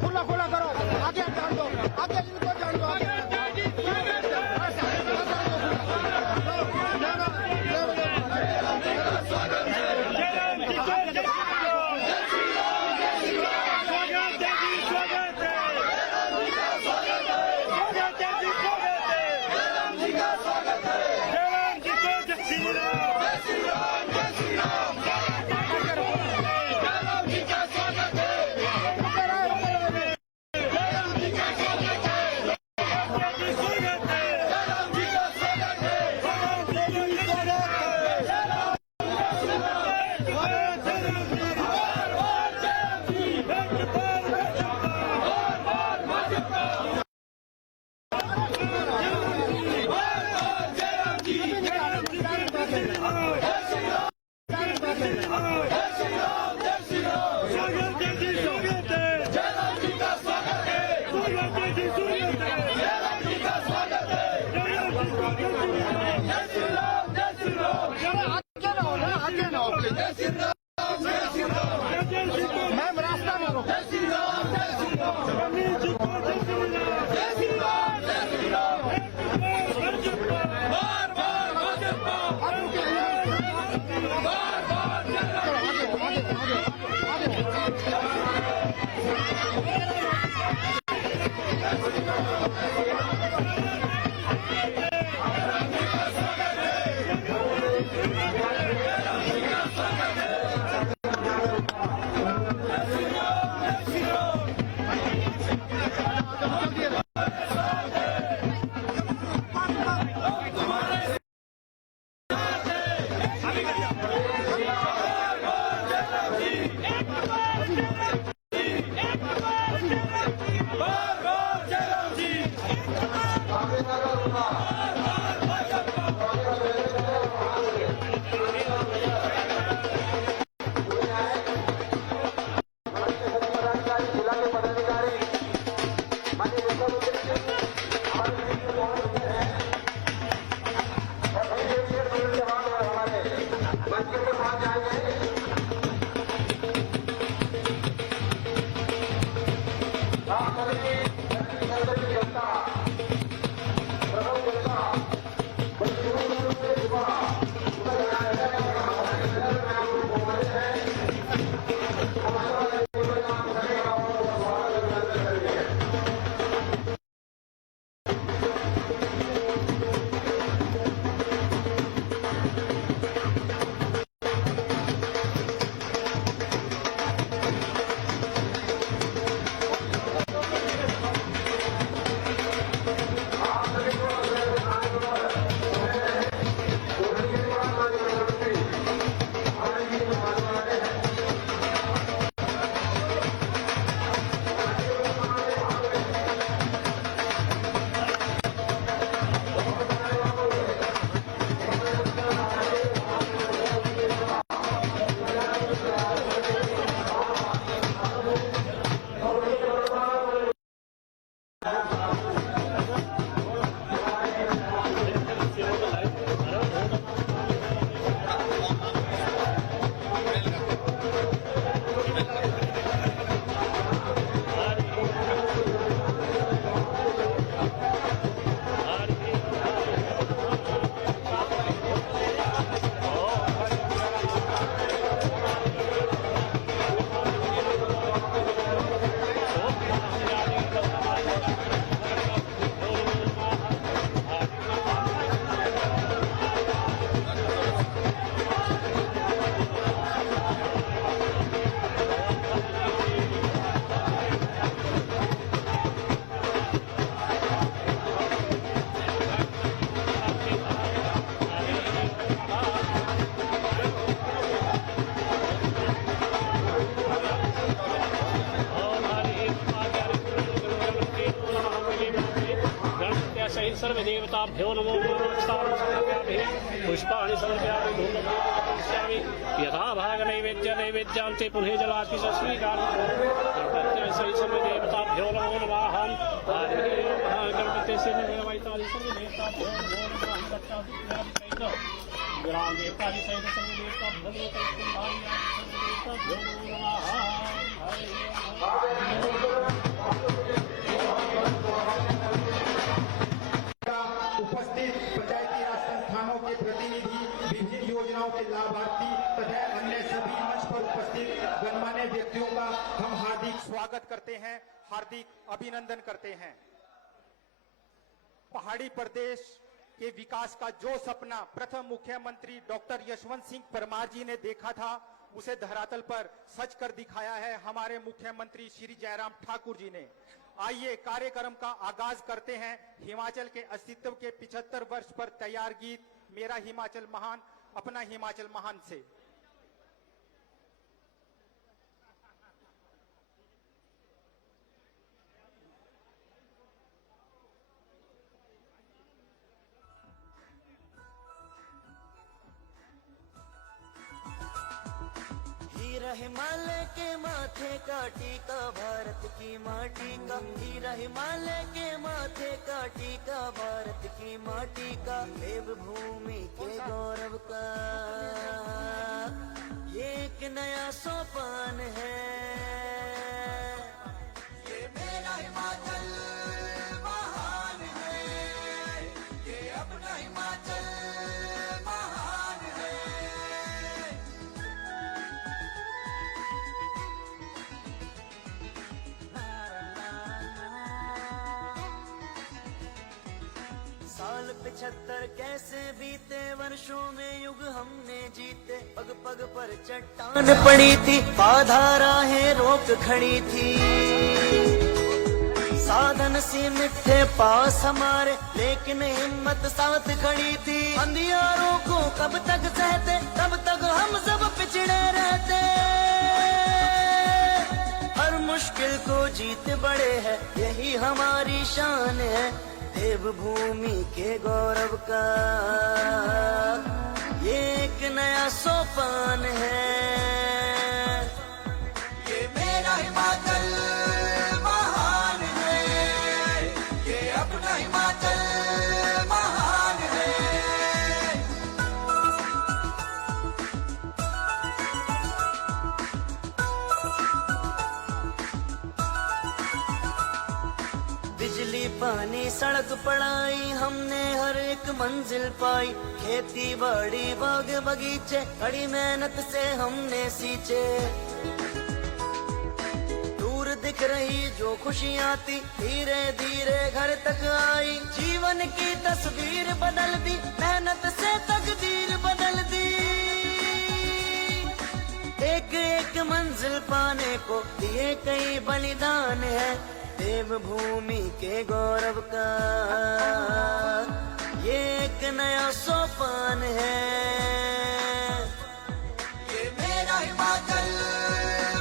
खुला खुला करो, आगे जान दो, आगे इनको जान दो, मैम रास्ता मारो। सर्वदेवताभ्यो नमो नमः पुष्पाणि समर्पयामि धूपदीपं यथा भाग नैवेद्यान्ते पुनः जलाति स्वीकार सर्वदेवताभ्यो नमो नमः गणपति से सर्वदेवताभ्यो नमो नमः ग्राम देवतादि सहित सर्वदेवताभ्यो उपस्थित पंचायती राज संस्थानों के प्रतिनिधि, विभिन्न योजनाओं के लाभार्थी तथा अन्य सभी मंच पर उपस्थित गणमान्य व्यक्तियों का हम हार्दिक स्वागत करते हैं, हार्दिक अभिनंदन करते हैं। पहाड़ी प्रदेश के विकास का जो सपना प्रथम मुख्यमंत्री डॉक्टर यशवंत सिंह परमार जी ने देखा था, उसे धरातल पर सच कर दिखाया है हमारे मुख्यमंत्री श्री जयराम ठाकुर जी ने। आइए कार्यक्रम का आगाज करते हैं हिमाचल के अस्तित्व के 75 वर्ष पर तैयार गीत मेरा हिमाचल महान अपना हिमाचल महान से। हीरा हिमालय के माथे का टीका भारत की माटी का, हीरा हिमालय के माथे का टीका भारत की माटी का, देवभूमि के गौरव का ये एक नया सोपान है। ये मेरा हिमाचल महान है, ये अपना हिमाचल महान है। साल 75 कैसे बीते, वर्षों में युग हमने जीते, पग पग पर चट्टान पड़ी थी, बाधा राहें रोक खड़ी थी, साधन सीमित थे पास हमारे, लेकिन हिम्मत साथ खड़ी थी। अंधियारों को कब तक सहते, तब तक हम सब पिछड़े रहते, हर मुश्किल को जीत बड़े हैं, यही हमारी शान है। देवभूमि के गौरव का ये एक नया सोपान है। ये मेरा हिमाचल महान है, ये अपना हिमाचल महान है। बिजली पानी सड़क पढ़ाई हमने हर एक मंजिल पाई, खेती बाड़ी बाग बगीचे कड़ी मेहनत से हमने सींचे। दूर दिख रही जो खुशियाँ थी धीरे धीरे घर तक आई, जीवन की तस्वीर बदल दी, मेहनत से तकदीर बदल दी। एक एक मंजिल पाने को दिए कई बलिदान है, देवभूमि के गौरव का ये एक नया सोपान है। ये मेरा हिमाचल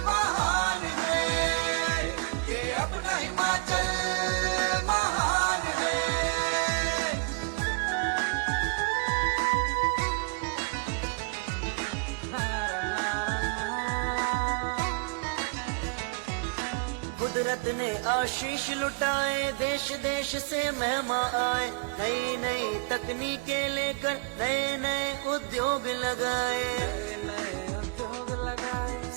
महान है, ये अपना हिमाचल महान है। कुदरत ने आशीष लुटाए, देश देश से मेहमान आए, नई नई तकनीकें लेकर नए नए उद्योग लगाए।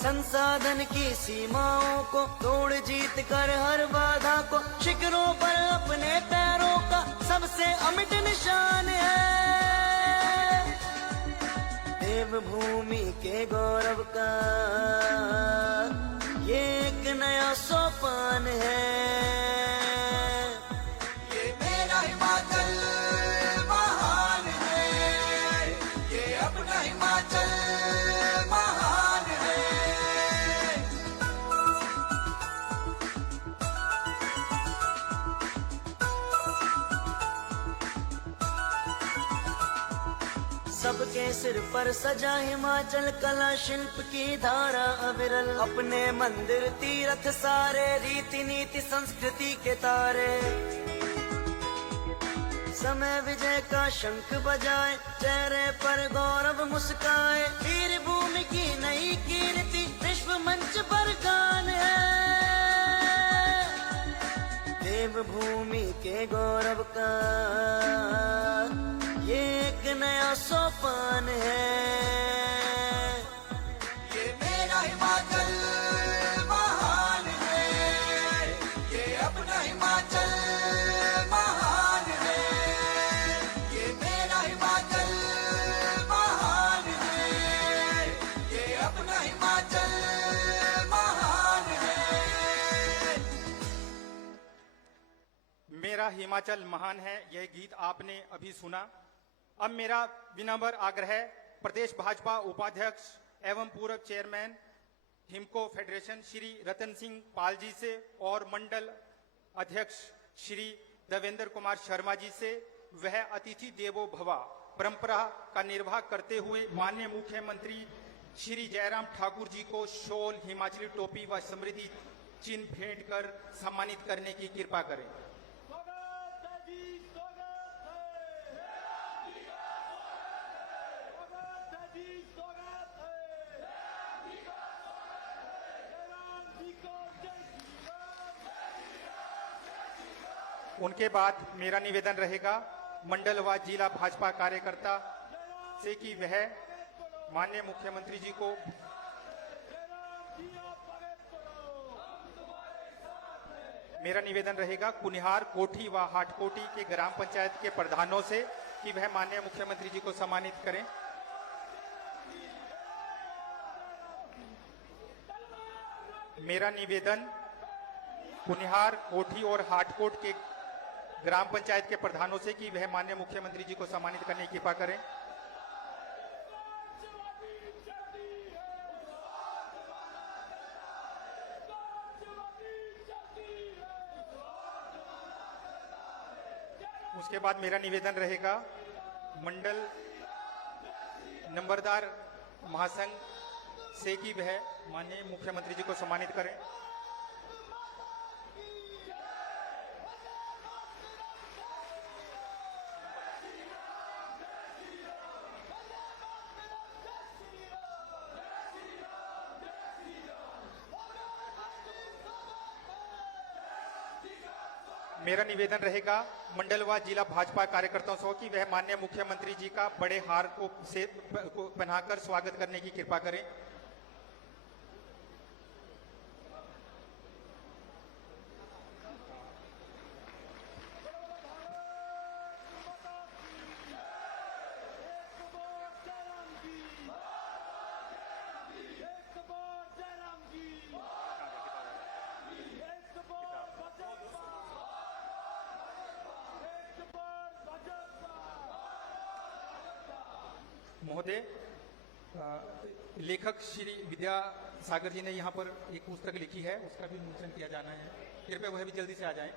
संसाधन की सीमाओं को तोड़ जीत कर हर बाधा को, शिखरों पर अपने पैरों का सबसे अमिट निशान है। देवभूमि के गौरव का ये एक नया सोपान है। ये मेरा हिमाचल महान है, ये अपना हिमाचल महान है। सबके सिर पर सजा हिमाचल, कला शिल्प की धारा अविरल, अपने मंदिर तीर्थ सारे, रीति नीति संस्कृति के तारे। समय विजय का शंख बजाए, चेहरे पर गौरव मुस्काए, वीर भूमि की नई कीर्ति विश्व मंच पर गान है। देवभूमि के गौरव का ये एक नया सोपान है। ये मेरा हिमाचल महान है, ये अपना हिमाचल महान है, ये मेरा हिमाचल महान है, ये अपना हिमाचल महान है। मेरा हिमाचल महान है, यह गीत आपने अभी सुना। अब मेरा विनम्र आग्रह प्रदेश भाजपा उपाध्यक्ष एवं पूर्व चेयरमैन हिमको फेडरेशन श्री रतन सिंह पाल जी से और मंडल अध्यक्ष श्री देवेंद्र कुमार शर्मा जी से वह अतिथि देवो भव परंपरा का निर्वाह करते हुए माननीय मुख्यमंत्री श्री जयराम ठाकुर जी को शॉल, हिमाचली टोपी व समृद्धि चिन्ह भेंट कर सम्मानित करने की कृपा करें। उनके बाद मेरा निवेदन रहेगा मंडल व जिला भाजपा कार्यकर्ता से कि वह माननीय मुख्यमंत्री जी को मेरा निवेदन रहेगा कुनिहार, कोठी व हाटकोटी के ग्राम पंचायत के प्रधानों से कि वह माननीय मुख्यमंत्री जी को सम्मानित करें। मेरा निवेदन कुनिहार, कोठी और हाटकोट के ग्राम पंचायत के प्रधानों से कि वह माननीय मुख्यमंत्री जी को सम्मानित करने की कृपा करें। उसके बाद मेरा निवेदन रहेगा मंडल नंबरदार महासंघ से कि वह माननीय मुख्यमंत्री जी को सम्मानित करें। मेरा निवेदन रहेगा मंडल व जिला भाजपा कार्यकर्ताओं से कि वह माननीय मुख्यमंत्री जी का बड़े हार को पहनाकर स्वागत करने की कृपा करें। महोदय, लेखक श्री विद्यासागर जी ने यहाँ पर एक पुस्तक लिखी है, उसका भी विमोचन किया जाना है, कृपया वह भी जल्दी से आ जाएं।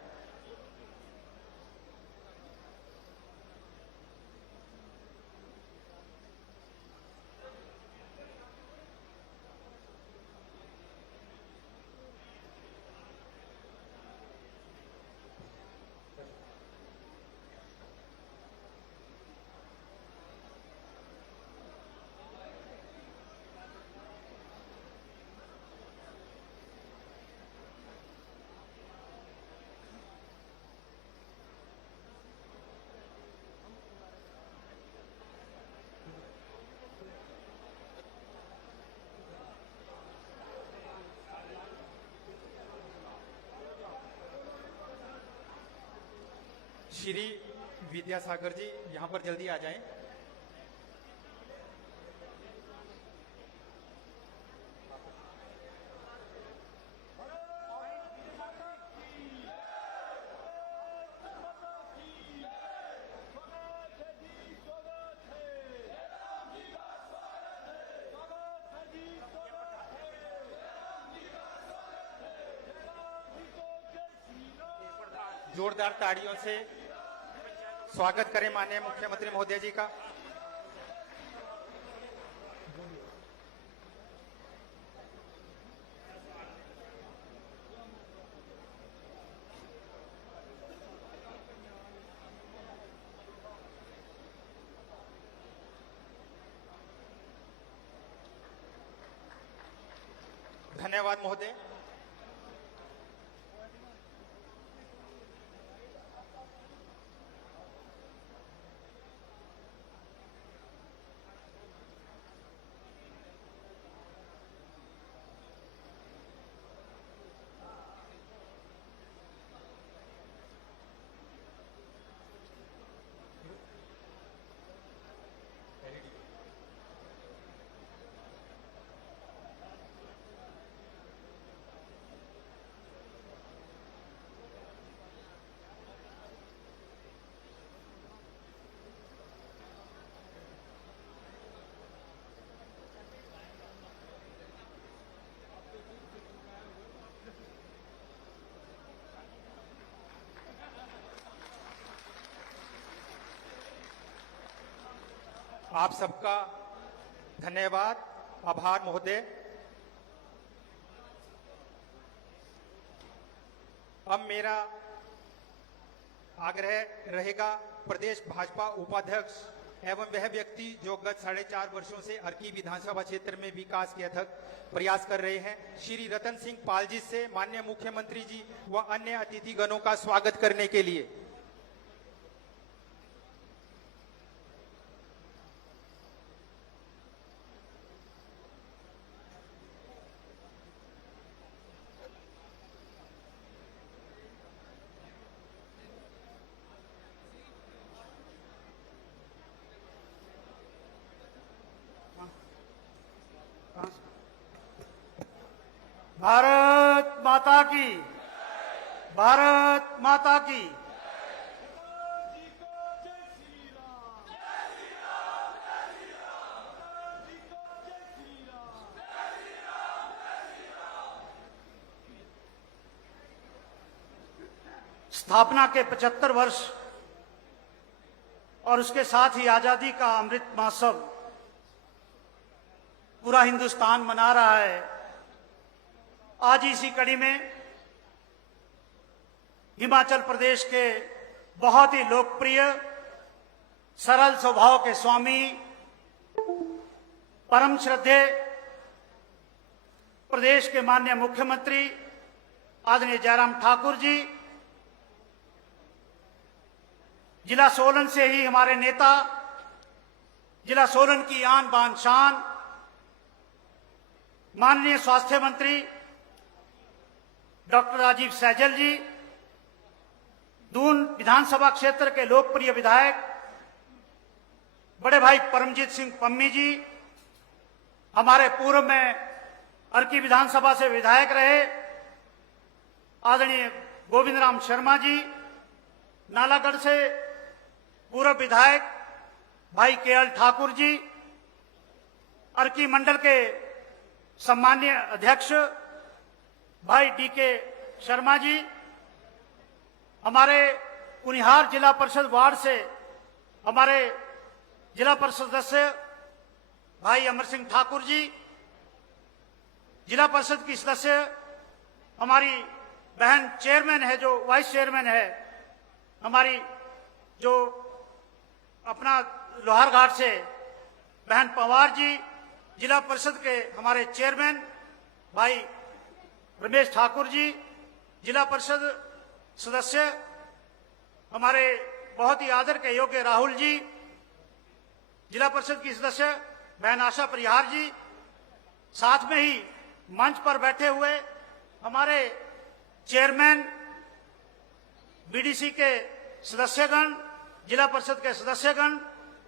श्री विद्यासागर जी यहाँ पर जल्दी आ जाएं। जोरदार ताड़ियों से स्वागत करें माननीय मुख्यमंत्री महोदय जी का। धन्यवाद महोदय। आप सबका धन्यवाद, आभार महोदय। अब मेरा आग्रह रहेगा प्रदेश भाजपा उपाध्यक्ष एवं वह व्यक्ति जो गत 4.5 वर्षों से अर्की विधानसभा क्षेत्र में विकास के अथक प्रयास कर रहे हैं, श्री रतन सिंह पाल जी से माननीय मुख्यमंत्री जी व अन्य अतिथिगणों का स्वागत करने के लिए। भारत माता की, भारत माता की। स्थापना के 75 वर्ष और उसके साथ ही आजादी का अमृत महोत्सव पूरा हिंदुस्तान मना रहा है। आज इसी कड़ी में हिमाचल प्रदेश के बहुत ही लोकप्रिय सरल स्वभाव के स्वामी, परम श्रद्धेय प्रदेश के माननीय मुख्यमंत्री आदरणीय जयराम ठाकुर जी, जिला सोलन से ही हमारे नेता, जिला सोलन की आन बान शान माननीय स्वास्थ्य मंत्री डॉक्टर राजीव सैजल जी, दून विधानसभा क्षेत्र के लोकप्रिय विधायक बड़े भाई परमजीत सिंह पम्मी जी, हमारे पूर्व में अर्की विधानसभा से विधायक रहे आदरणीय गोविंद राम शर्मा जी, नालागढ़ से पूर्व विधायक भाई केएल ठाकुर जी, अर्की मंडल के सम्माननीय अध्यक्ष भाई डीके शर्मा जी, हमारे कुनिहार जिला परिषद वार्ड से हमारे जिला परिषद सदस्य भाई अमर सिंह ठाकुर जी, जिला परिषद की सदस्य हमारी बहन चेयरमैन है, जो वाइस चेयरमैन है हमारी, जो अपना लोहारघाट से बहन पवार जी, जिला परिषद के हमारे चेयरमैन भाई रमेश ठाकुर जी, जिला परिषद सदस्य हमारे बहुत ही आदर के योग्य राहुल जी, जिला परिषद की सदस्य बहन आशा परिहार जी, साथ में ही मंच पर बैठे हुए हमारे चेयरमैन बीडीसी के सदस्यगण, जिला परिषद के सदस्यगण,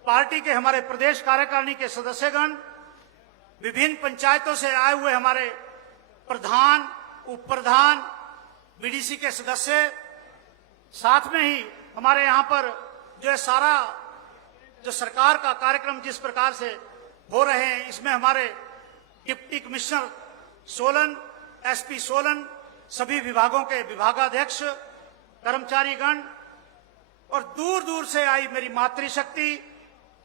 पार्टी के हमारे प्रदेश कार्यकारिणी के सदस्यगण, विभिन्न पंचायतों से आए हुए हमारे प्रधान, उप प्रधान, बीडीसी के सदस्य, साथ में ही हमारे यहाँ पर जो है सारा जो सरकार का कार्यक्रम जिस प्रकार से हो रहे हैं, इसमें हमारे deputy commissioner Solan, SP Solan, सभी विभागों के विभागाध्यक्ष, कर्मचारीगण और दूर दूर से आई मेरी मातृशक्ति,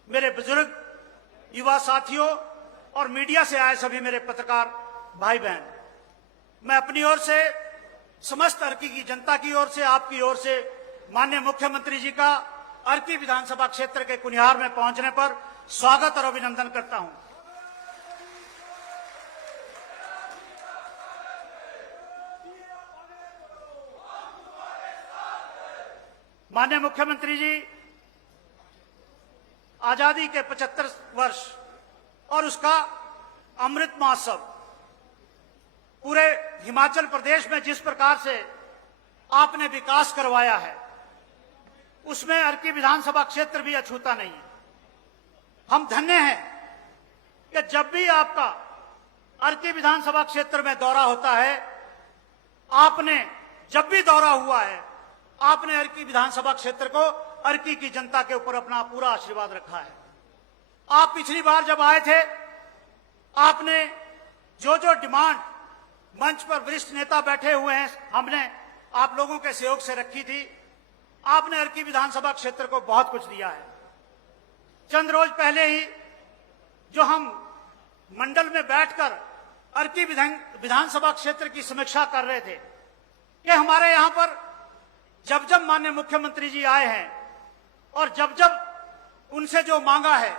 मेरे बुजुर्ग, युवा साथियों और मीडिया से आए सभी मेरे पत्रकार भाई बहन, मैं अपनी ओर से समस्त अर्की की जनता की ओर से, आपकी ओर से माननीय मुख्यमंत्री जी का अर्की विधानसभा क्षेत्र के कुनिहार में पहुंचने पर स्वागत और अभिनंदन करता हूं। माननीय मुख्यमंत्री जी, आजादी के 75 वर्ष और उसका अमृत महोत्सव पूरे हिमाचल प्रदेश में जिस प्रकार से आपने विकास करवाया है, उसमें अर्की विधानसभा क्षेत्र भी अछूता नहीं है। हम धन्य हैं कि जब भी आपका अर्की विधानसभा क्षेत्र में दौरा होता है, आपने जब भी दौरा हुआ है, आपने अर्की विधानसभा क्षेत्र को, अर्की की जनता के ऊपर अपना पूरा आशीर्वाद रखा है। आप पिछली बार जब आए थे, आपने जो जो डिमांड मंच पर वरिष्ठ नेता बैठे हुए हैं, हमने आप लोगों के सहयोग से रखी थी। आपने अर्की विधानसभा क्षेत्र को बहुत कुछ दिया है। चंद रोज पहले ही जो हम मंडल में बैठकर अर्की विधानसभा क्षेत्र की समीक्षा कर रहे थे कि हमारे यहां पर जब जब माननीय मुख्यमंत्री जी आए हैं और जब जब उनसे जो मांगा है,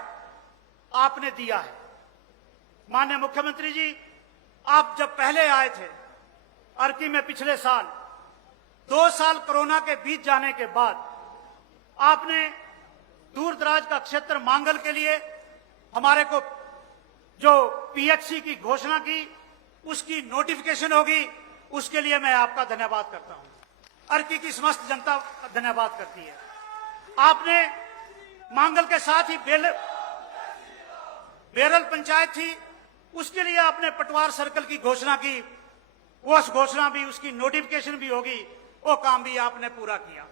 आपने दिया है। माननीय मुख्यमंत्री जी, आप जब पहले आए थे अर्की में पिछले साल, 2 साल कोरोना के बीत जाने के बाद आपने दूर दराज का क्षेत्र मांगल के लिए हमारे को जो पीएचसी की घोषणा की, उसकी नोटिफिकेशन होगी, उसके लिए मैं आपका धन्यवाद करता हूं। अर्की की समस्त जनता धन्यवाद करती है। आपने मांगल के साथ ही बेरल पंचायत थी, उसके लिए आपने पटवार सर्कल की घोषणा की, वो घोषणा भी, उसकी नोटिफिकेशन भी होगी, वो काम भी आपने पूरा किया।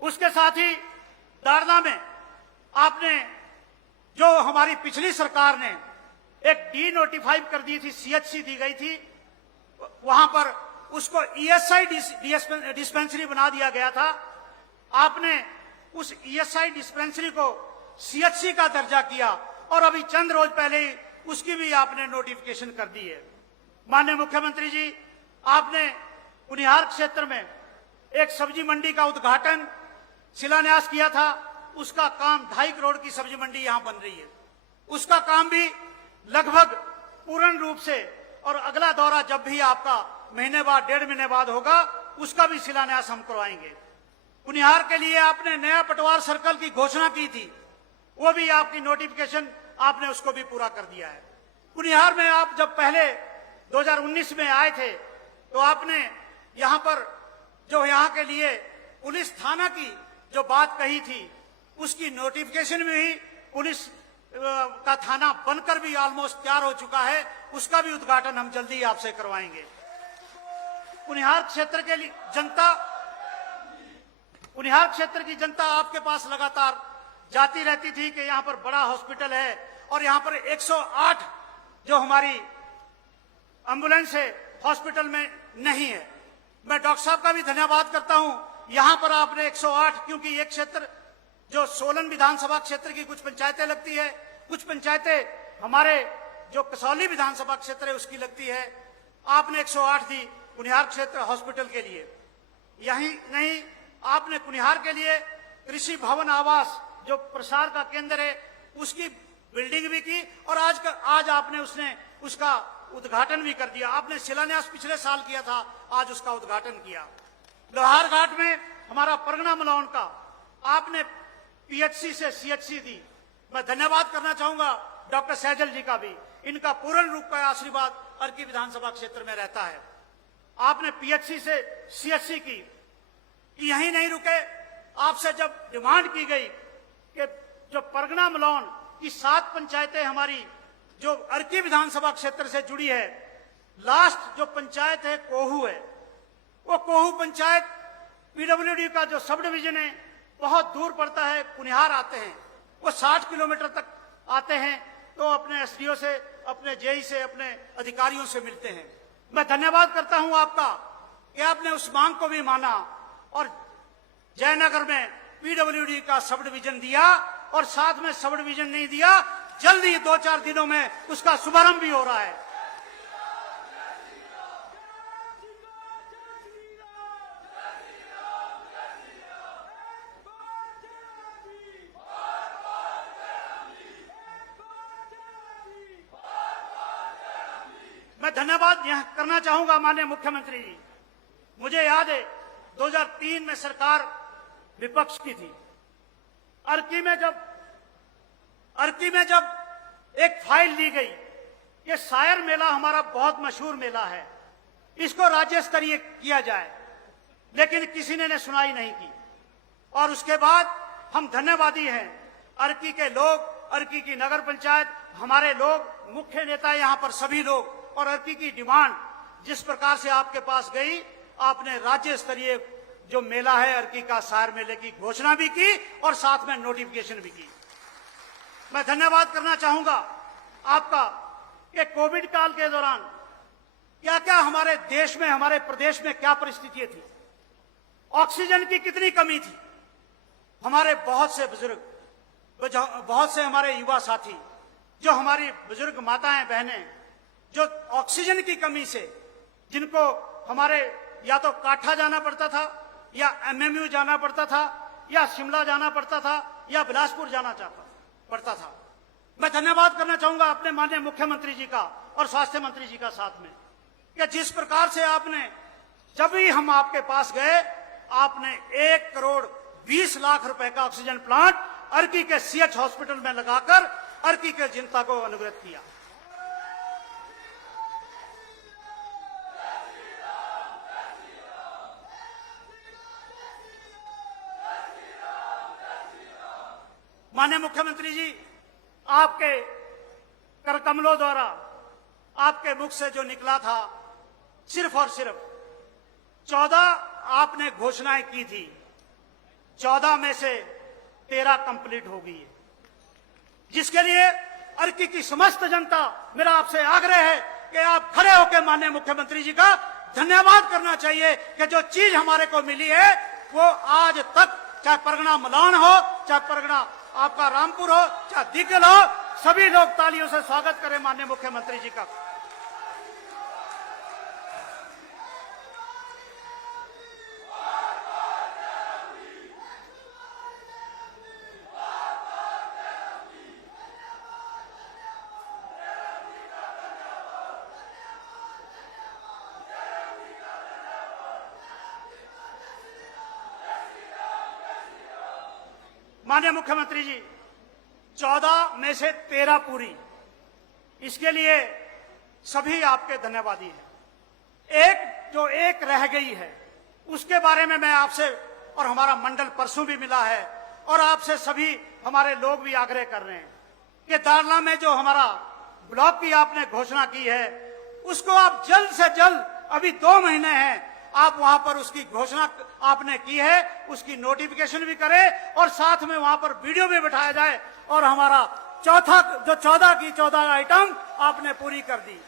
उसके साथ ही दारदा में आपने, जो हमारी पिछली सरकार ने एक डी नोटिफाई कर दी थी, सीएचसी दी गई थी, वहां पर उसको ईएसआई डिस्पेंसरी बना दिया गया था। आपने उस ईएसआई डिस्पेंसरी को सीएचसी का दर्जा किया और अभी चंद रोज पहले ही उसकी भी आपने नोटिफिकेशन कर दी है। माननीय मुख्यमंत्री जी, आपने कुनिहार क्षेत्र में एक सब्जी मंडी का उद्घाटन, शिलान्यास किया था। उसका काम 2.5 करोड़ की सब्जी मंडी यहां बन रही है, उसका काम भी लगभग पूर्ण रूप से, और अगला दौरा जब भी आपका महीने बाद, 1.5 महीने बाद होगा, उसका भी शिलान्यास हम करवाएंगे। कुनिहार के लिए आपने नया पटवार सर्कल की घोषणा की थी, वो भी आपकी नोटिफिकेशन, आपने उसको भी पूरा कर दिया है। कुनिहार में आप जब पहले 2019 में आए थे, तो आपने यहां पर जो यहां के लिए पुलिस थाना की जो बात कही थी, उसकी नोटिफिकेशन में ही पुलिस का थाना बनकर भी ऑलमोस्ट तैयार हो चुका है, उसका भी उद्घाटन हम जल्दी ही आपसे करवाएंगे। कुनिहार क्षेत्र के लिए जनता, कुनिहार क्षेत्र की जनता आपके पास लगातार जाती रहती थी कि यहां पर बड़ा हॉस्पिटल है और यहां पर 108 जो हमारी एम्बुलेंस है हॉस्पिटल में नहीं है। मैं डॉक्टर साहब का भी धन्यवाद करता हूं, यहां पर आपने 108, क्योंकि ये क्षेत्र जो सोलन विधानसभा क्षेत्र की कुछ पंचायतें लगती है, कुछ पंचायतें हमारे जो कसौली विधानसभा क्षेत्र है उसकी लगती है, आपने 108 दी कुनिहार क्षेत्र हॉस्पिटल के लिए। यही नहीं, आपने कुनिहार के लिए कृषि भवन आवास जो प्रसार का केंद्र है, उसकी बिल्डिंग भी की और आज आपने उसका उद्घाटन भी कर दिया। आपने शिलान्यास पिछले साल किया था, आज उसका उद्घाटन किया। लोहार घाट में हमारा परगना मलाउन का आपने पीएचसी से सीएचसी दी। मैं धन्यवाद करना चाहूंगा डॉक्टर सैजल जी का भी, इनका पूर्ण रूप का आशीर्वाद अर्की विधानसभा क्षेत्र में रहता है। आपने पीएचसी से सीएचसी की, यही नहीं रुके, आपसे जब डिमांड की गई कि जो परगना मलाउन की 7 पंचायतें हमारी जो अर्की विधानसभा क्षेत्र से जुड़ी है, लास्ट जो पंचायत है कोहू है, वो कोहू पंचायत पीडब्ल्यूडी का जो सब डिवीजन है बहुत दूर पड़ता है, कुनिहार आते हैं, वो 60 किलोमीटर तक आते हैं, तो अपने एसडीओ से, अपने जेई से, अपने अधिकारियों से मिलते हैं। मैं धन्यवाद करता हूं आपका कि आपने उस मांग को भी माना और जयनगर में पीडब्ल्यूडी का सब डिवीजन दिया और साथ में सब डिवीजन नहीं दिया, जल्द ही 2-4 दिनों में उसका शुभारंभ भी हो रहा है। मैं धन्यवाद यहां करना चाहूंगा माननीय मुख्यमंत्री जी। मुझे याद है 2003 में सरकार विपक्ष की थी। अर्की में जब एक फाइल ली गई, ये शायर मेला हमारा बहुत मशहूर मेला है, इसको राज्य स्तरीय किया जाए, लेकिन किसी ने सुनाई नहीं की। और उसके बाद हम धन्यवादी हैं, अर्की के लोग, अर्की की नगर पंचायत, हमारे लोग, मुख्य नेता यहाँ पर सभी लोग, और अर्की की डिमांड जिस प्रकार से आपके पास गई, आपने राज्य स्तरीय जो मेला है अर्की का, शायर मेले की घोषणा भी की और साथ में नोटिफिकेशन भी की। मैं धन्यवाद करना चाहूंगा आपका कि कोविड काल के दौरान क्या क्या हमारे देश में, हमारे प्रदेश में क्या परिस्थितियां थी, ऑक्सीजन की कितनी कमी थी। हमारे बहुत से बुजुर्ग, बहुत से हमारे युवा साथी, जो हमारी बुजुर्ग माताएं बहनें, जो ऑक्सीजन की कमी से, जिनको हमारे या तो काठा जाना पड़ता था, या एमएमयू जाना पड़ता था, या शिमला जाना पड़ता था, या बिलासपुर जाना पड़ता था। मैं धन्यवाद करना चाहूंगा अपने माननीय मुख्यमंत्री जी का और स्वास्थ्य मंत्री जी का साथ में, कि जिस प्रकार से आपने, जब भी हम आपके पास गए, आपने 1,20,00,000 रुपए का ऑक्सीजन प्लांट अर्की के सीएच हॉस्पिटल में लगाकर अर्की के जनता को अनुग्रहित किया। माननीय मुख्यमंत्री जी, आपके करकमलों द्वारा, आपके मुख से जो निकला था, सिर्फ और सिर्फ 14 आपने घोषणाएं की थी, 14 में से 13 कंप्लीट हो गई है, जिसके लिए अर्की की समस्त जनता, मेरा आपसे आग्रह है कि आप खड़े होकर माननीय मुख्यमंत्री जी का धन्यवाद करना चाहिए कि जो चीज हमारे को मिली है वो आज तक, चाहे परगना मलान हो, चाहे परगना आपका रामपुर हो, चाहे दिग्गल हो, सभी लोग तालियों से स्वागत करें माननीय मुख्यमंत्री जी का। माननीय मुख्यमंत्री जी, 14 में से 13 पूरी, इसके लिए सभी आपके धन्यवादी हैं। एक रह गई है, उसके बारे में मैं आपसे, और हमारा मंडल परसों भी मिला है, और आपसे सभी हमारे लोग भी आग्रह कर रहे हैं कि दारला में जो हमारा ब्लॉक की आपने घोषणा की है, उसको आप जल्द से जल्द, अभी 2 महीने हैं, आप वहां पर उसकी घोषणा आपने की है, उसकी नोटिफिकेशन भी करें, और साथ में वहां पर वीडियो भी बिठाया जाए, और हमारा चौथा जो 14 की 14 आइटम आपने पूरी कर दी।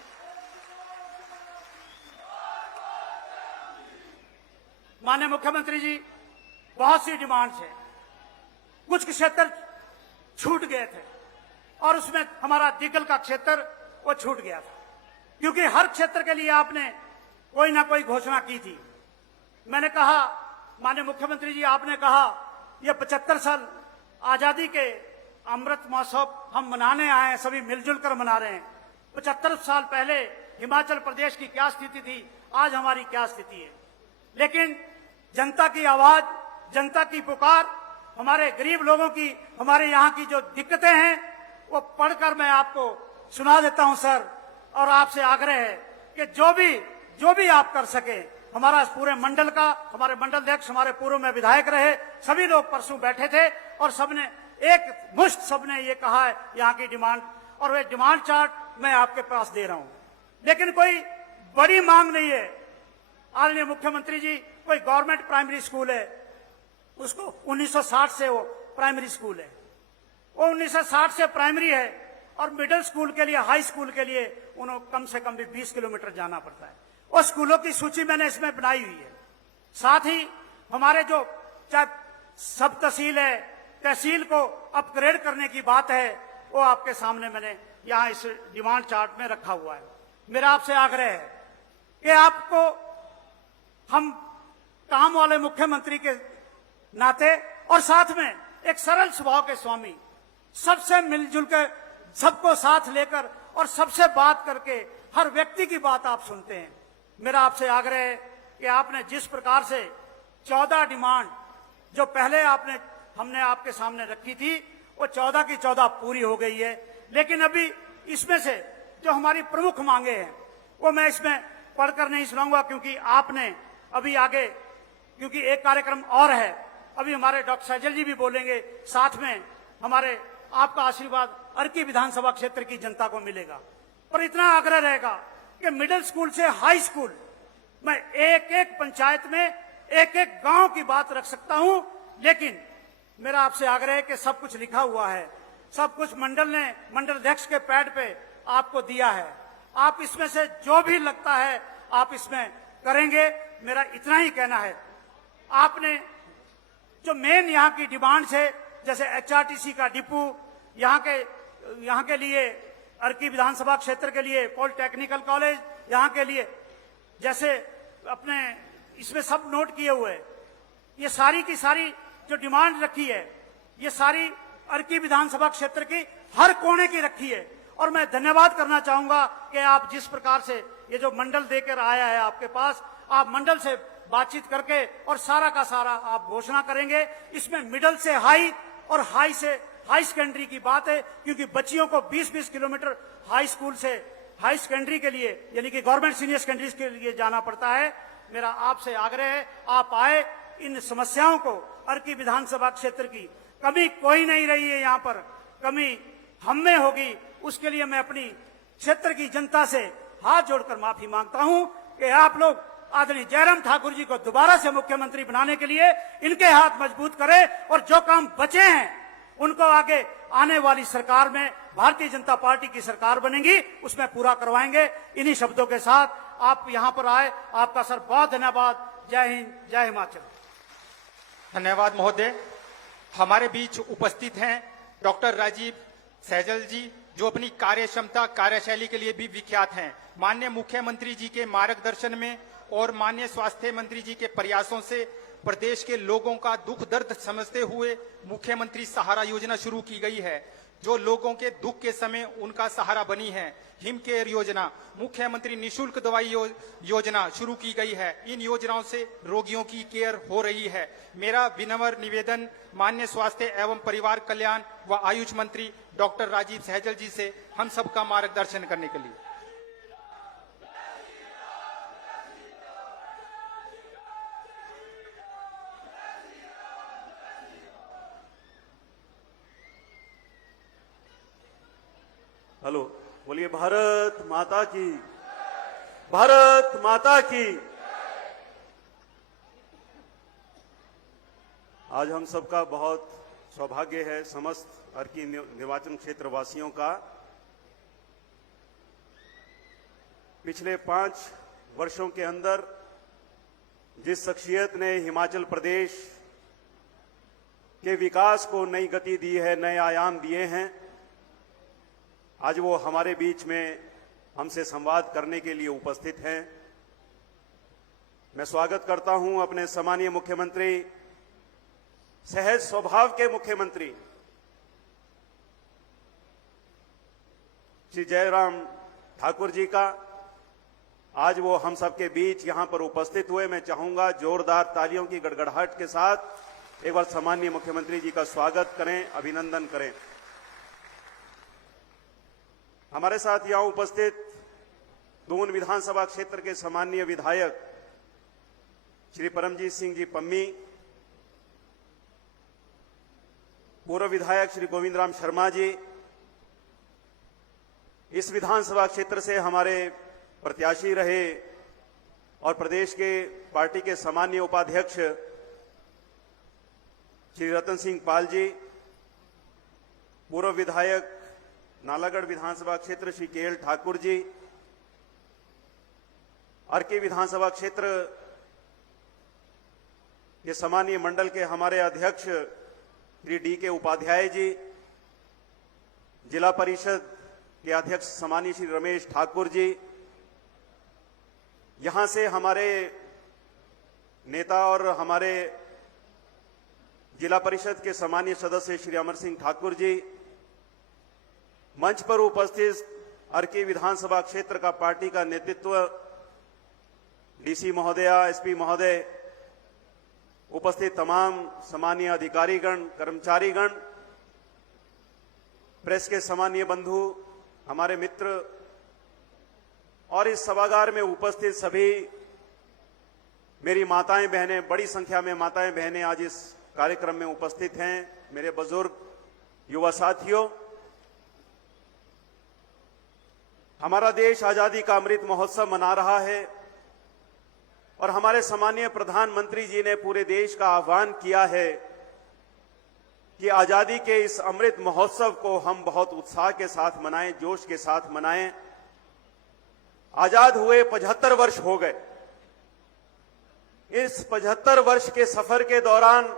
माननीय मुख्यमंत्री जी, बहुत सी डिमांड्स है, कुछ क्षेत्र छूट गए थे, और उसमें हमारा दिग्गल का क्षेत्र वो छूट गया था, क्योंकि हर क्षेत्र के लिए आपने कोई ना कोई घोषणा की थी। मैंने कहा, माननीय मुख्यमंत्री जी, आपने कहा ये 75 साल आजादी के अमृत महोत्सव हम मनाने आए हैं, सभी मिलजुल कर मना रहे हैं। 75 साल पहले हिमाचल प्रदेश की क्या स्थिति थी, आज हमारी क्या स्थिति है। लेकिन जनता की आवाज, जनता की पुकार, हमारे गरीब लोगों की, हमारे यहाँ की जो दिक्कतें हैं, वो पढ़कर मैं आपको सुना देता हूं सर, और आपसे आग्रह है कि जो भी आप कर सके, हमारा पूरे मंडल का, हमारे मंडल अध्यक्ष, हमारे पूर्व में विधायक रहे, सभी लोग परसों बैठे थे, और सबने एक मुश्त सबने ये कहा है यहाँ की डिमांड, और वे डिमांड चार्ट मैं आपके पास दे रहा हूं। लेकिन कोई बड़ी मांग नहीं है। आदरणीय मुख्यमंत्री जी, कोई गवर्नमेंट प्राइमरी स्कूल है, उसको 1960 से वो प्राइमरी स्कूल है, वो 1960 से प्राइमरी है, और मिडिल स्कूल के लिए, हाई स्कूल के लिए उन्हें कम से कम भी 20 किलोमीटर जाना पड़ता है। और स्कूलों की सूची मैंने इसमें बनाई हुई है। साथ ही हमारे जो चाहे सब तहसील है, तहसील को अपग्रेड करने की बात है, वो आपके सामने मैंने यहाँ इस डिमांड चार्ट में रखा हुआ है। मेरा आपसे आग्रह है कि आपको हम काम वाले मुख्यमंत्री के नाते, और साथ में एक सरल स्वभाव के स्वामी, सबसे मिलजुल कर, सबको साथ लेकर और सबसे बात करके हर व्यक्ति की बात आप सुनते हैं। मेरा आपसे आग्रह है कि आपने जिस प्रकार से 14 डिमांड जो पहले हमने आपके सामने रखी थी वो 14 की 14 पूरी हो गई है। लेकिन अभी इसमें से जो हमारी प्रमुख मांगे हैं वो मैं इसमें पढ़कर नहीं सुनाऊंगा, क्योंकि आपने अभी आगे, क्योंकि एक कार्यक्रम और है, अभी हमारे डॉक्टर सैजल जी भी बोलेंगे, साथ में हमारे आपका आशीर्वाद अर्की विधानसभा क्षेत्र की जनता को मिलेगा। पर इतना आग्रह रहेगा कि मिडिल स्कूल से हाई स्कूल मैं एक एक पंचायत में एक एक गांव की बात रख सकता हूं, लेकिन मेरा आपसे आग्रह है कि सब कुछ लिखा हुआ है, सब कुछ मंडल ने मंडल अध्यक्ष के पैड पे आपको दिया है, आप इसमें से जो भी लगता है आप इसमें करेंगे। मेरा इतना ही कहना है, आपने जो मेन यहाँ की डिमांड्स है, जैसे एचआरटीसी का डिपो, यहाँ के लिए अर्की विधानसभा क्षेत्र के लिए पॉलिटेक्निकल कॉलेज, यहाँ के लिए जैसे अपने इसमें सब नोट किए हुए, ये सारी की सारी जो डिमांड रखी है, ये सारी अर्की विधानसभा क्षेत्र की हर कोने की रखी है। और मैं धन्यवाद करना चाहूंगा कि आप जिस प्रकार से ये जो मंडल देकर आया है आपके पास, आप मंडल से बातचीत करके और सारा का सारा आप घोषणा करेंगे। इसमें मिडल से हाई और हाई से हाई सेकेंडरी की बात है, क्योंकि बच्चियों को 20-20 किलोमीटर हाई स्कूल से हाई सेकेंडरी के लिए, यानी कि गवर्नमेंट सीनियर सेकेंडरी के लिए जाना पड़ता है। मेरा आपसे आग्रह है, आप आए, इन समस्याओं को, अर्की विधानसभा क्षेत्र की कमी कोई नहीं रही है, यहाँ पर कमी हम में होगी, उसके लिए मैं अपनी क्षेत्र की जनता से हाथ जोड़कर माफी मांगता हूं कि आप लोग आदरणीय जयराम ठाकुर जी को दोबारा से मुख्यमंत्री बनाने के लिए इनके हाथ मजबूत करें, और जो काम बचे हैं उनको आगे आने वाली सरकार में, भारतीय जनता पार्टी की सरकार बनेगी, उसमें पूरा करवाएंगे। इन्हीं शब्दों के साथ आप यहां पर आए, आपका सर बहुत धन्यवाद। जय हिंद, जय हिमाचल। धन्यवाद महोदय। हमारे बीच उपस्थित हैं डॉक्टर राजीव सैजल जी, जो अपनी कार्य क्षमता, कार्यशैली के लिए भी विख्यात हैं। माननीय मुख्यमंत्री जी के मार्गदर्शन में और माननीय स्वास्थ्य मंत्री जी के प्रयासों से प्रदेश के लोगों का दुख दर्द समझते हुए मुख्यमंत्री सहारा योजना शुरू की गई है, जो लोगों के दुख के समय उनका सहारा बनी है। हिम केयर योजना, मुख्यमंत्री निशुल्क दवाई योजना शुरू की गई है। इन योजनाओं से रोगियों की केयर हो रही है। मेरा विनम्र निवेदन माननीय स्वास्थ्य एवं परिवार कल्याण व आयुष मंत्री डॉक्टर राजीव सैजल जी से हम सबका मार्गदर्शन करने के लिए। हेलो, बोलिए भारत माता की, भारत माता की। आज हम सबका बहुत सौभाग्य है, समस्त अर्की निर्वाचन क्षेत्र वासियों का, पिछले 5 वर्षों के अंदर जिस शख्सियत ने हिमाचल प्रदेश के विकास को नई गति दी है, नए आयाम दिए हैं, आज वो हमारे बीच में हमसे संवाद करने के लिए उपस्थित हैं। मैं स्वागत करता हूं अपने सम्मानीय मुख्यमंत्री, सहज स्वभाव के मुख्यमंत्री श्री जयराम ठाकुर जी का। आज वो हम सबके बीच यहां पर उपस्थित हुए। मैं चाहूंगा जोरदार तालियों की गड़गड़ाहट के साथ एक बार सम्मानीय मुख्यमंत्री जी का स्वागत करें, अभिनंदन करें। हमारे साथ यहां उपस्थित दून विधानसभा क्षेत्र के सम्मानीय विधायक श्री परमजीत सिंह जी पम्मी, पूर्व विधायक श्री गोविंद राम शर्मा जी, इस विधानसभा क्षेत्र से हमारे प्रत्याशी रहे और प्रदेश के पार्टी के सामान्य उपाध्यक्ष श्री रतन सिंह पाल जी, पूर्व विधायक नालागढ़ विधानसभा क्षेत्र श्री केएल ठाकुर जी, अर्की विधानसभा क्षेत्र के सामान्य मंडल के हमारे अध्यक्ष श्री डी के उपाध्याय जी, जिला परिषद के अध्यक्ष सामान्य श्री रमेश ठाकुर जी, यहां से हमारे नेता और हमारे जिला परिषद के सामान्य सदस्य श्री अमर सिंह ठाकुर जी, मंच पर उपस्थित अर्की विधानसभा क्षेत्र का पार्टी का नेतृत्व, डीसी महोदया, एसपी महोदय, उपस्थित तमाम सम्मानीय अधिकारीगण, कर्मचारीगण, प्रेस के सम्मानीय बंधु, हमारे मित्र और इस सभागार में उपस्थित सभी मेरी माताएं बहनें, बड़ी संख्या में माताएं बहनें आज इस कार्यक्रम में उपस्थित हैं, मेरे बुजुर्ग युवा साथियों, हमारा देश आजादी का अमृत महोत्सव मना रहा है और हमारे सम्मानीय प्रधानमंत्री जी ने पूरे देश का आह्वान किया है कि आजादी के इस अमृत महोत्सव को हम बहुत उत्साह के साथ मनाएं, जोश के साथ मनाएं। आजाद हुए 75 वर्ष हो गए। इस 75 वर्ष के सफर के दौरान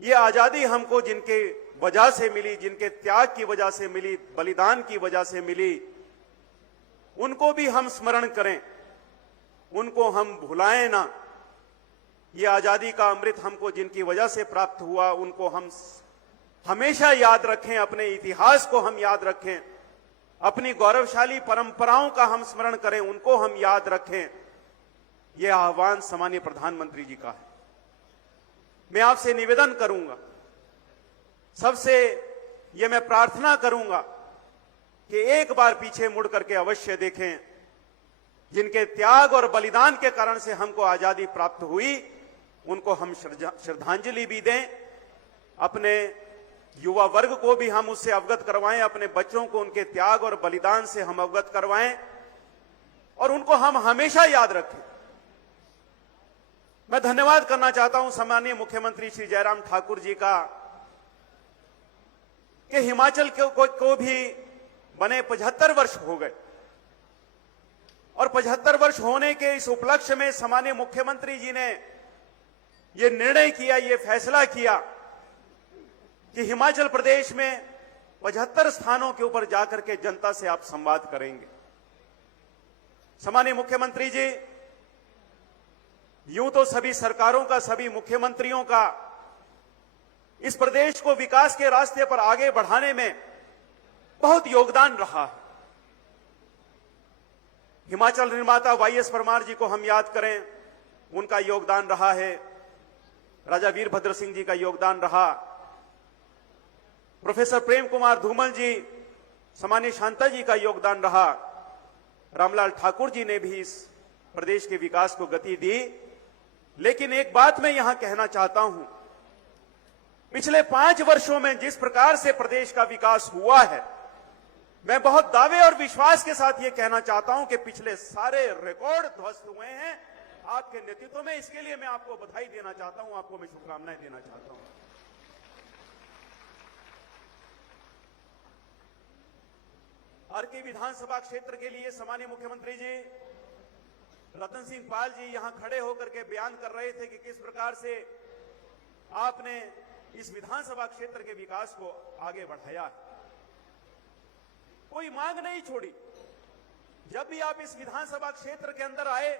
ये आजादी हमको जिनके वजह से मिली, जिनके त्याग की वजह से मिली, बलिदान की वजह से मिली, उनको भी हम स्मरण करें, उनको हम भुलाएं ना। ये आजादी का अमृत हमको जिनकी वजह से प्राप्त हुआ, उनको हम हमेशा याद रखें, अपने इतिहास को हम याद रखें, अपनी गौरवशाली परंपराओं का हम स्मरण करें, उनको हम याद रखें। यह आह्वान सम्मानीय प्रधानमंत्री जी का है। मैं आपसे निवेदन करूंगा, सबसे यह मैं प्रार्थना करूंगा कि एक बार पीछे मुड़ करके अवश्य देखें। जिनके त्याग और बलिदान के कारण से हमको आजादी प्राप्त हुई, उनको हम श्रद्धांजलि भी दें, अपने युवा वर्ग को भी हम उससे अवगत करवाएं, अपने बच्चों को उनके त्याग और बलिदान से हम अवगत करवाएं और उनको हम हमेशा याद रखें। मैं धन्यवाद करना चाहता हूं सम्मानीय मुख्यमंत्री श्री जयराम ठाकुर जी का कि हिमाचल को भी बने 75 वर्ष हो गए और 75 वर्ष होने के इस उपलक्ष्य में सम्मानीय मुख्यमंत्री जी ने यह निर्णय किया, यह फैसला किया कि हिमाचल प्रदेश में 75 स्थानों के ऊपर जाकर के जनता से आप संवाद करेंगे। सम्मानीय मुख्यमंत्री जी, यूं तो सभी सरकारों का, सभी मुख्यमंत्रियों का इस प्रदेश को विकास के रास्ते पर आगे बढ़ाने में बहुत योगदान रहा है। हिमाचल निर्माता वाईएस परमार जी को हम याद करें, उनका योगदान रहा है। राजा वीरभद्र सिंह जी का योगदान रहा। प्रोफेसर प्रेम कुमार धूमल जी, सम्मानीय शांता जी का योगदान रहा। रामलाल ठाकुर जी ने भी इस प्रदेश के विकास को गति दी। लेकिन एक बात मैं यहां कहना चाहता हूं, पिछले 5 वर्षों में जिस प्रकार से प्रदेश का विकास हुआ है, मैं बहुत दावे और विश्वास के साथ यह कहना चाहता हूं कि पिछले सारे रिकॉर्ड ध्वस्त हुए हैं आपके नेतृत्व में। इसके लिए मैं आपको बधाई देना चाहता हूं, आपको मैं शुभकामनाएं देना चाहता हूं। अर्की विधानसभा क्षेत्र के लिए सम्मानीय मुख्यमंत्री जी रतन सिंह पाल जी यहां खड़े होकर के बयान कर रहे थे कि किस प्रकार से आपने इस विधानसभा क्षेत्र के विकास को आगे बढ़ाया। कोई मांग नहीं छोड़ी। जब भी आप इस विधानसभा क्षेत्र के अंदर आए,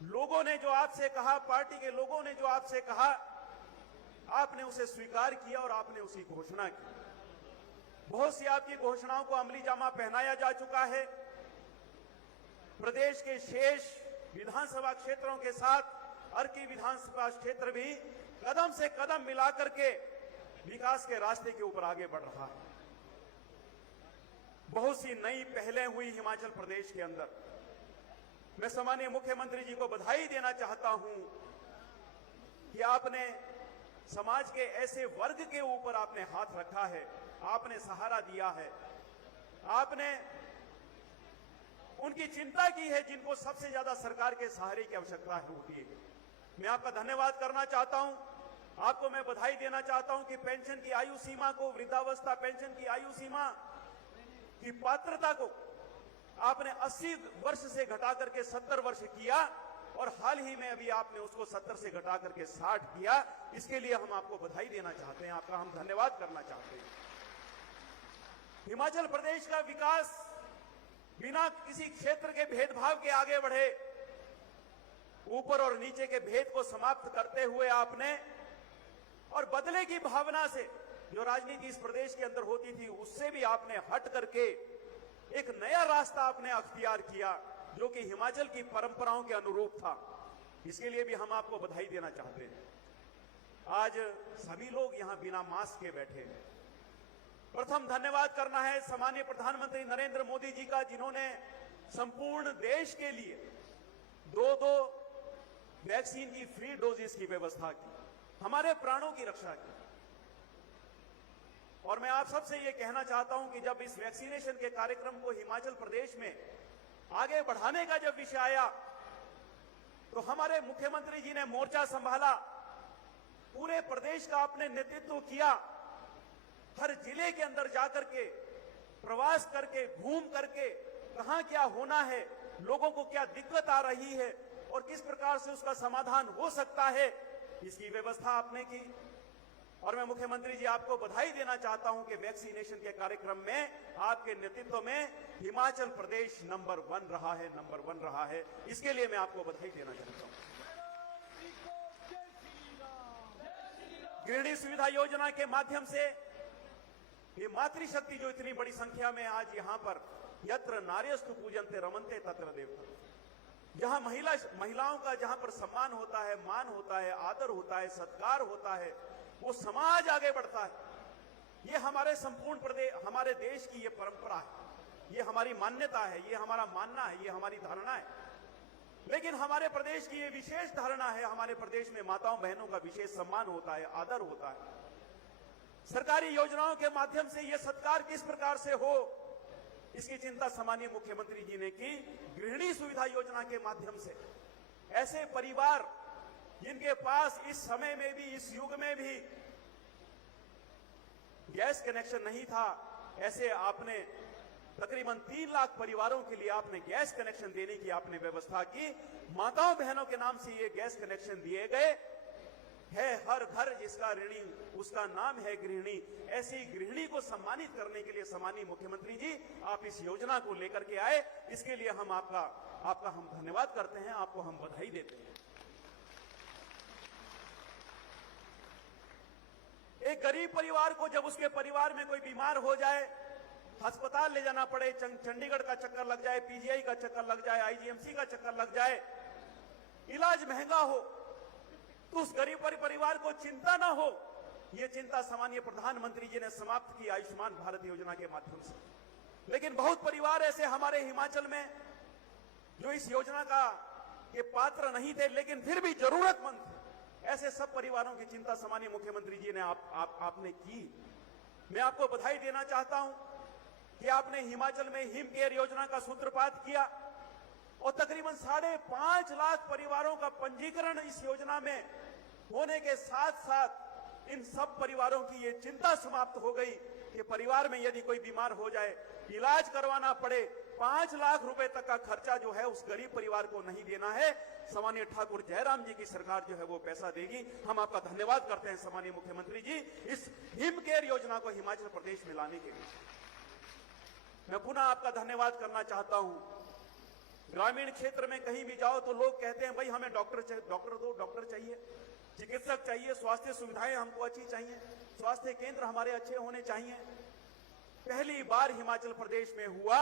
लोगों ने जो आपसे कहा, पार्टी के लोगों ने जो आपसे कहा, आपने उसे स्वीकार किया और आपने उसकी घोषणा की। बहुत सी आपकी घोषणाओं को अमली जामा पहनाया जा चुका है। प्रदेश के शेष विधानसभा क्षेत्रों के साथ अर्की विधानसभा क्षेत्र भी कदम से कदम मिलाकर के विकास के रास्ते के ऊपर आगे बढ़ रहा है। बहुत सी नई पहलें हुई हिमाचल प्रदेश के अंदर। मैं सम्मानीय मुख्यमंत्री जी को बधाई देना चाहता हूं कि आपने समाज के ऐसे वर्ग के ऊपर आपने हाथ रखा है, आपने सहारा दिया है, आपने उनकी चिंता की है जिनको सबसे ज्यादा सरकार के सहारे की आवश्यकता होती है। मैं आपका धन्यवाद करना चाहता हूं, आपको मैं बधाई देना चाहता हूं कि पेंशन की आयु सीमा को, वृद्धावस्था पेंशन की आयु सीमा की पात्रता को आपने 80 वर्ष से घटा करके 70 वर्ष किया और हाल ही में अभी आपने उसको 70 से घटा करके 60 किया। इसके लिए हम आपको बधाई देना चाहते हैं, आपका हम धन्यवाद करना चाहते हैं। हिमाचल प्रदेश का विकास बिना किसी क्षेत्र के भेदभाव के आगे बढ़े, ऊपर और नीचे के भेद को समाप्त करते हुए आपने और बदले की भावना से जो राजनीति इस प्रदेश के अंदर होती थी उससे भी आपने हट करके एक नया रास्ता आपने अख्तियार किया जो कि हिमाचल की परंपराओं के अनुरूप था। इसके लिए भी हम आपको बधाई देना चाहते हैं। आज सभी लोग यहां बिना मास्क के बैठे हैं। प्रथम धन्यवाद करना है सम्मानीय प्रधानमंत्री नरेंद्र मोदी जी का, जिन्होंने संपूर्ण देश के लिए 2-2 वैक्सीन की फ्री डोजेस की व्यवस्था की, हमारे प्राणों की रक्षा की। और मैं आप सबसे यह कहना चाहता हूं कि जब इस वैक्सीनेशन के कार्यक्रम को हिमाचल प्रदेश में आगे बढ़ाने का जब विषय आया, तो हमारे मुख्यमंत्री जी ने मोर्चा संभाला, पूरे प्रदेश का आपने नेतृत्व किया, हर जिले के अंदर जाकर के प्रवास करके घूम करके कहां क्या होना है, लोगों को क्या दिक्कत आ रही है और किस प्रकार से उसका समाधान हो सकता है, इसकी व्यवस्था आपने की। और मैं मुख्यमंत्री जी आपको बधाई देना चाहता हूं कि वैक्सीनेशन के कार्यक्रम में आपके नेतृत्व में हिमाचल प्रदेश नंबर 1 रहा है। इसके लिए मैं आपको बधाई देना चाहता हूं। गृहिणी सुविधा योजना के माध्यम से ये मातृशक्ति जो इतनी बड़ी संख्या में आज यहां पर यत्र नार्यस्तु पूजन्ते रमन्ते तत्र देवता, जहां महिलाओं का जहां पर सम्मान होता है, मान होता है, आदर होता है, सत्कार होता है, वो समाज आगे बढ़ता है। ये हमारे संपूर्ण प्रदेश, हमारे देश की ये परंपरा है, ये हमारी मान्यता है, ये हमारा मानना है, ये हमारी धारणा है। लेकिन हमारे प्रदेश की ये विशेष धारणा है, हमारे प्रदेश में माताओं बहनों का विशेष सम्मान होता है, आदर होता है। सरकारी योजनाओं के माध्यम से ये सत्कार किस प्रकार से हो, इसकी चिंता सम्मानीय मुख्यमंत्री जी ने की। गृहिणी सुविधा योजना के माध्यम से ऐसे परिवार जिनके पास इस समय में भी, इस युग में भी गैस कनेक्शन नहीं था, ऐसे आपने तकरीबन 3 लाख परिवारों के लिए आपने गैस कनेक्शन देने की आपने व्यवस्था की। माताओं बहनों के नाम से ये गैस कनेक्शन दिए गए है। हर घर जिसका ऋणी उसका नाम है गृहिणी। ऐसी गृहिणी को सम्मानित करने के लिए सम्मानीय मुख्यमंत्री जी आप इस योजना को लेकर के आए, इसके लिए हम आपका हम धन्यवाद करते हैं, आपको हम बधाई देते हैं। एक गरीब परिवार को जब उसके परिवार में कोई बीमार हो जाए, अस्पताल ले जाना पड़े, चंडीगढ़ का चक्कर लग जाए, पीजीआई का चक्कर लग जाए, आईजीएमसी का चक्कर लग जाए, इलाज महंगा हो, तो उस गरीब परिवार को चिंता ना हो, यह चिंता सम्मानीय प्रधानमंत्री जी ने समाप्त की आयुष्मान भारत योजना के माध्यम से। लेकिन बहुत परिवार ऐसे हमारे हिमाचल में जो इस योजना का के पात्र नहीं थे, लेकिन फिर भी जरूरतमंद थे। ऐसे सब परिवारों की चिंता सम्मानीय मुख्यमंत्री जी ने आपने की। मैं आपको बधाई देना चाहता हूं कि आपने हिमाचल में हिम केयर योजना का सूत्रपात किया और तकरीबन 5.5 लाख परिवारों का पंजीकरण इस योजना में होने के साथ साथ इन सब परिवारों की ये चिंता समाप्त हो गई कि परिवार में यदि कोई बीमार हो जाए, इलाज करवाना पड़े, 5 लाख रुपए तक का खर्चा जो है उस गरीब परिवार को नहीं देना है। सम्मानीय ठाकुर जयराम जी की सरकार जो है वो पैसा देगी। हम आपका धन्यवाद करते हैं सम्मानीय मुख्यमंत्री जी इस हिम केयर योजना को हिमाचल प्रदेश में लाने के लिए। मैं पुनः आपका धन्यवाद करना चाहता हूं। ग्रामीण क्षेत्र में कहीं भी जाओ तो लोग कहते हैं भाई हमें डॉक्टर दो, डॉक्टर चाहिए, चिकित्सक चाहिए, स्वास्थ्य सुविधाएं हमको अच्छी चाहिए, स्वास्थ्य केंद्र हमारे अच्छे होने चाहिए। पहली बार हिमाचल प्रदेश में हुआ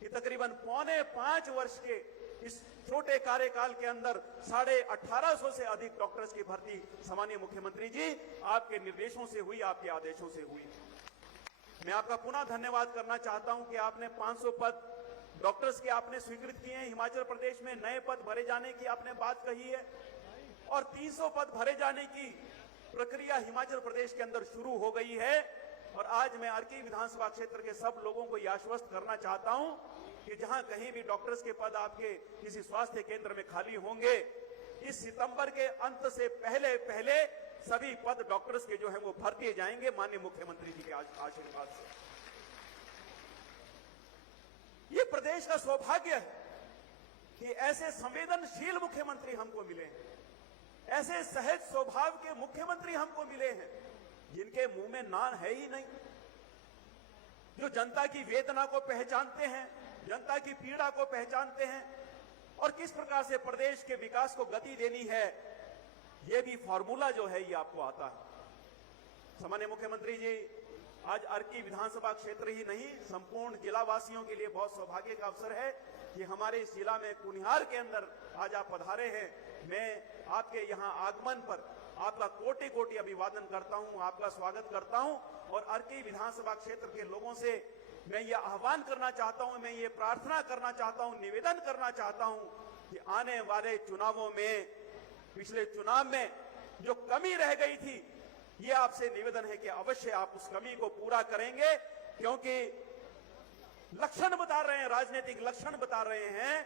कि तकरीबन 4.25 वर्ष के इस छोटे कार्यकाल के अंदर 1850 से अधिक डॉक्टर्स की भर्ती सम्मानीय मुख्यमंत्री जी आपके निर्देशों से हुई, आपके आदेशों से हुई। मैं आपका पुनः धन्यवाद करना चाहता हूं कि आपने 500 पद डॉक्टर्स के आपने स्वीकृत किए हैं। हिमाचल प्रदेश में नए पद भरे जाने की आपने बात कही है और 300 पद भरे जाने की प्रक्रिया हिमाचल प्रदेश के अंदर शुरू हो गई है। और आज मैं अर्की विधानसभा क्षेत्र के सब लोगों को यह आश्वस्त करना चाहता हूं कि जहां कहीं भी डॉक्टर्स के पद आपके किसी स्वास्थ्य केंद्र में खाली होंगे, इस सितंबर के अंत से पहले सभी पद डॉक्टर्स के जो है वो भर दिए जाएंगे माननीय मुख्यमंत्री जी के आशीर्वाद से। ये प्रदेश का सौभाग्य है कि ऐसे संवेदनशील मुख्यमंत्री हमको मिले हैं, ऐसे सहज स्वभाव के मुख्यमंत्री हमको मिले हैं जिनके मुंह में नान है ही नहीं, जो जनता की वेदना को पहचानते हैं, जनता की पीड़ा को पहचानते हैं और किस प्रकार से प्रदेश के विकास को गति देनी है, यह भी फॉर्मूला जो है ये आपको आता है। सम्माननीय मुख्यमंत्री जी, आज अर्की विधानसभा क्षेत्र ही नहीं संपूर्ण जिलावासियों के लिए बहुत सौभाग्य का अवसर है कि हमारे इस जिला में कुनिहार के अंदर आज आप पधारे हैं। मैं आपके यहाँ आगमन पर आपका कोटि कोटि अभिवादन करता हूं, आपका स्वागत करता हूं और अर्की विधानसभा क्षेत्र के लोगों से मैं ये आह्वान करना चाहता हूं, मैं ये प्रार्थना करना चाहता हूं, निवेदन करना चाहता हूं कि आने वाले चुनावों में, पिछले चुनाव में जो कमी रह गई थी, ये आपसे निवेदन है कि अवश्य आप उस कमी को पूरा करेंगे, क्योंकि लक्षण बता रहे हैं, राजनीतिक लक्षण बता रहे हैं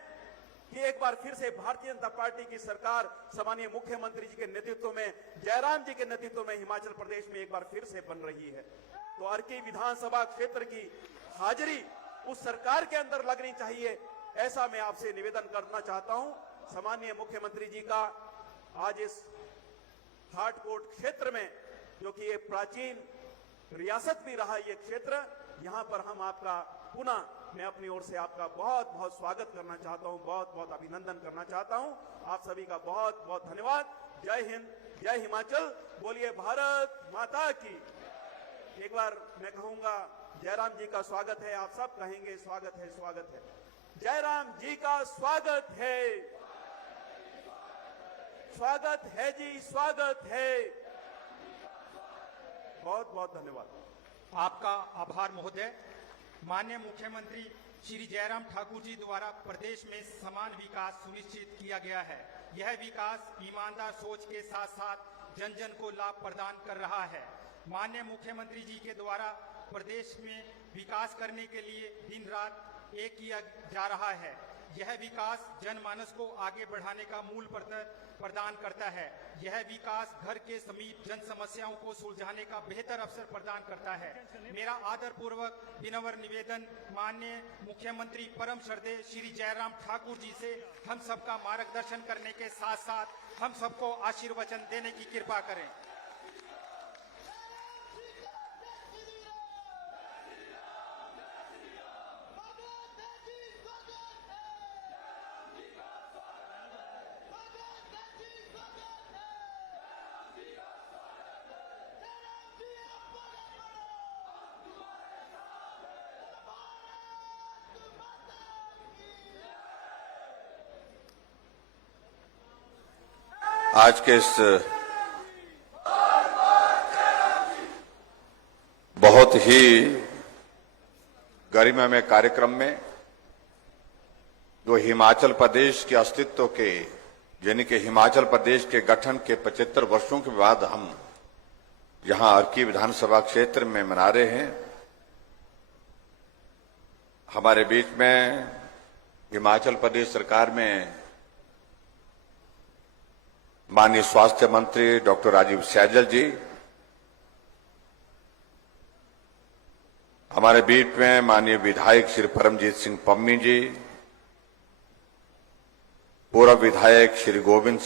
कि एक बार फिर से भारतीय जनता पार्टी की सरकार सम्मानीय मुख्यमंत्री जी के नेतृत्व में, जयराम जी के नेतृत्व में हिमाचल प्रदेश में एक बार फिर से बन रही है। तो अर्की विधानसभा क्षेत्र की हाजिरी उस सरकार के अंदर लगनी चाहिए, ऐसा मैं आपसे निवेदन करना चाहता हूं। सम्मानीय मुख्यमंत्री जी का आज इस हाटकोट क्षेत्र में, जो कि एक प्राचीन रियासत भी रहा ये क्षेत्र, यहां पर हम आपका पुनः मैं अपनी ओर से आपका बहुत बहुत स्वागत करना चाहता हूं, बहुत बहुत अभिनंदन करना चाहता हूं। आप सभी का बहुत बहुत धन्यवाद। जय हिंद, जय हिमाचल, बोलिए भारत माता की। एक बार मैं कहूंगा जयराम जी का स्वागत है, आप सब कहेंगे स्वागत है, स्वागत है। जयराम जी का स्वागत है, स्वागत है जी, स्वागत है। बहुत बहुत धन्यवाद। आपका आभार महोदय। माननीय मुख्यमंत्री श्री जयराम ठाकुर जी द्वारा प्रदेश में समान विकास सुनिश्चित किया गया है। यह विकास ईमानदार सोच के साथ साथ जन जन को लाभ प्रदान कर रहा है। माननीय मुख्यमंत्री जी के द्वारा प्रदेश में विकास करने के लिए दिन रात एक किया जा रहा है। यह विकास जनमानस को आगे बढ़ाने का मूल प्रदान करता है। यह विकास घर के समीप जन समस्याओं को सुलझाने का बेहतर अवसर प्रदान करता है। मेरा आदरपूर्वक विनम्र निवेदन माननीय मुख्यमंत्री परम श्रद्धेय श्री जयराम ठाकुर जी से हम सबका मार्गदर्शन करने के साथ साथ हम सबको आशीर्वचन देने की कृपा करें। आज के इस बहुत ही गरिमामय कार्यक्रम में जो हिमाचल प्रदेश के अस्तित्व के, यानी कि हिमाचल प्रदेश के गठन के 75 वर्षों के बाद हम यहां अर्की विधानसभा क्षेत्र में मना रहे हैं। हमारे बीच में हिमाचल प्रदेश सरकार में माननीय स्वास्थ्य मंत्री डॉक्टर राजीव सैजल जी, हमारे बीच में माननीय विधायक श्री परमजीत सिंह पम्मी जी, पूर्व विधायक श्री गोविंद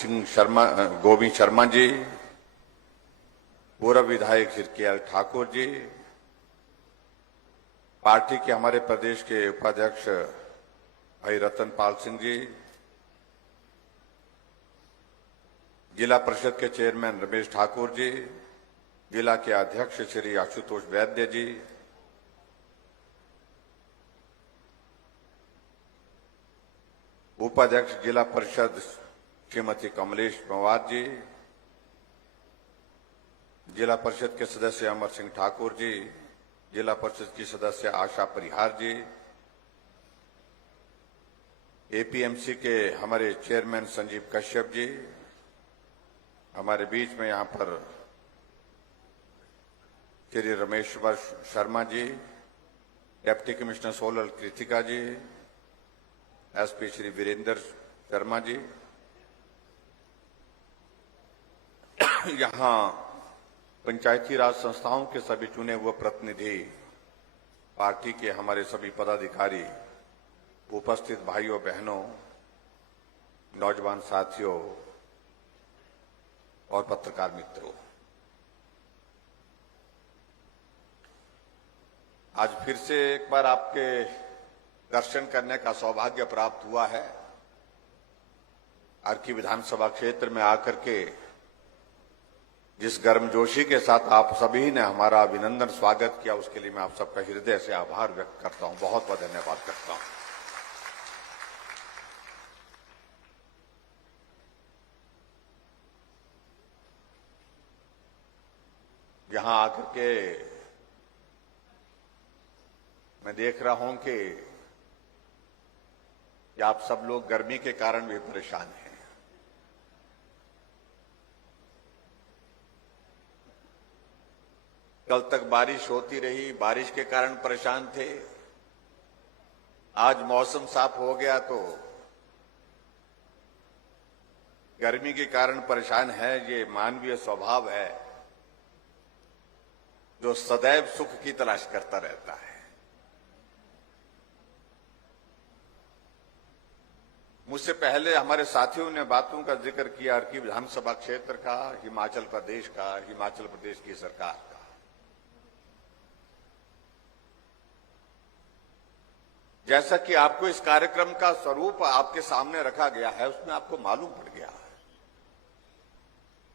शर्मा जी, पूर्व विधायक श्री के.एल. ठाकुर जी, पार्टी के हमारे प्रदेश के उपाध्यक्ष भाई रतनपाल सिंह जी, जिला परिषद के चेयरमैन रमेश ठाकुर जी, जिला के अध्यक्ष श्री आशुतोष वैद्य जी, उपाध्यक्ष जिला परिषद श्रीमती कमलेश पंवार जी, जिला परिषद के सदस्य अमर सिंह ठाकुर जी, जिला परिषद की सदस्य आशा परिहार जी, एपीएमसी के हमारे चेयरमैन संजीव कश्यप जी, हमारे बीच में यहां पर Shri Rameshwar Sharma ji, deputy commissioner solar Kritika जी, एसपी श्री वीरेंद्र शर्मा जी, यहां पंचायती राज संस्थाओं के सभी चुने हुए प्रतिनिधि, पार्टी के हमारे सभी पदाधिकारी, उपस्थित भाइयों बहनों, नौजवान साथियों और पत्रकार मित्रों, आज फिर से एक बार आपके दर्शन करने का सौभाग्य प्राप्त हुआ है। अर्की विधानसभा क्षेत्र में आकर के जिस गर्मजोशी के साथ आप सभी ने हमारा अभिनंदन स्वागत किया, उसके लिए मैं आप सबका हृदय से आभार व्यक्त करता हूं, बहुत बहुत धन्यवाद करता हूं। यहां आकर के मैं देख रहा हूं कि आप सब लोग गर्मी के कारण भी परेशान हैं। कल तक बारिश होती रही, बारिश के कारण परेशान थे। आज मौसम साफ हो गया तो गर्मी के कारण परेशान है। ये मानवीय स्वभाव है जो सदैव सुख की तलाश करता रहता है। मुझसे पहले हमारे साथियों ने बातों का जिक्र किया अर्की विधानसभा क्षेत्र का, हिमाचल प्रदेश का, हिमाचल प्रदेश की सरकार का। जैसा कि आपको इस कार्यक्रम का स्वरूप आपके सामने रखा गया है, उसमें आपको मालूम पड़ गया है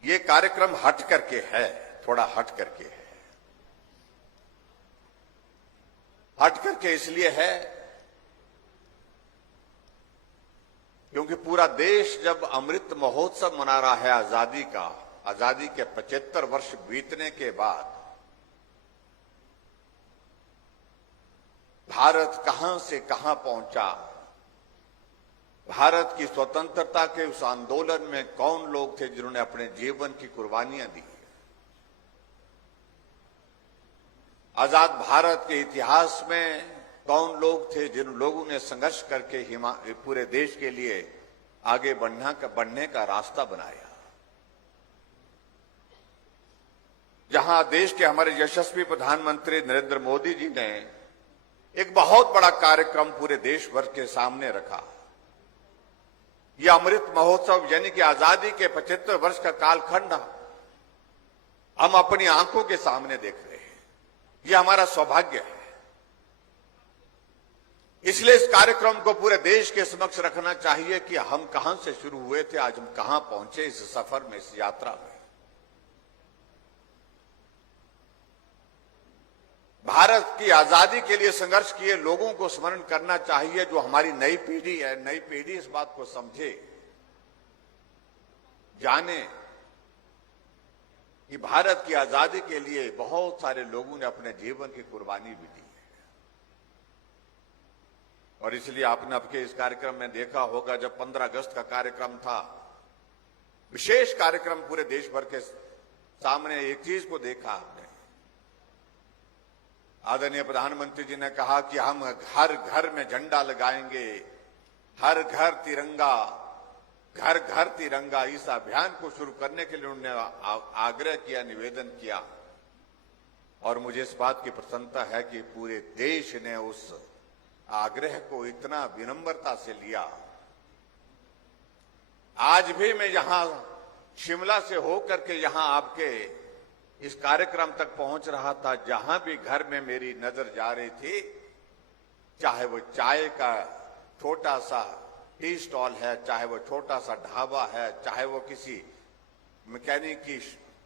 ये कार्यक्रम हट करके है, थोड़ा हट करके है। हट करके इसलिए है क्योंकि पूरा देश जब अमृत महोत्सव मना रहा है आजादी का, आजादी के 75 वर्ष बीतने के बाद भारत कहां से कहां पहुंचा, भारत की स्वतंत्रता के उस आंदोलन में कौन लोग थे जिन्होंने अपने जीवन की कुर्बानियां दी, आजाद भारत के इतिहास में कौन लोग थे जिन लोगों ने संघर्ष करके पूरे देश के लिए आगे बढ़ने का रास्ता बनाया। जहां देश के हमारे यशस्वी प्रधानमंत्री नरेंद्र मोदी जी ने एक बहुत बड़ा कार्यक्रम पूरे देश भर के सामने रखा। यह अमृत महोत्सव यानी कि आजादी के 75 वर्ष का कालखंड हम अपनी आंखों के सामने देख रहे हैं। यह हमारा सौभाग्य है। इसलिए इस कार्यक्रम को पूरे देश के समक्ष रखना चाहिए कि हम कहां से शुरू हुए थे, आज हम कहां पहुंचे इस सफर में, इस यात्रा में। भारत की आजादी के लिए संघर्ष किए लोगों को स्मरण करना चाहिए। जो हमारी नई पीढ़ी है, नई पीढ़ी इस बात को समझे, जाने कि भारत की आजादी के लिए बहुत सारे लोगों ने अपने जीवन की कुर्बानी भी दी है। और इसलिए आपने आपके इस कार्यक्रम में देखा होगा, जब 15 अगस्त का कार्यक्रम था, विशेष कार्यक्रम पूरे देश भर के सामने एक चीज को देखा आपने। आदरणीय प्रधानमंत्री जी ने कहा कि हम हर घर में झंडा लगाएंगे, हर घर तिरंगा, घर घर तिरंगा। इस अभियान को शुरू करने के लिए उन्होंने आग्रह किया, निवेदन किया। और मुझे इस बात की प्रसन्नता है कि पूरे देश ने उस आग्रह को इतना विनम्रता से लिया। आज भी मैं यहां शिमला से होकर के यहां आपके इस कार्यक्रम तक पहुंच रहा था, जहां भी घर में मेरी नजर जा रही थी, चाहे वो चाय का छोटा सा टी स्टॉल है, चाहे वो छोटा सा ढाबा है, चाहे वो किसी मैकेनिक की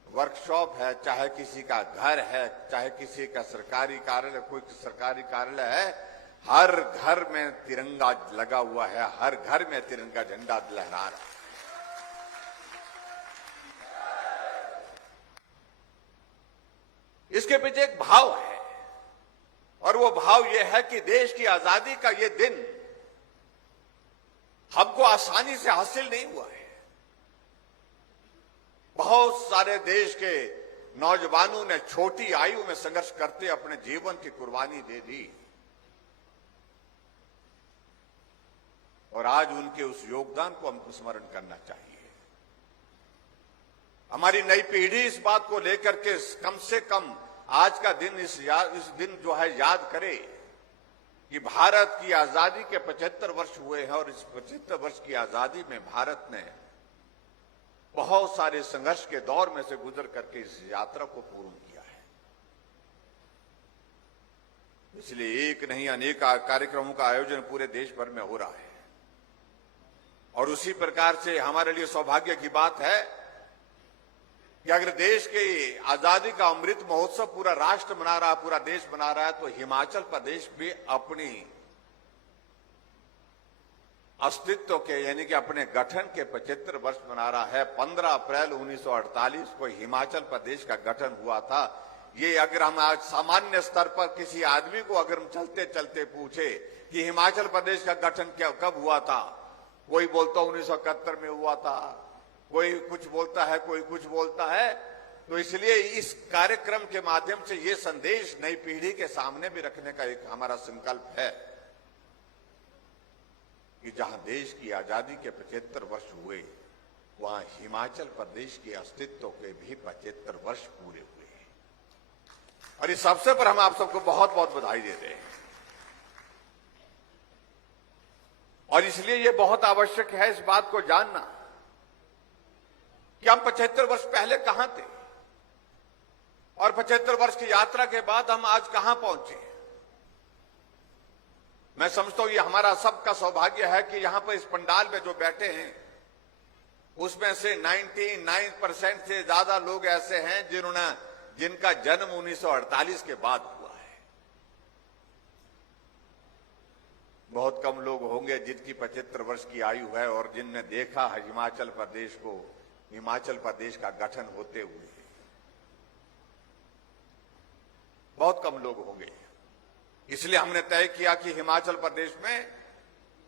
वर्कशॉप है, चाहे किसी का घर है, चाहे किसी का सरकारी कार्यालय, कोई सरकारी कार्यालय है, हर घर में तिरंगा लगा हुआ है, हर घर में तिरंगा झंडा लहरा रहा है। इसके पीछे एक भाव है, और वो भाव ये है कि देश की आजादी का ये दिन हमको आसानी से हासिल नहीं हुआ है। बहुत सारे देश के नौजवानों ने छोटी आयु में संघर्ष करते अपने जीवन की कुर्बानी दे दी, और आज उनके उस योगदान को हमको स्मरण करना चाहिए। हमारी नई पीढ़ी इस बात को लेकर के कम से कम आज का दिन इस दिन जो है याद करे कि भारत की आजादी के 75 वर्ष हुए हैं, और इस 75 वर्ष की आजादी में भारत ने बहुत सारे संघर्ष के दौर में से गुजर करके इस यात्रा को पूर्ण किया है। इसलिए एक नहीं अनेक कार्यक्रमों का आयोजन पूरे देश भर में हो रहा है, और उसी प्रकार से हमारे लिए सौभाग्य की बात है कि अगर देश के आजादी का अमृत महोत्सव पूरा राष्ट्र मना रहा, पूरा देश मना रहा है, तो हिमाचल प्रदेश भी अपनी अस्तित्व के यानी कि अपने गठन के 75 वर्ष मना रहा है। 15 अप्रैल 1948 को हिमाचल प्रदेश का गठन हुआ था। ये अगर हम आज सामान्य स्तर पर किसी आदमी को अगर हम चलते चलते पूछे कि हिमाचल प्रदेश का गठन कब हुआ था, कोई बोलता 1971 में हुआ था, कोई कुछ बोलता है, कोई कुछ बोलता है। तो इसलिए इस कार्यक्रम के माध्यम से ये संदेश नई पीढ़ी के सामने भी रखने का एक हमारा संकल्प है कि जहां देश की आजादी के 75 वर्ष हुए, वहां हिमाचल प्रदेश के अस्तित्व के भी 75 वर्ष पूरे हुए। और इस अवसर पर हम आप सबको बहुत बहुत बधाई देते हैं। और इसलिए यह बहुत आवश्यक है इस बात को जानना कि हम 75 वर्ष पहले कहां थे और 75 वर्ष की यात्रा के बाद हम आज कहां पहुंचे। मैं समझता हूं ये हमारा सबका सौभाग्य है कि यहां पर इस पंडाल में जो बैठे हैं उसमें से 99% से ज्यादा लोग ऐसे हैं जिनका जन्म 1948 के बाद हुआ है। बहुत कम लोग होंगे जिनकी 75 वर्ष की आयु है और जिनने देखा है हिमाचल प्रदेश को, हिमाचल प्रदेश का गठन होते हुए। बहुत कम लोग होंगे। इसलिए हमने तय किया कि हिमाचल प्रदेश में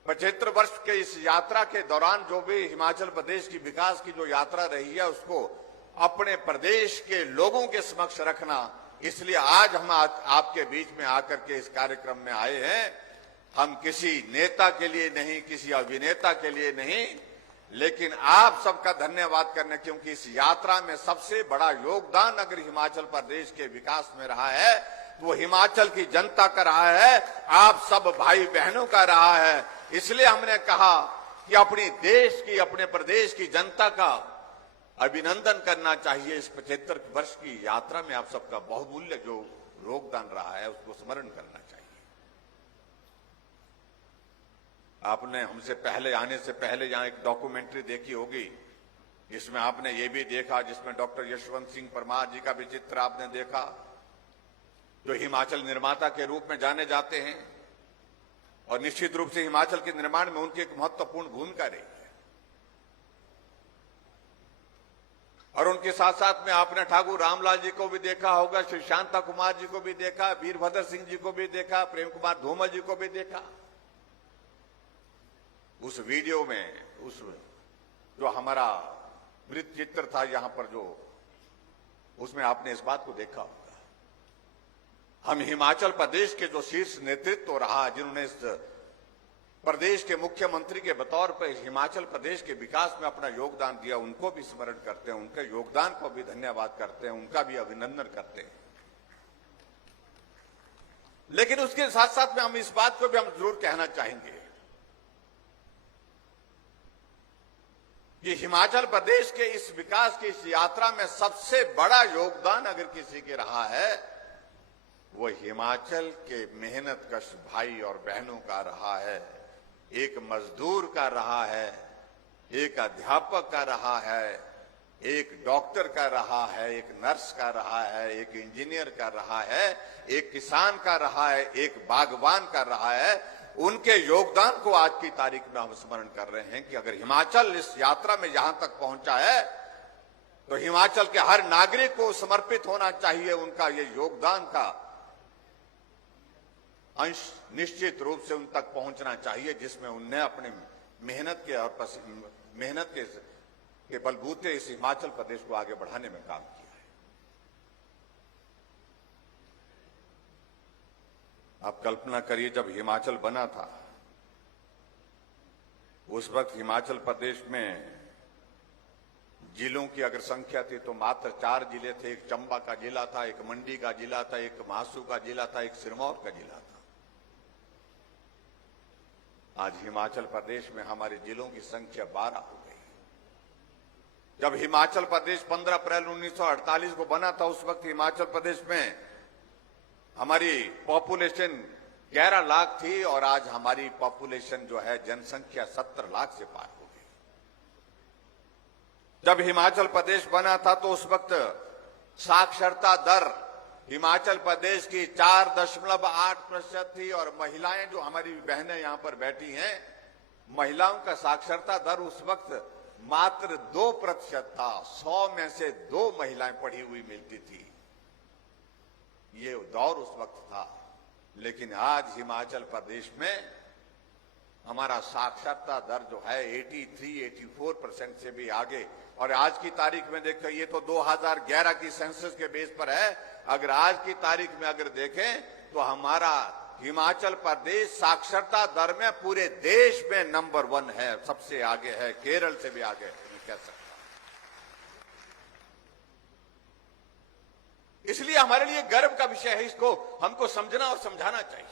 75 वर्ष के इस यात्रा के दौरान जो भी हिमाचल प्रदेश की विकास की जो यात्रा रही है उसको अपने प्रदेश के लोगों के समक्ष रखना। इसलिए आज हम आपके बीच में आकर के इस कार्यक्रम में आए हैं। हम किसी नेता के लिए नहीं, किसी अभिनेता के लिए नहीं, लेकिन आप सबका धन्यवाद करने, क्योंकि इस यात्रा में सबसे बड़ा योगदान अगर हिमाचल प्रदेश के विकास में रहा है तो वो हिमाचल की जनता का रहा है, आप सब भाई बहनों का रहा है। इसलिए हमने कहा कि अपनी देश की, अपने प्रदेश की जनता का अभिनंदन करना चाहिए। इस 75 वर्ष की यात्रा में आप सबका बहुमूल्य जो योगदान रहा है उसको स्मरण करना चाहिए। आपने हमसे पहले आने से पहले यहां एक डॉक्यूमेंट्री देखी होगी जिसमें आपने ये भी देखा, जिसमें डॉक्टर यशवंत सिंह परमार जी का भी चित्र आपने देखा, जो हिमाचल निर्माता के रूप में जाने जाते हैं। और निश्चित रूप से हिमाचल के निर्माण में उनकी एक महत्वपूर्ण भूमिका रही है। और उनके साथ साथ में आपने ठाकुर रामलाल जी को भी देखा होगा, श्री शांता कुमार जी को भी देखा, वीरभद्र सिंह जी को भी देखा, प्रेम कुमार धूमल जी को भी देखा। उस वीडियो में उस जो हमारा वृत्त चित्र था यहां पर जो, उसमें आपने इस बात को देखा होगा। हम हिमाचल प्रदेश के जो शीर्ष नेतृत्व रहा, जिन्होंने इस प्रदेश के मुख्यमंत्री के बतौर पर हिमाचल प्रदेश के विकास में अपना योगदान दिया, उनको भी स्मरण करते हैं, उनके योगदान को भी धन्यवाद करते हैं, उनका भी अभिनंदन करते हैं। लेकिन उसके साथ साथ में हम इस बात को भी हम जरूर कहना चाहेंगे कि हिमाचल प्रदेश के इस विकास की इस यात्रा में सबसे बड़ा योगदान अगर किसी के रहा है वो हिमाचल के मेहनतकश भाई और बहनों का रहा है। एक मजदूर का रहा है, एक अध्यापक का रहा है, एक डॉक्टर का रहा है, एक नर्स का रहा है, एक इंजीनियर का रहा है, एक किसान का रहा है, एक बागवान का रहा है। उनके योगदान को आज की तारीख में हम स्मरण कर रहे हैं कि अगर हिमाचल इस यात्रा में यहां तक पहुंचा है तो हिमाचल के हर नागरिक को समर्पित होना चाहिए। उनका ये योगदान का अंश निश्चित रूप से उन तक पहुंचना चाहिए, जिसमें उनने अपने मेहनत के और मेहनत के बलबूते इस हिमाचल प्रदेश को आगे बढ़ाने में काम किया है। आप कल्पना करिए, जब हिमाचल बना था उस वक्त हिमाचल प्रदेश में जिलों की अगर संख्या थी तो मात्र 4 जिले थे। एक चंबा का जिला था, एक मंडी का जिला था, एक महासू का जिला था, एक सिरमौर का जिला था। आज हिमाचल प्रदेश में हमारे जिलों की संख्या 12 हो गई। जब हिमाचल प्रदेश 15 अप्रैल 1948 को बना था उस वक्त हिमाचल प्रदेश में हमारी पॉपुलेशन 11 लाख थी और आज हमारी पॉपुलेशन जो है जनसंख्या 70 लाख से पार हो गई। जब हिमाचल प्रदेश बना था तो उस वक्त साक्षरता दर हिमाचल प्रदेश की 4.8% थी और महिलाएं जो हमारी बहनें यहां पर बैठी हैं महिलाओं का साक्षरता दर उस वक्त मात्र 2% था। 100 में से 2 महिलाएं पढ़ी हुई मिलती थी। ये दौर उस वक्त था। लेकिन आज हिमाचल प्रदेश में हमारा साक्षरता दर जो है 83-84% से भी आगे। और आज की तारीख में देखो, ये तो 2011 की सेंसस के बेस पर है। अगर आज की तारीख में अगर देखें तो हमारा हिमाचल प्रदेश साक्षरता दर में पूरे देश में नंबर 1 है, सबसे आगे है, केरल से भी आगे है, मैं कह सकता हूं। इसलिए हमारे लिए गर्व का विषय है, इसको हमको समझना और समझाना चाहिए।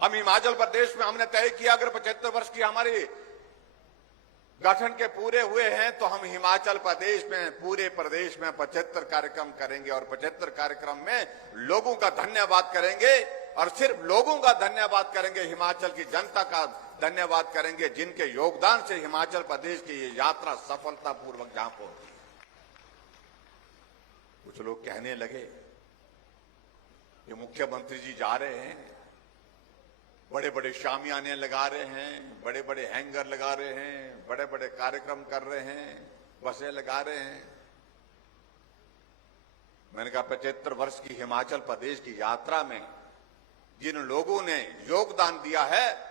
हम हिमाचल प्रदेश में हमने तय किया अगर 75 वर्ष की हमारी गठन के पूरे हुए हैं तो हम हिमाचल प्रदेश में, पूरे प्रदेश में 75 कार्यक्रम करेंगे। और 75 कार्यक्रम में लोगों का धन्यवाद करेंगे। और सिर्फ लोगों का धन्यवाद करेंगे, हिमाचल की जनता का धन्यवाद करेंगे, जिनके योगदान से हिमाचल प्रदेश की ये यात्रा सफलतापूर्वक जहां पहुंची। कुछ लोग कहने लगे कि मुख्यमंत्री जी जा रहे हैं, बड़े बड़े शामियाने लगा रहे हैं, बड़े बड़े हैंगर लगा रहे हैं, बड़े बड़े कार्यक्रम कर रहे हैं, बसें लगा रहे हैं। मैंने कहा 75 वर्ष की हिमाचल प्रदेश की यात्रा में जिन लोगों ने योगदान दिया है,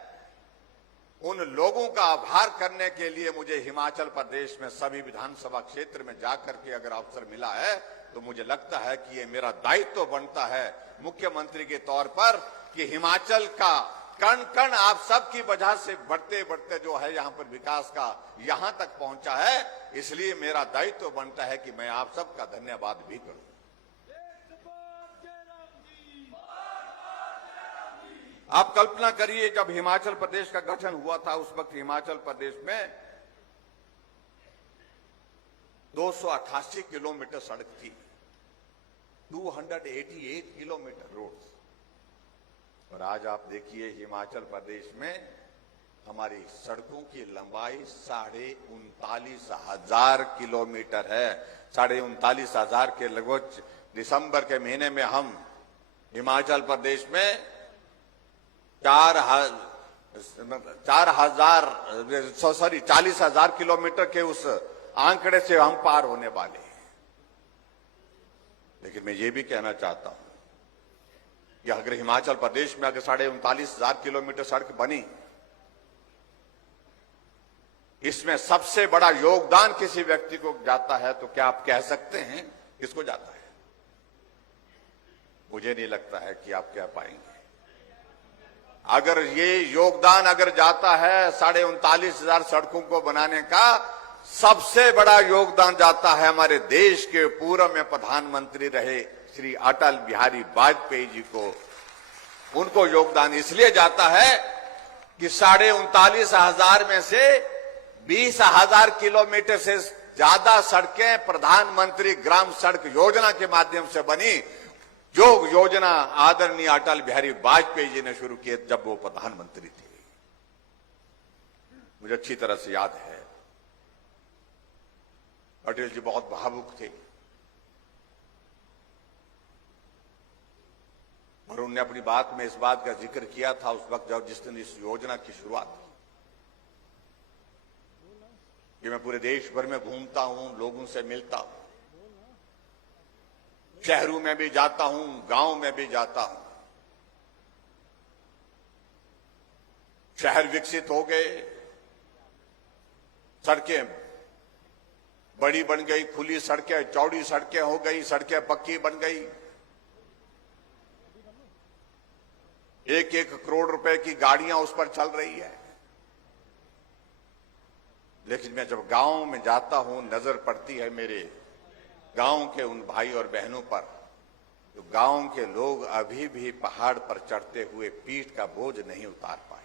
उन लोगों का आभार करने के लिए मुझे हिमाचल प्रदेश में सभी विधानसभा क्षेत्र में जाकर के अगर अवसर मिला है तो मुझे लगता है कि ये मेरा दायित्व बनता है मुख्यमंत्री के तौर पर कि हिमाचल का कण कण आप सबकी वजह से बढ़ते बढ़ते जो है यहां पर विकास का यहां तक पहुंचा है। इसलिए मेरा दायित्व बनता है कि मैं आप सबका धन्यवाद भी करूं। आप कल्पना करिए, जब हिमाचल प्रदेश का गठन हुआ था उस वक्त हिमाचल प्रदेश में 288 किलोमीटर सड़क थी, 288 किलोमीटर रोड। और आज आप देखिए हिमाचल प्रदेश में हमारी सड़कों की लंबाई 39,500 किलोमीटर है। 39,500 के लगभग दिसंबर के महीने में हम हिमाचल प्रदेश में 40,000 किलोमीटर के उस आंकड़े से हम पार होने वाले हैं। लेकिन मैं ये भी कहना चाहता हूं कि अगर हिमाचल प्रदेश में अगर 39,500 किलोमीटर सड़क बनी, इसमें सबसे बड़ा योगदान किसी व्यक्ति को जाता है तो क्या आप कह सकते हैं किसको जाता है? मुझे नहीं लगता है कि आप कह पाएंगे। अगर ये योगदान अगर जाता है 39,500 सड़कों को बनाने का, सबसे बड़ा योगदान जाता है हमारे देश के पूर्व में प्रधानमंत्री रहे श्री अटल बिहारी वाजपेयी जी को। उनको योगदान इसलिए जाता है कि 39,500 में से 20,000 किलोमीटर से ज्यादा सड़कें प्रधानमंत्री ग्राम सड़क योजना के माध्यम से बनी, जो योजना आदरणीय अटल बिहारी वाजपेयी जी ने शुरू की जब वो प्रधानमंत्री थे। मुझे अच्छी तरह से याद है, अटल जी बहुत भावुक थे और उन्होंने अपनी बात में इस बात का जिक्र किया था उस वक्त जब जिस दिन इस योजना की शुरुआत की कि मैं पूरे देश भर में घूमता हूं, लोगों से मिलता हूं, शहरों में भी जाता हूं, गांव में भी जाता हूं। शहर विकसित हो गए, सड़कें बड़ी बन गई, खुली सड़कें, चौड़ी सड़कें हो गई, सड़कें पक्की बन गई। 1-1 करोड़ रुपए की गाड़ियां उस पर चल रही है। लेकिन मैं जब गांव में जाता हूं, नजर पड़ती है मेरे गांव के उन भाई और बहनों पर, तो गांव के लोग अभी भी पहाड़ पर चढ़ते हुए पीठ का बोझ नहीं उतार पाए।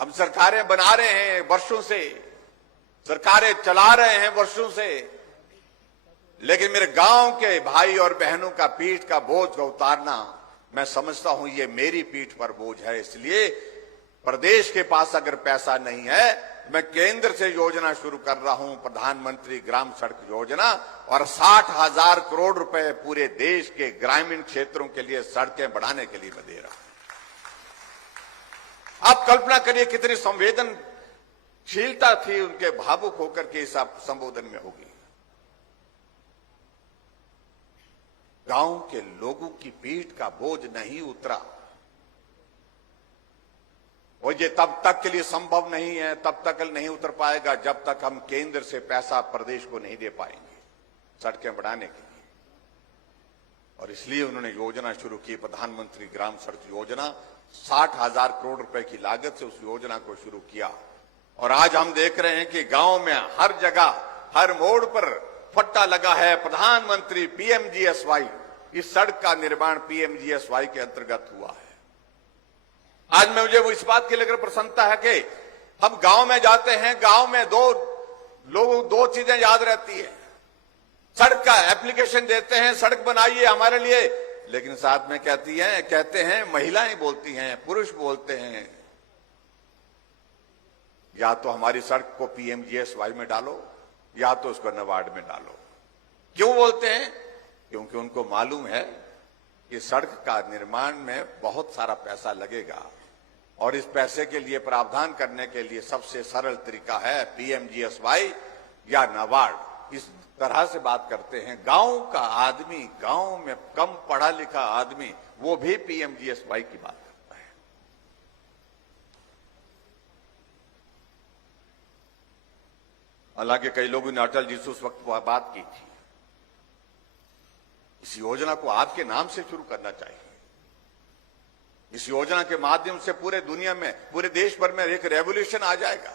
हम सरकारें बना रहे हैं वर्षों से, सरकारें चला रहे हैं वर्षों से, लेकिन मेरे गांव के भाई और बहनों का पीठ का बोझ को उतारना, मैं समझता हूं ये मेरी पीठ पर बोझ है। इसलिए प्रदेश के पास अगर पैसा नहीं है मैं केंद्र से योजना शुरू कर रहा हूं, प्रधानमंत्री ग्राम सड़क योजना, और 60,000 करोड़ रुपए पूरे देश के ग्रामीण क्षेत्रों के लिए सड़कें बढ़ाने के लिए मैं दे रहा हूं। आप कल्पना करिए कितनी संवेदनशीलता थी उनके, भावुक होकर के इस संबोधन में होगी। गांव के लोगों की पीठ का बोझ नहीं उतरा, और ये तब तक के लिए संभव नहीं है, तब तक नहीं उतर पाएगा जब तक हम केंद्र से पैसा प्रदेश को नहीं दे पाएंगे सड़कें बढ़ाने के लिए। और इसलिए उन्होंने योजना शुरू की, प्रधानमंत्री ग्राम सड़क योजना। 60,000 करोड़ रुपए की लागत से उस योजना को शुरू किया, और आज हम देख रहे हैं कि गांव में हर जगह, हर मोड़ पर फट्टा लगा है, प्रधानमंत्री पीएमजीएसवाई। इस सड़क का निर्माण पीएमजीएसवाई के अंतर्गत हुआ है। आज मुझे वो इस बात की लेकर प्रसन्नता है कि हम गांव में जाते हैं, गांव में दो चीजें याद रहती है। सड़क का एप्लीकेशन देते हैं, सड़क बनाइए हमारे लिए, लेकिन साथ में कहते हैं महिलाएं बोलती हैं, पुरुष बोलते हैं, या तो हमारी सड़क को पीएमजीएसवाई में डालो या तो उसको नाबार्ड में डालो। क्यों बोलते हैं? क्योंकि उनको मालूम है कि सड़क का निर्माण में बहुत सारा पैसा लगेगा, और इस पैसे के लिए प्रावधान करने के लिए सबसे सरल तरीका है पीएमजीएसवाई या नाबार्ड। इस तरह से बात करते हैं। गांव का आदमी, गांव में कम पढ़ा लिखा आदमी, वो भी पीएमजीएसवाई की बात करता है। हालांकि कई लोगों ने अटल जी से उस वक्त बात की थी, इस योजना को आपके नाम से शुरू करना चाहिए। इस योजना के माध्यम से पूरे दुनिया में, पूरे देश भर में एक रेवोल्यूशन आ जाएगा।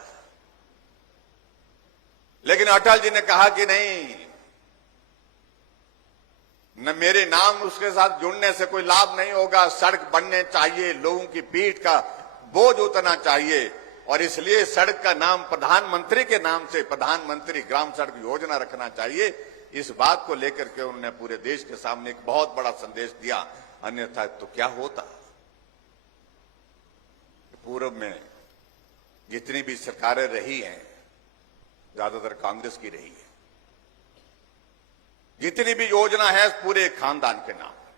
लेकिन अटल जी ने कहा कि नहीं, न मेरे नाम उसके साथ जुड़ने से कोई लाभ नहीं होगा, सड़क बनने चाहिए, लोगों की पीठ का बोझ उतरना चाहिए, और इसलिए सड़क का नाम प्रधानमंत्री के नाम से प्रधानमंत्री ग्राम सड़क योजना रखना चाहिए। इस बात को लेकर के उन्होंने पूरे देश के सामने एक बहुत बड़ा संदेश दिया। अन्यथा तो क्या होता, पूर्व में जितनी भी सरकारें रही हैं, ज्यादातर कांग्रेस की रही है। जितनी भी योजना है पूरे खानदान के नाम पर।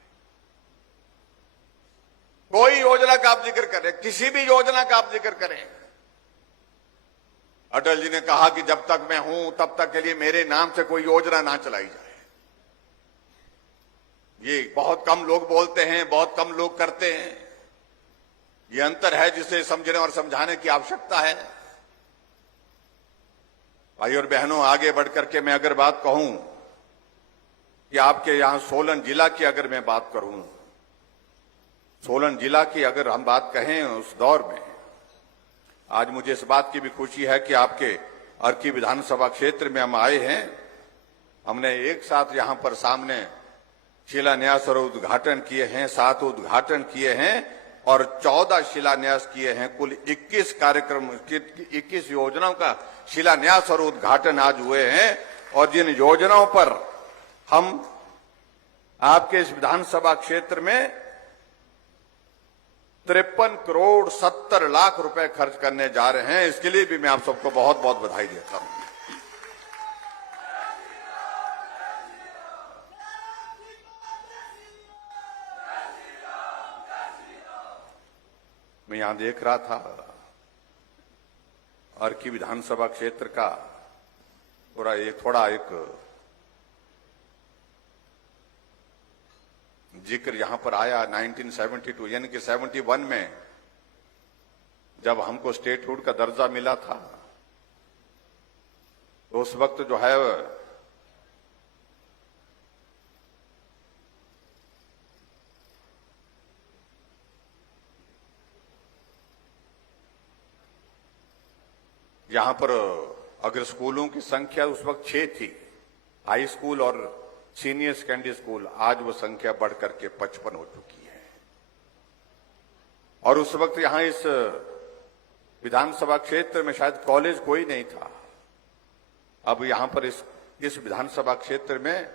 कोई योजना का आप जिक्र करें, किसी भी योजना का आप जिक्र करें, अटल जी ने कहा कि जब तक मैं हूं तब तक के लिए मेरे नाम से कोई योजना ना चलाई जाए। ये बहुत कम लोग बोलते हैं, बहुत कम लोग करते हैं। ये अंतर है जिसे समझने और समझाने की आवश्यकता है। भाई और बहनों, आगे बढ़कर के मैं अगर बात कहूं कि आपके यहां सोलन जिला की अगर मैं बात करूं, सोलन जिला की अगर हम बात कहें उस दौर में, आज मुझे इस बात की भी खुशी है कि आपके अर्की विधानसभा क्षेत्र में हम आए हैं। हमने एक साथ यहां पर सामने शिलान्यास और उद्घाटन किए हैं, 7 उद्घाटन किए हैं और 14 शिलान्यास किए हैं। कुल 21 कार्यक्रम, 21 योजनाओं का शिलान्यास और उद्घाटन आज हुए हैं। और जिन योजनाओं पर हम आपके इस विधानसभा क्षेत्र में 53 करोड़ 70 लाख रुपए खर्च करने जा रहे हैं, इसके लिए भी मैं आप सबको बहुत बहुत बधाई देता हूं। मैं यहां देख रहा था अर्की विधानसभा क्षेत्र का पूरा एक जिक्र यहां पर आया 1972 यानी कि 71 में जब हमको स्टेटहुड का दर्जा मिला था, तो उस वक्त जो है यहां पर अगर स्कूलों की संख्या उस वक्त 6 थी, हाई स्कूल और सीनियर सेकेंडरी स्कूल, आज वो संख्या बढ़कर के 55 हो चुकी है। और उस वक्त यहां इस विधानसभा क्षेत्र में शायद कॉलेज कोई नहीं था। अब यहां पर इस विधानसभा क्षेत्र में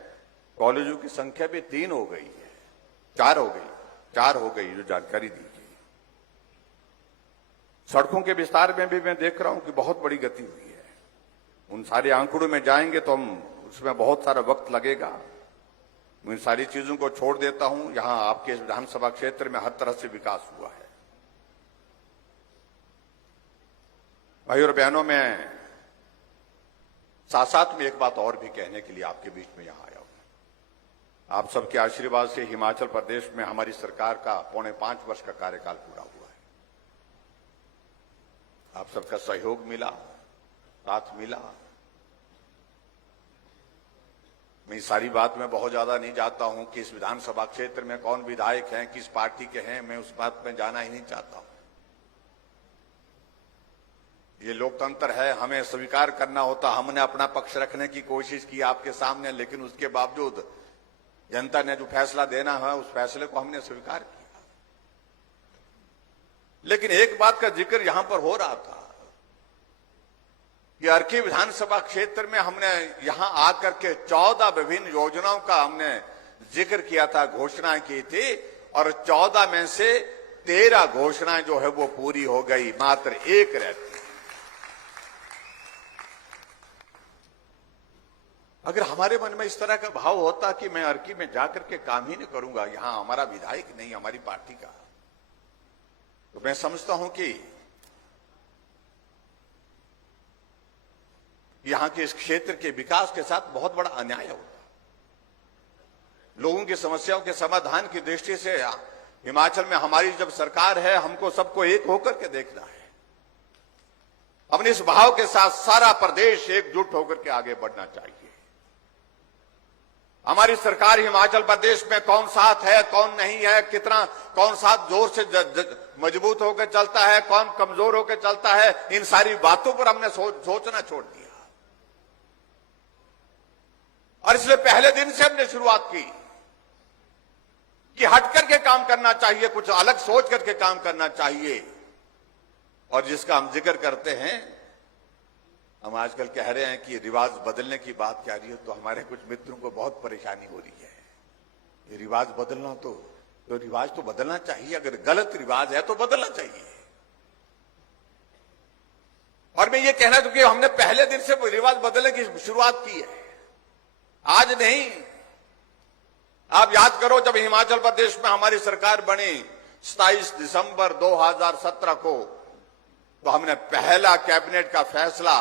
कॉलेजों की संख्या भी 3 हो गई है, 4 हो गई जो जानकारी दी गई। सड़कों के विस्तार में भी मैं देख रहा हूं कि बहुत बड़ी गति हुई है। उन सारे आंकड़ों में जाएंगे तो हम उसमें बहुत सारा वक्त लगेगा। मैं इन सारी चीजों को छोड़ देता हूं। यहां आपके विधानसभा क्षेत्र में हर तरह से विकास हुआ है। भाई और बहनों, मैं साथ साथ में एक बात और भी कहने के लिए आपके बीच में यहां आया हूं। आप सबके आशीर्वाद से हिमाचल प्रदेश में हमारी सरकार का 4.5 वर्ष का कार्यकाल पूरा हुआ है। आप सबका सहयोग मिला, साथ मिला। मैं इस सारी बात में बहुत ज्यादा नहीं जाता हूं कि इस विधानसभा क्षेत्र में कौन विधायक हैं, किस पार्टी के हैं, मैं उस बात में जाना ही नहीं चाहता हूं। ये लोकतंत्र है, हमें स्वीकार करना होता। हमने अपना पक्ष रखने की कोशिश की आपके सामने, लेकिन उसके बावजूद जनता ने जो फैसला देना है उस फैसले को हमने स्वीकार किया। लेकिन एक बात का जिक्र यहां पर हो रहा था कि अर्की विधानसभा क्षेत्र में हमने यहां आकर के 14 विभिन्न योजनाओं का हमने जिक्र किया था, घोषणाएं की थी, और 14 में से 13 घोषणाएं जो है वो पूरी हो गई, मात्र एक रहती। अगर हमारे मन में इस तरह का भाव होता कि मैं अर्की में जाकर के काम ही नहीं करूंगा, यहां हमारा विधायक नहीं, हमारी पार्टी का, तो मैं समझता हूं कि यहां के इस क्षेत्र के विकास के साथ बहुत बड़ा अन्याय होता। लोगों की समस्याओं के समाधान की दृष्टि से हिमाचल में हमारी जब सरकार है, हमको सबको एक होकर के देखना है। हमने इस भाव के साथ सारा प्रदेश एकजुट होकर के आगे बढ़ना चाहिए। हमारी सरकार हिमाचल प्रदेश में कौन साथ है, कौन नहीं है, कितना कौन साथ जोर से मजबूत होकर चलता है, कौन कमजोर होकर चलता है, इन सारी बातों पर हमने सोचना छोड़ दिया। और इसलिए पहले दिन से हमने शुरुआत की कि हट करके काम करना चाहिए, कुछ अलग सोच करके काम करना चाहिए। और जिसका हम जिक्र करते हैं, हम आजकल कह रहे हैं कि रिवाज बदलने की बात कह रही है, तो हमारे कुछ मित्रों को बहुत परेशानी हो रही है। ये रिवाज बदलना तो रिवाज तो बदलना चाहिए, अगर गलत रिवाज है तो बदलना चाहिए। और मैं ये कहना चाहूं कि हमने पहले दिन से रिवाज बदलने की शुरुआत की है, आज नहीं। आप याद करो, जब हिमाचल प्रदेश में हमारी सरकार बनी 27 दिसंबर 2017 को, तो हमने पहला कैबिनेट का फैसला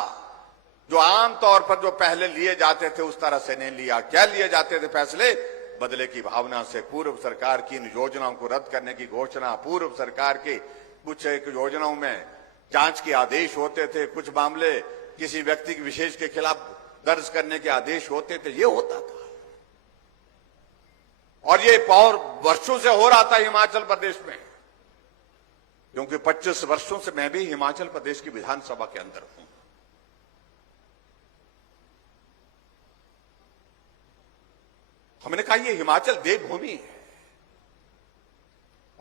जो आमतौर पर जो पहले लिए जाते थे उस तरह से नहीं लिया। क्या लिए जाते थे फैसले? बदले की भावना से पूर्व सरकार की इन योजनाओं को रद्द करने की घोषणा, पूर्व सरकार के कुछ एक योजनाओं में जांच के आदेश होते थे, कुछ मामले किसी व्यक्ति विशेष के खिलाफ दर्ज करने के आदेश होते थे, ये होता था। और ये और वर्षों से हो रहा था हिमाचल प्रदेश में, क्योंकि 25 वर्षों से मैं भी हिमाचल प्रदेश की विधानसभा के अंदर हूं। हमने कहा ये हिमाचल देवभूमि है,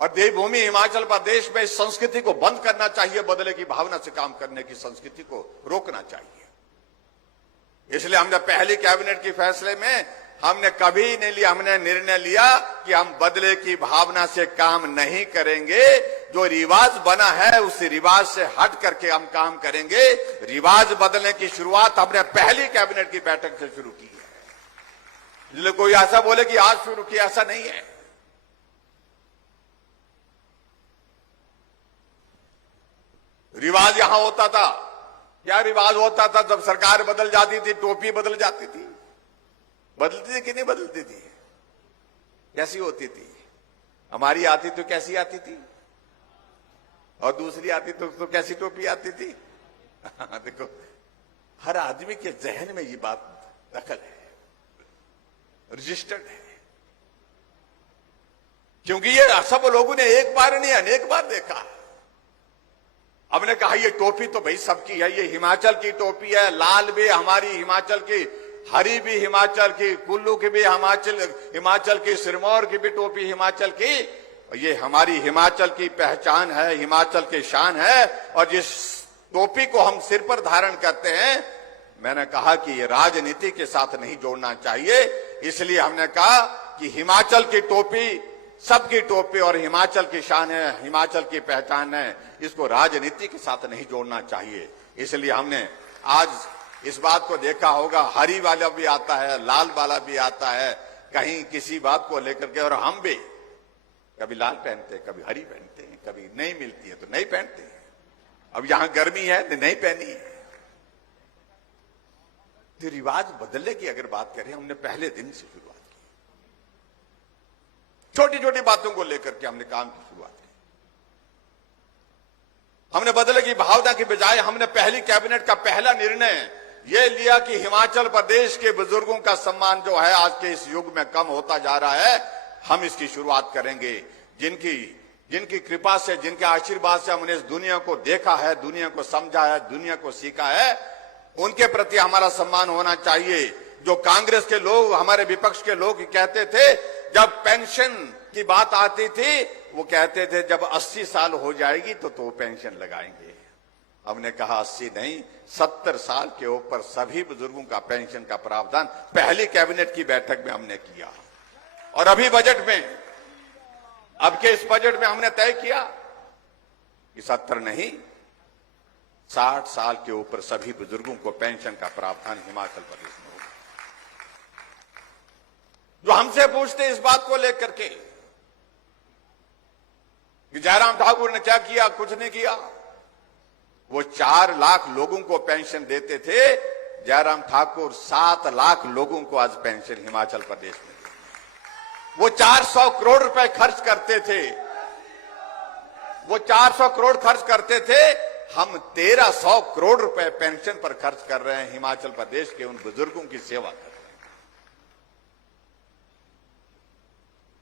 और देवभूमि हिमाचल प्रदेश में इस संस्कृति को बंद करना चाहिए, बदले की भावना से काम करने की संस्कृति को रोकना चाहिए। इसलिए हमने पहली कैबिनेट के फैसले में हमने कभी नहीं लिया, हमने निर्णय लिया कि हम बदले की भावना से काम नहीं करेंगे। जो रिवाज बना है उस रिवाज से हट करके हम काम करेंगे। रिवाज बदलने की शुरुआत हमने पहली कैबिनेट की बैठक से शुरू की है। इसलिए कोई ऐसा बोले कि आज शुरू किया, ऐसा नहीं है। रिवाज यहां होता था, क्या रिवाज होता था? जब सरकार बदल जाती थी, टोपी बदल जाती थी। बदलती थी कि नहीं बदलती थी? कैसी होती थी? हमारी आती तो कैसी आती थी, और दूसरी आती तो कैसी टोपी आती थी? देखो, हर आदमी के जहन में ये बात दखल है, रजिस्टर्ड है, क्योंकि ये सब लोगों ने एक बार नहीं अनेक बार देखा। हमने कहा ये टोपी तो भाई सबकी है, ये हिमाचल की टोपी है, लाल भी हमारी हिमाचल की, हरी भी हिमाचल की, कुल्लू की भी हिमाचल की, सिरमौर की भी टोपी हिमाचल की। ये हमारी हिमाचल की पहचान है, हिमाचल की शान है। और जिस टोपी को हम सिर पर धारण करते हैं, मैंने कहा कि ये राजनीति के साथ नहीं जोड़ना चाहिए। इसलिए हमने कहा कि हिमाचल की टोपी सबकी टोपी और हिमाचल की शान है, हिमाचल की पहचान है, इसको राजनीति के साथ नहीं जोड़ना चाहिए। इसलिए हमने आज इस बात को देखा होगा, हरी वाला भी आता है, लाल वाला भी आता है, कहीं किसी बात को लेकर के, और हम भी कभी लाल पहनते हैं, कभी हरी पहनते हैं, कभी नहीं मिलती है तो नहीं पहनते हैं। अब यहां गर्मी है तो नहीं पहनी है। तो रिवाज बदलने की अगर बात करें, हमने पहले दिन से शुरुआत की, छोटी छोटी बातों को लेकर के हमने काम की शुरुआत की। हमने बदले की भावना की बजाय हमने पहली कैबिनेट का पहला निर्णय यह लिया कि हिमाचल प्रदेश के बुजुर्गों का सम्मान जो है आज के इस युग में कम होता जा रहा है, हम इसकी शुरुआत करेंगे। जिनकी कृपा से, जिनके आशीर्वाद से हमने इस दुनिया को देखा है, दुनिया को समझा है, दुनिया को सीखा है, उनके प्रति हमारा सम्मान होना चाहिए। जो कांग्रेस के लोग, हमारे विपक्ष के लोग कहते थे, जब पेंशन की बात आती थी, वो कहते थे जब 80 साल हो जाएगी तो पेंशन लगाएंगे। हमने कहा 80 नहीं, 70 साल के ऊपर सभी बुजुर्गों का पेंशन का प्रावधान पहली कैबिनेट की बैठक में हमने किया। और अभी बजट में, अब के इस बजट में हमने तय किया कि 70 नहीं, 60 साल के ऊपर सभी बुजुर्गों को पेंशन का प्रावधान हिमाचल प्रदेश में होगा। जो हमसे पूछते इस बात को लेकर के कि जयराम ठाकुर ने क्या किया, कुछ नहीं किया। वो 4 लाख लोगों को पेंशन देते थे, जयराम ठाकुर 7 लाख लोगों को आज पेंशन हिमाचल प्रदेश में। वो 400 करोड़ रुपए खर्च करते थे, वो 400 करोड़ खर्च करते थे, हम 1300 करोड़ रुपए पेंशन पर खर्च कर रहे हैं, हिमाचल प्रदेश के उन बुजुर्गों की सेवा कर रहे हैं।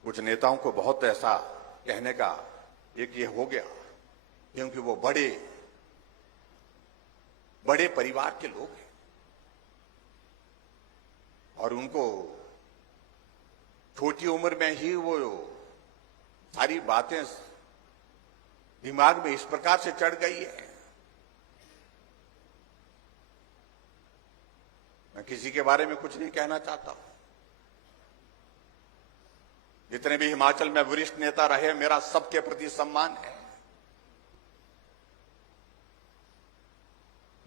कुछ नेताओं को बहुत ऐसा कहने का एक ये हो गया, क्योंकि वो बड़े परिवार के लोग हैं और उनको छोटी उम्र में ही वो सारी बातें दिमाग में इस प्रकार से चढ़ गई है। मैं किसी के बारे में कुछ नहीं कहना चाहता हूं। जितने भी हिमाचल में वरिष्ठ नेता रहे, मेरा सबके प्रति सम्मान है,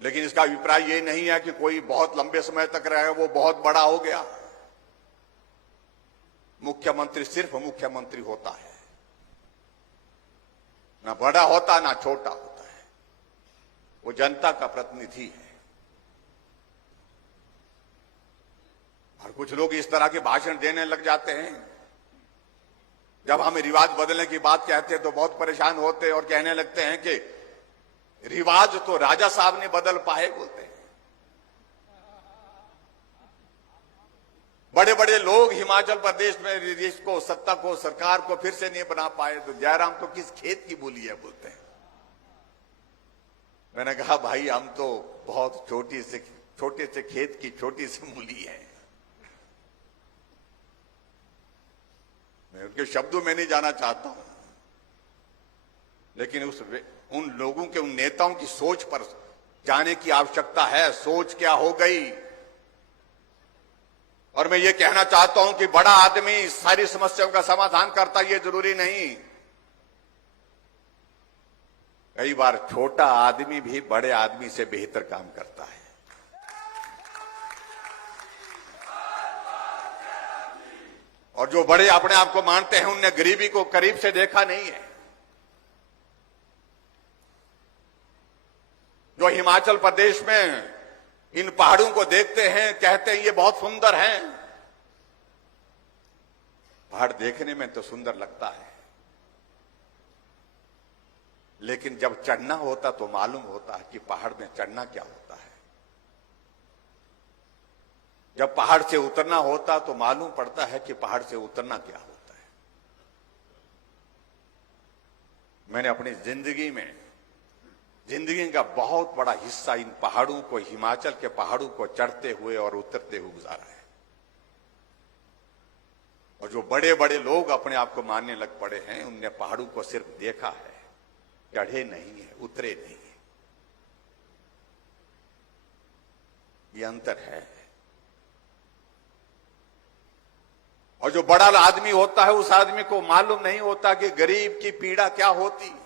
लेकिन इसका अभिप्राय ये नहीं है कि कोई बहुत लंबे समय तक रहे वो बहुत बड़ा हो गया। मुख्यमंत्री सिर्फ मुख्यमंत्री होता है, ना बड़ा होता ना छोटा होता है, वो जनता का प्रतिनिधि है। और कुछ लोग इस तरह के भाषण देने लग जाते हैं, जब हम रिवाज बदलने की बात कहते हैं तो बहुत परेशान होते हैं और कहने लगते हैं कि रिवाज तो राजा साहब ने बदल पाए, बोलते हैं। बड़े बड़े लोग हिमाचल प्रदेश में इसको, सत्ता को, सरकार को फिर से नहीं बना पाए, तो जयराम तो किस खेत की बोली है, बोलते हैं। मैंने कहा भाई, हम तो बहुत छोटे से खेत की छोटी सी मूली है। मैं उनके शब्दों में नहीं जाना चाहता हूं, लेकिन उन लोगों के, उन नेताओं की सोच पर जाने की आवश्यकता है। सोच क्या हो गई? और मैं ये कहना चाहता हूं कि बड़ा आदमी सारी समस्याओं का समाधान करता, ये जरूरी नहीं। कई बार छोटा आदमी भी बड़े आदमी से बेहतर काम करता है। और जो बड़े अपने आप को मानते हैं, उनने गरीबी को करीब से देखा नहीं है। जो हिमाचल प्रदेश में इन पहाड़ों को देखते हैं, कहते हैं ये बहुत सुंदर हैं। पहाड़ देखने में तो सुंदर लगता है, लेकिन जब चढ़ना होता तो मालूम होता है कि पहाड़ में चढ़ना क्या होता है। जब पहाड़ से उतरना होता तो मालूम पड़ता है कि पहाड़ से उतरना क्या होता है। मैंने अपनी जिंदगी का बहुत बड़ा हिस्सा इन पहाड़ों को, हिमाचल के पहाड़ों को चढ़ते हुए और उतरते हुए गुजारा है। और जो बड़े बड़े लोग अपने आप को मानने लग पड़े हैं, उनने पहाड़ों को सिर्फ देखा है, चढ़े नहीं है, उतरे नहीं है। ये अंतर है। और जो बड़ा आदमी होता है उस आदमी को मालूम नहीं होता कि गरीब की पीड़ा क्या होती है।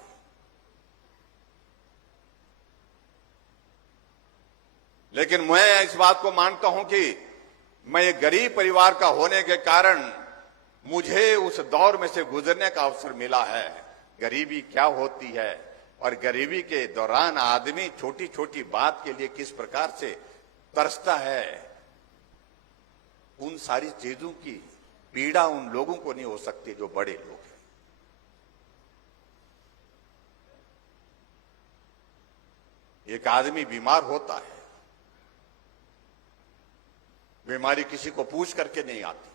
लेकिन मैं इस बात को मानता हूं कि मैं एक गरीब परिवार का होने के कारण मुझे उस दौर में से गुजरने का अवसर मिला है। गरीबी क्या होती है और गरीबी के दौरान आदमी छोटी छोटी बात के लिए किस प्रकार से तरसता है, उन सारी चीजों की पीड़ा उन लोगों को नहीं हो सकती जो बड़े लोग हैं। एक आदमी बीमार होता है, बीमारी किसी को पूछ करके नहीं आती,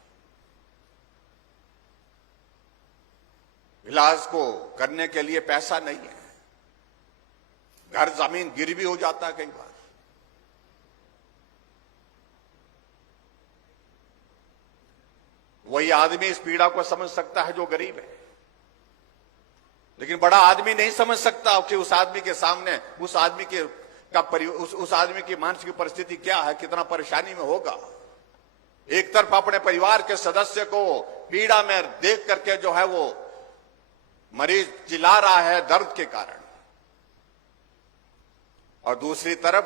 इलाज को करने के लिए पैसा नहीं है, घर जमीन गिरवी हो जाता है कई बार। वही आदमी इस पीड़ा को समझ सकता है जो गरीब है, लेकिन बड़ा आदमी नहीं समझ सकता कि उस आदमी के सामने उस आदमी के उस आदमी की मानसिक परिस्थिति क्या है, कितना परेशानी में होगा। एक तरफ अपने परिवार के सदस्य को पीड़ा में देख करके जो है वो मरीज चिल्ला रहा है दर्द के कारण, और दूसरी तरफ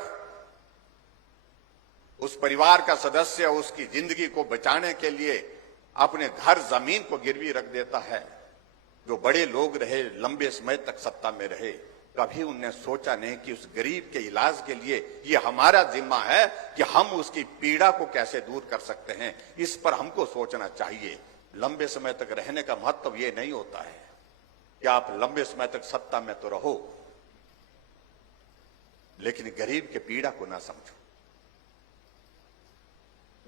उस परिवार का सदस्य उसकी जिंदगी को बचाने के लिए अपने घर जमीन को गिरवी रख देता है। जो बड़े लोग रहे, लंबे समय तक सत्ता में रहे, कभी उनने सोचा नहीं कि उस गरीब के इलाज के लिए ये हमारा जिम्मा है कि हम उसकी पीड़ा को कैसे दूर कर सकते हैं। इस पर हमको सोचना चाहिए। लंबे समय तक रहने का महत्व ये नहीं होता है कि आप लंबे समय तक सत्ता में तो रहो, लेकिन गरीब के पीड़ा को ना समझो।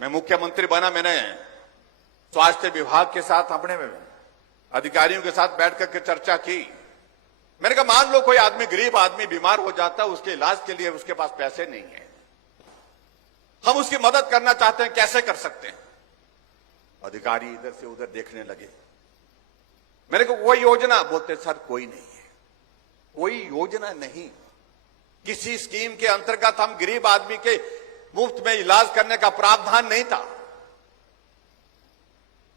मैं मुख्यमंत्री बना, मैंने स्वास्थ्य विभाग के साथ अपने अधिकारियों के साथ बैठ करके चर्चा की। मैंने कहा मान लो कोई आदमी, गरीब आदमी बीमार हो जाता है, उसके इलाज के लिए उसके पास पैसे नहीं है, हम उसकी मदद करना चाहते हैं, कैसे कर सकते हैं। अधिकारी इधर से उधर देखने लगे। मैंने कहा कोई योजना? बोलते सर कोई नहीं है, कोई योजना नहीं, किसी स्कीम के अंतर्गत हम गरीब आदमी के मुफ्त में इलाज करने का प्रावधान नहीं था।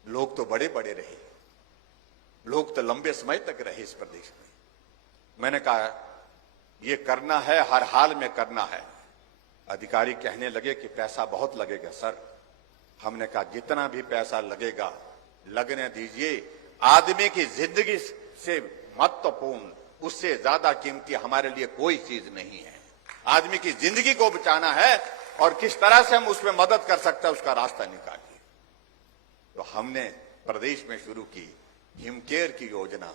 लोग तो बड़े बड़े रहे, लोग तो लंबे समय तक रहे इस प्रदेश में। मैंने कहा यह करना है, हर हाल में करना है। अधिकारी कहने लगे कि पैसा बहुत लगेगा सर। हमने कहा जितना भी पैसा लगेगा लगने दीजिए, आदमी की जिंदगी से महत्वपूर्ण, उससे ज्यादा कीमती हमारे लिए कोई चीज नहीं है। आदमी की जिंदगी को बचाना है और किस तरह से हम उसमें मदद कर सकते हैं उसका रास्ता निकालिए। तो हमने प्रदेश में शुरू की हिमकेयर की योजना,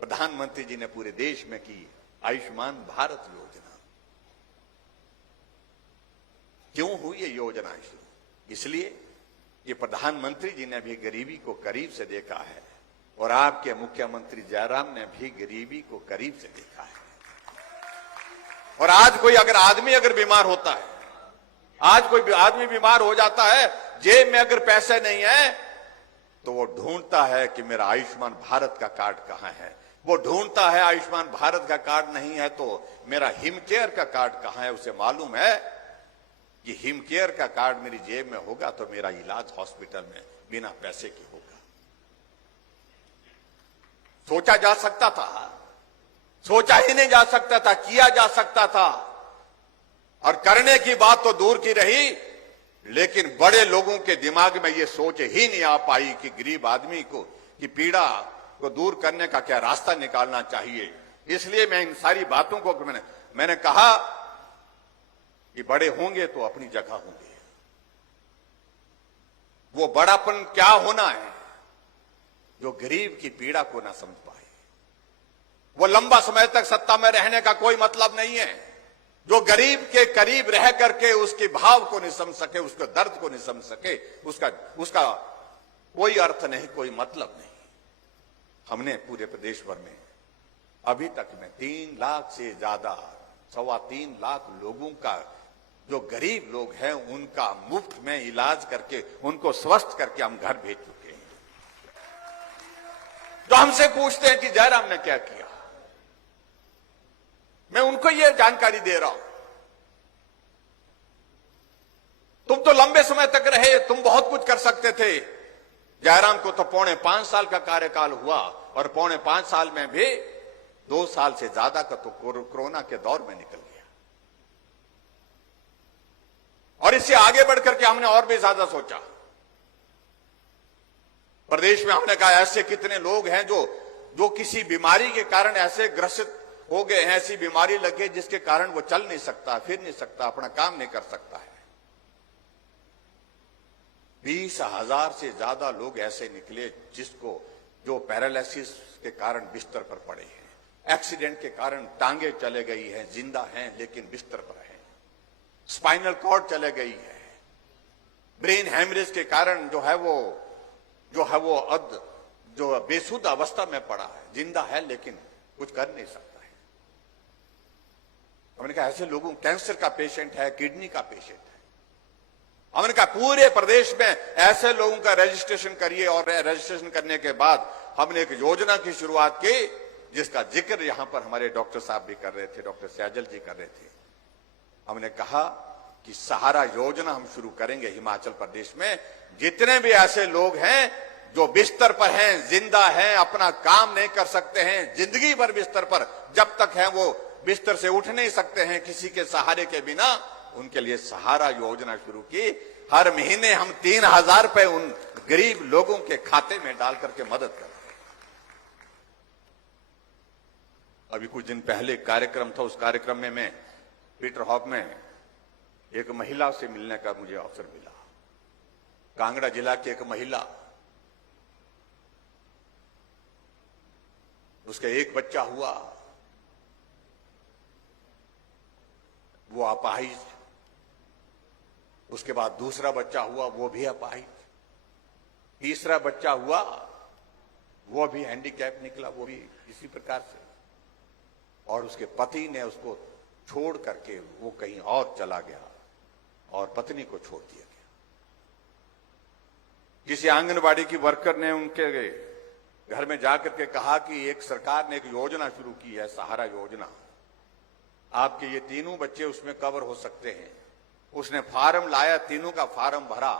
प्रधानमंत्री जी ने पूरे देश में की आयुष्मान भारत योजना। क्यों हुई ये योजना शुरू? इसलिए ये प्रधानमंत्री जी ने भी गरीबी को करीब से देखा है और आपके मुख्यमंत्री जयराम ने भी गरीबी को करीब से देखा है। और आज कोई आदमी अगर बीमार होता है, आज कोई आदमी बीमार हो जाता है, जेब में अगर पैसे नहीं है तो वो ढूंढता है कि मेरा आयुष्मान भारत का कार्ड कहां है। वो ढूंढता है आयुष्मान भारत का कार्ड नहीं है तो मेरा हिमकेयर का कार्ड कहां है। उसे मालूम है कि हिमकेयर का कार्ड मेरी जेब में होगा तो मेरा इलाज हॉस्पिटल में बिना पैसे के होगा। सोचा जा सकता था, सोचा ही नहीं जा सकता था, किया जा सकता था। और करने की बात तो दूर की रही, लेकिन बड़े लोगों के दिमाग में यह सोच ही नहीं आ पाई कि गरीब आदमी को की पीड़ा को दूर करने का क्या रास्ता निकालना चाहिए। इसलिए मैं इन सारी बातों को मैंने कहा कि बड़े होंगे तो अपनी जगह होंगे। वो बड़ापन क्या होना है जो गरीब की पीड़ा को ना समझ पाए। वो लंबा समय तक सत्ता में रहने का कोई मतलब नहीं है। जो गरीब के करीब रह करके उसके भाव को नहीं समझ सके, उसके दर्द को नहीं समझ सके, उसका कोई अर्थ नहीं, कोई मतलब नहीं। हमने पूरे प्रदेश भर में अभी तक में 3 लाख से ज्यादा, 3.25 लाख लोगों का, जो गरीब लोग हैं उनका मुफ्त में इलाज करके उनको स्वस्थ करके हम घर भेज चुके हैं। तो हमसे पूछते हैं कि जयराम ने क्या किया। मैं उनको यह जानकारी दे रहा हूं, तुम तो लंबे समय तक रहे, तुम बहुत कुछ कर सकते थे। जयराम को तो 5.25 साल का कार्यकाल हुआ और 5.25 साल में भी 2 साल से ज्यादा का तो कोरोना के दौर में निकल गया। और इससे आगे बढ़कर के हमने और भी ज्यादा सोचा। प्रदेश में हमने कहा ऐसे कितने लोग हैं जो किसी बीमारी के कारण ऐसे ग्रसित हो गए हैं, ऐसी बीमारी लगे जिसके कारण वो चल नहीं सकता, फिर नहीं सकता, अपना काम नहीं कर सकता है। 20,000 से ज्यादा लोग ऐसे निकले जो पैरालिसिस के कारण बिस्तर पर पड़े हैं, एक्सीडेंट के कारण टांगे चले गई हैं, जिंदा हैं लेकिन बिस्तर पर हैं, स्पाइनल कॉर्ड चले गई है, ब्रेन हेमरेज के कारण जो है वो बेसुध अवस्था में पड़ा है, जिंदा है लेकिन कुछ कर नहीं सकता है। हमने कहा ऐसे लोगों, कैंसर का पेशेंट है, किडनी का पेशेंट है, हमने कहा पूरे प्रदेश में ऐसे लोगों का रजिस्ट्रेशन करिए। और रजिस्ट्रेशन करने के बाद हमने एक योजना की शुरुआत की जिसका जिक्र यहां पर हमारे डॉक्टर साहब भी कर रहे थे, डॉक्टर सैजल जी कर रहे थे। हमने कहा कि सहारा योजना हम शुरू करेंगे हिमाचल प्रदेश में। जितने भी ऐसे लोग हैं जो बिस्तर पर हैं, जिंदा हैं, अपना काम नहीं कर सकते हैं, जिंदगी भर बिस्तर पर जब तक हैं वो बिस्तर से उठ नहीं सकते हैं किसी के सहारे के बिना, उनके लिए सहारा योजना शुरू की। हर महीने हम 3,000 रुपए उन गरीब लोगों के खाते में डाल करके मदद कर रहे हैं। अभी कुछ दिन पहले एक कार्यक्रम था, उस कार्यक्रम में मैं पीटर हॉफ में एक महिला से मिलने का मुझे अवसर मिला। कांगड़ा जिला की एक महिला, उसका एक बच्चा हुआ, वो अपाहिज, उसके बाद दूसरा बच्चा हुआ, वो भी अपाहिज, तीसरा बच्चा हुआ, वो भी हैंडीकैप निकला, वो भी इसी प्रकार से। और उसके पति ने उसको छोड़ करके वो कहीं और चला गया और पत्नी को छोड़ दिया गया। किसी आंगनबाड़ी की वर्कर ने उनके घर में जाकर के कहा कि एक सरकार ने एक योजना शुरू की है, सहारा योजना, आपके ये तीनों बच्चे उसमें कवर हो सकते हैं। उसने फार्म लाया, तीनों का फार्म भरा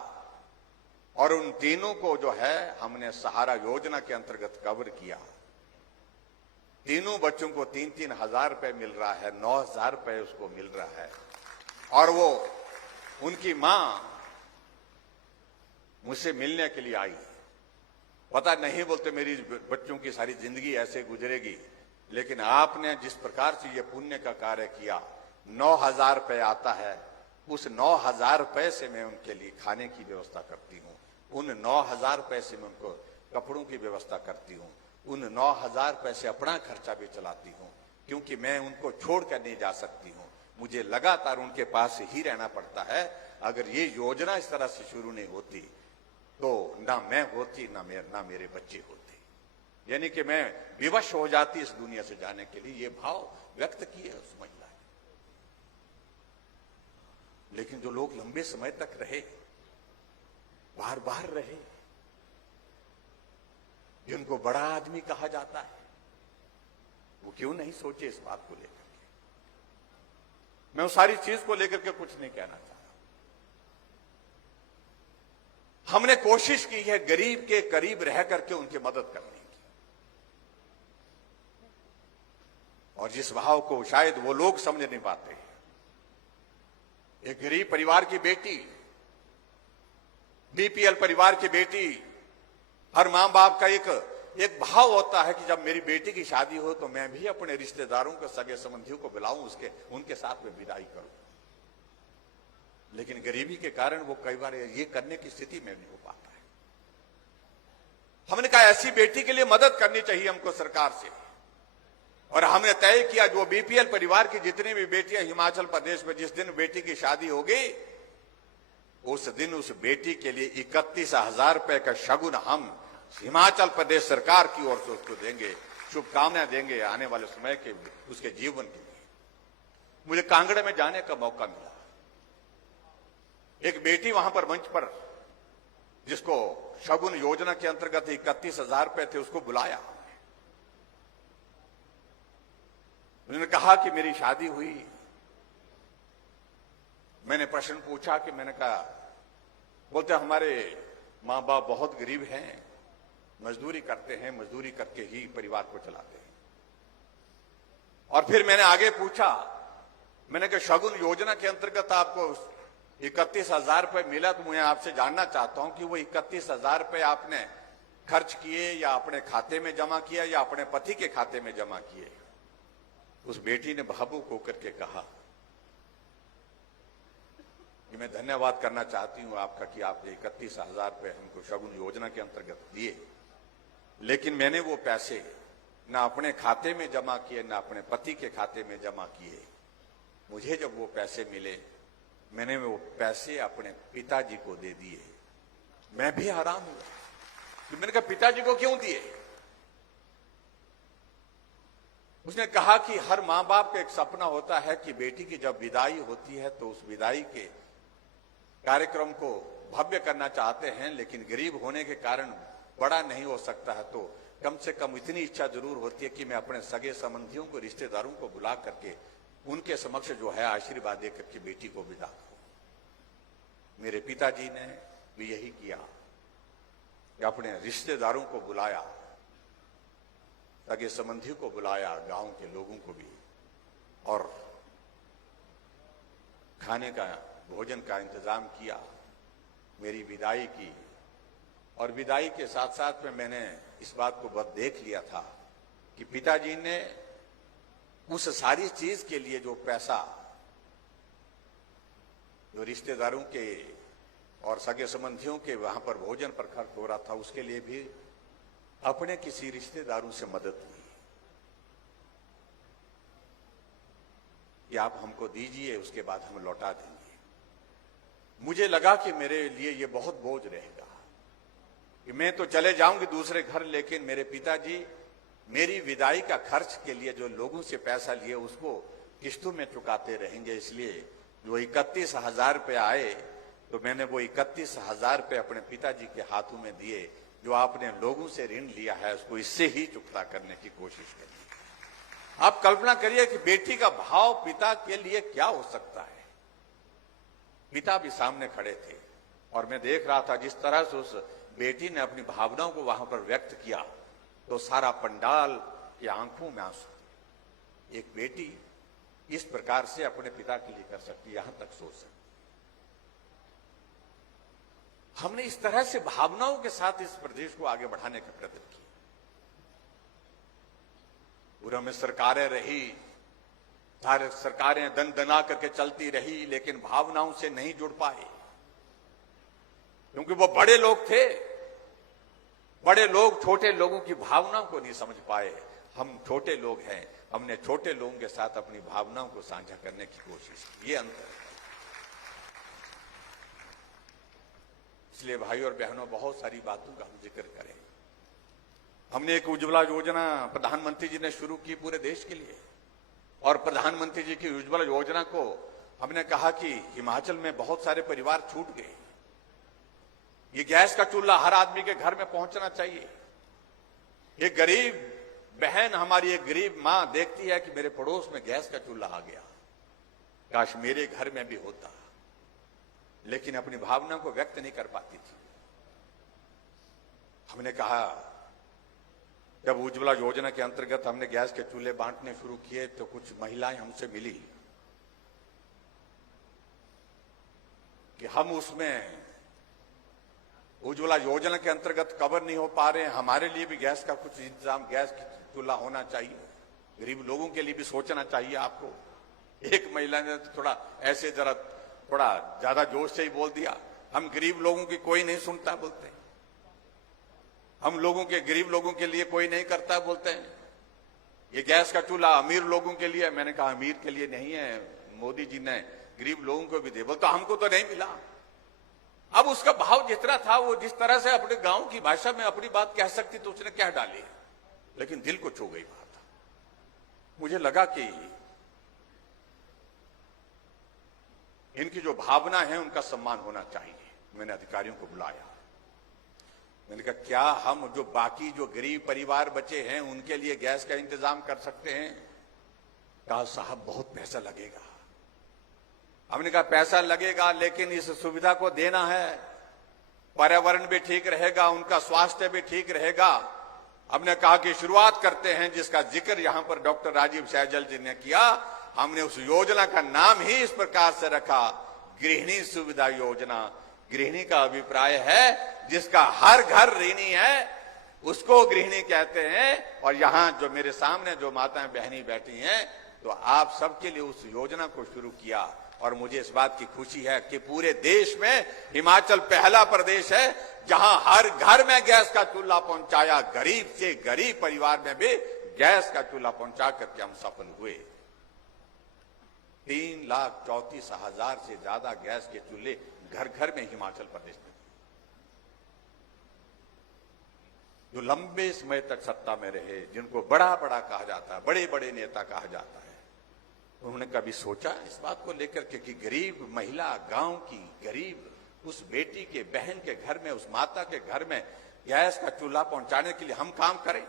और उन तीनों को जो है हमने सहारा योजना के अंतर्गत कवर किया। तीनों बच्चों को 3-3 हजार रुपए मिल रहा है, 9,000 रुपए उसको मिल रहा है। और वो उनकी मां मुझसे मिलने के लिए आई। पता नहीं, बोलते मेरी बच्चों की सारी जिंदगी ऐसे गुजरेगी, लेकिन आपने जिस प्रकार से ये पुण्य का कार्य किया, 9,000 रुपए आता है, उस 9,000 रुपए से मैं उनके लिए खाने की व्यवस्था करती हूँ, उन 9,000 रुपए से मैं उनको कपड़ों की व्यवस्था करती हूँ, उन 9,000 रुपए से अपना खर्चा भी चलाती हूँ, क्योंकि मैं उनको छोड़ कर नहीं जा सकती हूँ, मुझे लगातार उनके पास ही रहना पड़ता है। अगर ये योजना इस तरह से शुरू नहीं होती तो ना मैं होती, ना मेरे बच्चे होते। यानी कि मैं विवश हो जाती इस दुनिया से जाने के लिए। ये भाव व्यक्त किए उस महिला ने। लेकिन जो लोग लंबे समय तक रहे, बार बार रहे, जिनको बड़ा आदमी कहा जाता है, वो क्यों नहीं सोचे इस बात को लेकर के। मैं उस सारी चीज को लेकर के कुछ नहीं कहना चाहता। हमने कोशिश की है गरीब के करीब रह करके उनकी मदद करने की, और जिस भाव को शायद वो लोग समझ नहीं पाते। एक गरीब परिवार की बेटी, बीपीएल परिवार की बेटी, हर मां बाप का एक भाव होता है कि जब मेरी बेटी की शादी हो तो मैं भी अपने रिश्तेदारों को, सगे संबंधियों को बुलाऊं, उनके साथ में विदाई करूं। लेकिन गरीबी के कारण वो कई बार ये करने की स्थिति में नहीं हो पाता है। हमने कहा ऐसी बेटी के लिए मदद करनी चाहिए हमको सरकार से, और हमने तय किया जो बीपीएल परिवार की जितनी भी बेटियां हिमाचल प्रदेश में, जिस दिन बेटी की शादी होगी उस दिन उस बेटी के लिए 31,000 रुपए का शगुन हम हिमाचल प्रदेश सरकार की ओर से उसको देंगे, शुभकामनाएं देंगे आने वाले समय के उसके जीवन के लिए। मुझे कांगड़ा में जाने का मौका मिला। एक बेटी वहां पर मंच पर, जिसको शगुन योजना के अंतर्गत 31,000 रुपए थे, उसको बुलाया। उन्होंने कहा कि मेरी शादी हुई। मैंने प्रश्न पूछा कि, मैंने कहा, बोलते हमारे माँ बाप बहुत गरीब हैं, मजदूरी करते हैं, मजदूरी करके ही परिवार को चलाते हैं। और फिर मैंने आगे पूछा, मैंने कहा शगुन योजना के अंतर्गत आपको 31,000 रुपये मिला, तो मैं आपसे जानना चाहता हूं कि वो 31,000 रुपये आपने खर्च किए या अपने खाते में जमा किया या अपने पति के खाते में जमा किए। उस बेटी ने भावुक होकर के कहा कि मैं धन्यवाद करना चाहती हूं आपका कि आपने 31,000 रुपये हमको शगुन योजना के अंतर्गत दिए, लेकिन मैंने वो पैसे ना अपने खाते में जमा किए ना अपने पति के खाते में जमा किए। मुझे जब वो पैसे मिले, मैंने वो पैसे अपने पिताजी को दे दिए। मैं भी हैरान हुआ कि मैंने कहा पिताजी को क्यों दिए? उसने कहा कि हर मां बाप का एक सपना होता है कि बेटी की जब विदाई होती है तो उस विदाई के कार्यक्रम को भव्य करना चाहते हैं, लेकिन गरीब होने के कारण बड़ा नहीं हो सकता है, तो कम से कम इतनी इच्छा जरूर होती है कि मैं अपने सगे संबंधियों को, रिश्तेदारों को बुला करके उनके समक्ष जो है आशीर्वाद देकर के बेटी को विदा करूं। मेरे पिताजी ने भी यही किया कि अपने रिश्तेदारों को बुलाया, सगे संबंधियों को बुलाया, गांव के लोगों को भी, और खाने का, भोजन का इंतजाम किया, मेरी विदाई की। और विदाई के साथ साथ में मैंने इस बात को बहुत देख लिया था कि पिताजी ने उस सारी चीज के लिए जो पैसा जो रिश्तेदारों के और सगे संबंधियों के वहां पर भोजन पर खर्च हो रहा था, उसके लिए भी अपने किसी रिश्तेदारों से मदद ली कि आप हमको दीजिए, उसके बाद हम लौटा देंगे। मुझे लगा कि मेरे लिए ये बहुत बोझ रहेगा कि मैं तो चले जाऊंगी दूसरे घर, लेकिन मेरे पिताजी मेरी विदाई का खर्च के लिए जो लोगों से पैसा लिए उसको किस्तों में चुकाते रहेंगे। इसलिए जो 31,000 रुपये आए, तो मैंने वो 31,000 रुपये अपने पिताजी के हाथों में दिए। जो आपने लोगों से ऋण लिया है उसको इससे ही चुकता करने की कोशिश करिए। आप कल्पना करिए कि बेटी का भाव पिता के लिए क्या हो सकता है। पिता भी सामने खड़े थे और मैं देख रहा था जिस तरह से उस बेटी ने अपनी भावनाओं को वहां पर व्यक्त किया, तो सारा पंडाल की आंखों में आंसू। एक बेटी इस प्रकार से अपने पिता के लिए कर सकती, यहां तक सोच सकती। हमने इस तरह से भावनाओं के साथ इस प्रदेश को आगे बढ़ाने का प्रयत्न किया। पूरा में सरकारें रही, सारे सरकारें दन दना करके चलती रही, लेकिन भावनाओं से नहीं जुड़ पाए, क्योंकि वो बड़े लोग थे। बड़े लोग छोटे लोगों की भावनाओं को नहीं समझ पाए। हम छोटे लोग हैं, हमने छोटे लोगों के साथ अपनी भावनाओं को साझा करने की कोशिश की। ये अंतर है। इसलिए भाई और बहनों, बहुत सारी बातों का हम जिक्र करें। हमने एक उज्ज्वला योजना प्रधानमंत्री जी ने शुरू की पूरे देश के लिए, और प्रधानमंत्री जी की उज्ज्वला योजना को हमने कहा कि हिमाचल में बहुत सारे परिवार छूट गए। ये गैस का चूल्हा हर आदमी के घर में पहुंचना चाहिए। एक गरीब बहन, हमारी एक गरीब मां देखती है कि मेरे पड़ोस में गैस का चूल्हा आ गया, काश मेरे घर में भी होता, लेकिन अपनी भावना को व्यक्त नहीं कर पाती थी। हमने कहा, जब उज्ज्वला योजना के अंतर्गत हमने गैस के चूल्हे बांटने शुरू किए, तो कुछ महिलाएं हमसे मिली कि हम उसमें उज्ज्वला योजना के अंतर्गत कवर नहीं हो पा रहे हैं, हमारे लिए भी गैस का कुछ इंतजाम, गैस की चूल्हा होना चाहिए, गरीब लोगों के लिए भी सोचना चाहिए आपको। एक महिला ने थोड़ा ऐसे जरा थोड़ा ज्यादा जोश से ही बोल दिया, हम गरीब लोगों की कोई नहीं सुनता बोलते, हम लोगों के गरीब लोगों के लिए कोई नहीं करता बोलते हैं, ये गैस का चूल्हा अमीर लोगों के लिए। मैंने कहा अमीर के लिए नहीं है, मोदी जी ने गरीब लोगों को भी दे। बोलते हमको तो नहीं मिला। अब उसका भाव जितना था, वो जिस तरह से अपने गांव की भाषा में अपनी बात कह सकती तो उसने क्या डाली, लेकिन दिल को छू गई बात। मुझे लगा कि इनकी जो भावना है उनका सम्मान होना चाहिए। मैंने अधिकारियों को बुलाया, मैंने कहा क्या हम जो बाकी जो गरीब परिवार बचे हैं उनके लिए गैस का इंतजाम कर सकते हैं? कहा साहब बहुत पैसा लगेगा। हमने कहा पैसा लगेगा, लेकिन इस सुविधा को देना है पर्यावरण भी ठीक रहेगा, उनका स्वास्थ्य भी ठीक रहेगा। हमने कहा कि शुरुआत करते हैं, जिसका जिक्र यहां पर डॉक्टर राजीव सहजल जी ने किया। हमने उस योजना का नाम ही इस प्रकार से रखा, गृहिणी सुविधा योजना। गृहिणी का अभिप्राय है जिसका हर घर ऋणी है, उसको गृहिणी कहते हैं। और यहां जो मेरे सामने जो माताएं बहनी बैठी हैं, तो आप सबके लिए उस योजना को शुरू किया। और मुझे इस बात की खुशी है कि पूरे देश में हिमाचल पहला प्रदेश है जहां हर घर में गैस का चूल्हा पहुंचाया। गरीब से गरीब परिवार में भी गैस का चूल्हा पहुंचा करके हम सफल हुए। 3,34,000 से ज्यादा गैस के चूल्हे घर घर में हिमाचल प्रदेश में, जो लंबे समय तक सत्ता में रहे, जिनको बड़ा बड़ा कहा जाता है, बड़े बड़े नेता कहा जाता है, उन्होंने कभी सोचा इस बात को लेकर के कि गरीब महिला, गांव की गरीब उस बेटी के, बहन के घर में, उस माता के घर में गैस का चूल्हा पहुंचाने के लिए हम काम करें?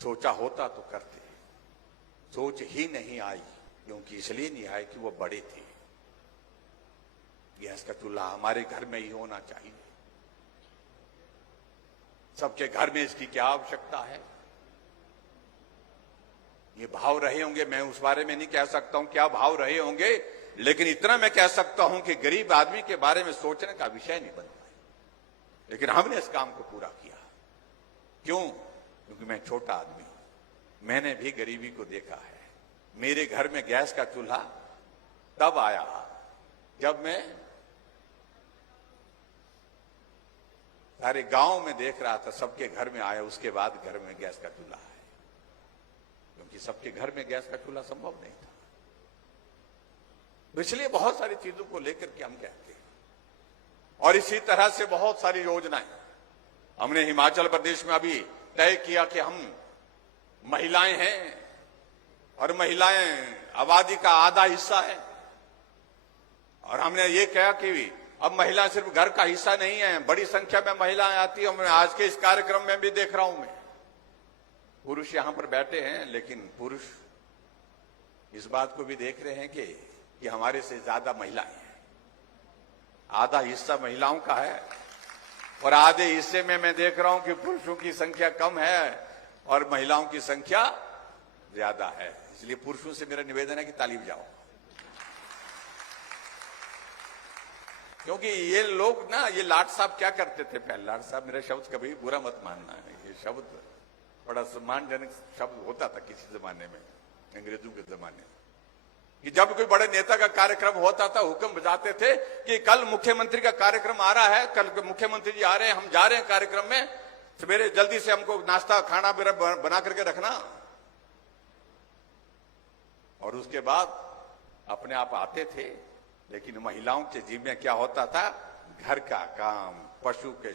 सोचा होता तो करते, सोच ही नहीं आई। क्योंकि इसलिए नहीं आई कि वो बड़े थे। गैस का चूल्हा हमारे घर में ही होना चाहिए। सबके घर में इसकी क्या आवश्यकता है? ये भाव रहे होंगे, मैं उस बारे में नहीं कह सकता हूं क्या भाव रहे होंगे, लेकिन इतना मैं कह सकता हूं कि गरीब आदमी के बारे में सोचने का विषय नहीं बन पाया। लेकिन हमने इस काम को पूरा किया। क्यों? क्योंकि मैं छोटा आदमी हूं, मैंने भी गरीबी को देखा है। मेरे घर में गैस का चूल्हा तब आया जब मैं सारे गांव में देख रहा था, सबके घर में आया, उसके बाद घर में गैस का चूल्हा है। क्योंकि सबके घर में गैस का चूल्हा संभव नहीं था। तो इसलिए बहुत सारी चीजों को लेकर के हम कहते हैं। और इसी तरह से बहुत सारी योजनाएं हमने हिमाचल प्रदेश में अभी तय किया कि हम महिलाएं हैं और महिलाएं आबादी का आधा हिस्सा है। और हमने ये कहा कि अब महिला सिर्फ घर का हिस्सा नहीं है, बड़ी संख्या में महिलाएं आती है। मैं आज के इस कार्यक्रम में भी देख रहा हूं, मैं पुरुष यहां पर बैठे हैं, लेकिन पुरुष इस बात को भी देख रहे हैं कि हमारे से ज्यादा महिलाएं हैं। आधा हिस्सा महिलाओं का है और आधे हिस्से में मैं देख रहा हूं कि पुरुषों की संख्या कम है और महिलाओं की संख्या ज्यादा है। इसलिए पुरुषों से मेरा निवेदन है कि ताली बजाओ। क्योंकि ये लोग ना, ये लाट साहब क्या करते थे पहले, लाट साहब, मेरा शब्द कभी बुरा मत मानना है, ये शब्द बड़ा सम्मानजनक शब्द होता था किसी जमाने में, अंग्रेजों के जमाने में, कि जब कोई बड़े नेता का कार्यक्रम होता था, हुक्म बजाते थे कि कल मुख्यमंत्री का कार्यक्रम आ रहा है, कल मुख्यमंत्री जी आ रहे हैं, हम जा रहे हैं कार्यक्रम में, सवेरे जल्दी से हमको नाश्ता खाना बना करके रखना। और उसके बाद अपने आप आते थे। लेकिन महिलाओं के जिम्मे क्या होता था? घर का काम, पशु के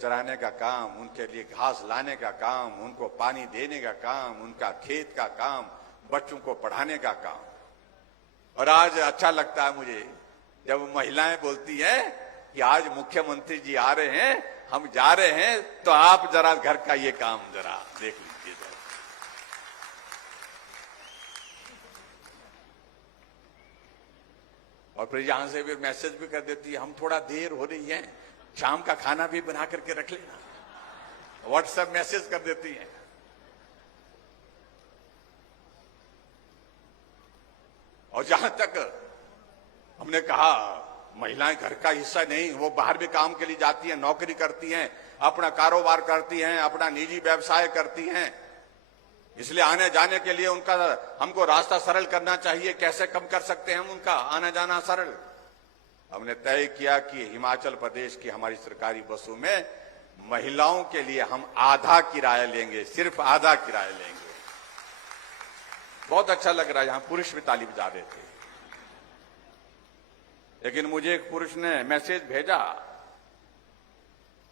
चराने का काम, उनके लिए घास लाने का काम, उनको पानी देने का काम, उनका खेत का काम, बच्चों को पढ़ाने का काम। और आज अच्छा लगता है मुझे जब महिलाएं बोलती हैं कि आज मुख्यमंत्री जी आ रहे हैं, हम जा रहे हैं, तो आप जरा घर का ये काम जरा देख लीजिए। और फिर यहां से भी मैसेज भी कर देती है, हम थोड़ा देर हो रही है, शाम का खाना भी बना करके रख लेना। व्हाट्सएप मैसेज कर देती हैं। और जहां तक हमने कहा महिलाएं घर का हिस्सा नहीं, वो बाहर भी काम के लिए जाती हैं, नौकरी करती हैं, अपना कारोबार करती हैं, अपना निजी व्यवसाय करती हैं। इसलिए आने जाने के लिए उनका हमको रास्ता सरल करना चाहिए। कैसे कम कर सकते हैं हम उनका आना जाना सरल? हमने तय किया कि हिमाचल प्रदेश की हमारी सरकारी बसों में महिलाओं के लिए हम आधा किराया लेंगे, सिर्फ आधा किराया लेंगे। बहुत अच्छा लग रहा है, यहां पुरुष भी ताली बजा रहे थे। लेकिन मुझे एक पुरुष ने मैसेज भेजा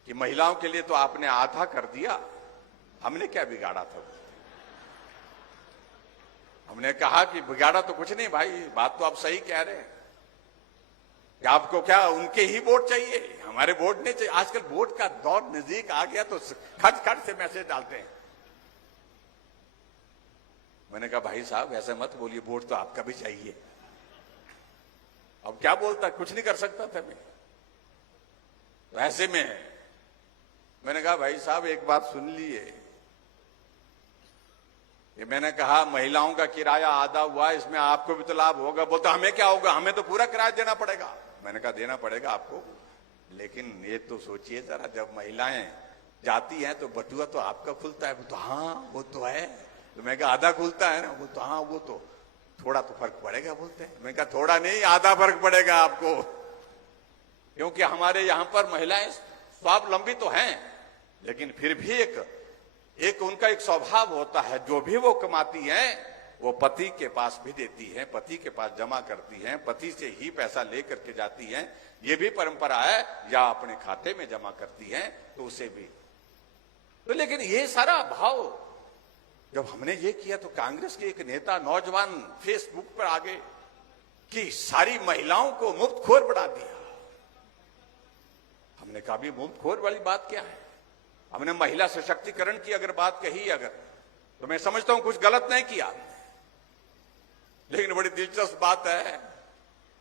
कि महिलाओं के लिए तो आपने आधा कर दिया, हमने क्या बिगाड़ा था? हमने कहा कि बिगाड़ा तो कुछ नहीं भाई, बात तो आप सही कह रहे हैं कि आपको क्या उनके ही वोट चाहिए, हमारे वोट नहीं चाहिए। आजकल वोट का दौर नजदीक आ गया तो खट खट से मैसेज डालते हैं। मैंने कहा भाई साहब ऐसे मत बोलिए, वोट तो आपका भी चाहिए। अब क्या बोलता, कुछ नहीं कर सकता था मैं। तो ऐसे में मैंने कहा भाई साहब एक बात सुन लीजिए, ये मैंने कहा महिलाओं का किराया आधा हुआ, इसमें आपको भी तो लाभ होगा। बोलता हमें क्या होगा, हमें तो पूरा किराया देना पड़ेगा। मैंने कहा देना पड़ेगा आपको, लेकिन ये तो सोचिए जरा, जब महिलाएं जाती हैं तो बटुआ तो आपका खुलता है। वो तो हाँ वो तो है। तो मैं कहा आधा खुलता है ना, वो तो हाँ वो तो थोड़ा तो फर्क पड़ेगा बोलते हैं। मैं कहा थोड़ा नहीं आधा फर्क पड़ेगा आपको, क्योंकि हमारे यहां पर महिलाएं स्वावलंबी तो हैं, लेकिन फिर भी एक उनका एक स्वभाव होता है, जो भी वो कमाती हैं वो पति के पास भी देती हैं, पति के पास जमा करती हैं, पति से ही पैसा लेकर के जाती हैं। ये भी परंपरा है, या अपने खाते में जमा करती हैं तो उसे भी तो। लेकिन ये सारा भाव जब हमने ये किया तो कांग्रेस के एक नेता नौजवान फेसबुक पर आ गए कि सारी महिलाओं को मुफ्तखोर बना दिया। हमने कहा भी मुफ्तखोर वाली बात क्या है? हमने महिला सशक्तिकरण की अगर बात कही अगर, तो मैं समझता हूं कुछ गलत नहीं किया। लेकिन बड़ी दिलचस्प बात है,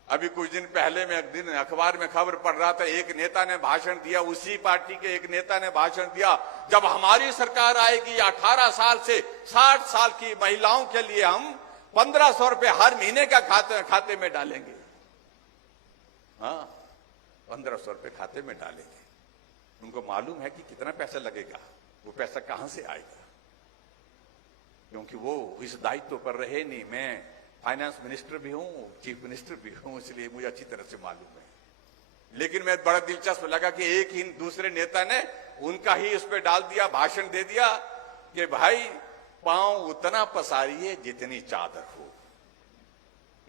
अभी कुछ दिन पहले मैं एक दिन अखबार में खबर पढ़ रहा था, एक नेता ने भाषण दिया, उसी पार्टी के एक नेता ने भाषण दिया, जब हमारी सरकार आएगी 18 साल से 60 साल की महिलाओं के लिए हम 1500 रुपए हर महीने का खाते में डालेंगे। हाँ 1500 रुपए खाते में डालेंगे। उनको मालूम है कि कितना पैसा लगेगा, वो पैसा कहां से आएगा, क्योंकि वो इस दायित्व पर रहे नहीं। मैं फाइनेंस मिनिस्टर भी हूं, चीफ मिनिस्टर भी हूं, इसलिए मुझे अच्छी तरह से मालूम है। लेकिन मैं बड़ा दिलचस्प लगा कि एक ही दूसरे नेता ने उनका ही उस पर डाल दिया, भाषण दे दिया कि भाई पांव उतना पसारिए जितनी चादर हो।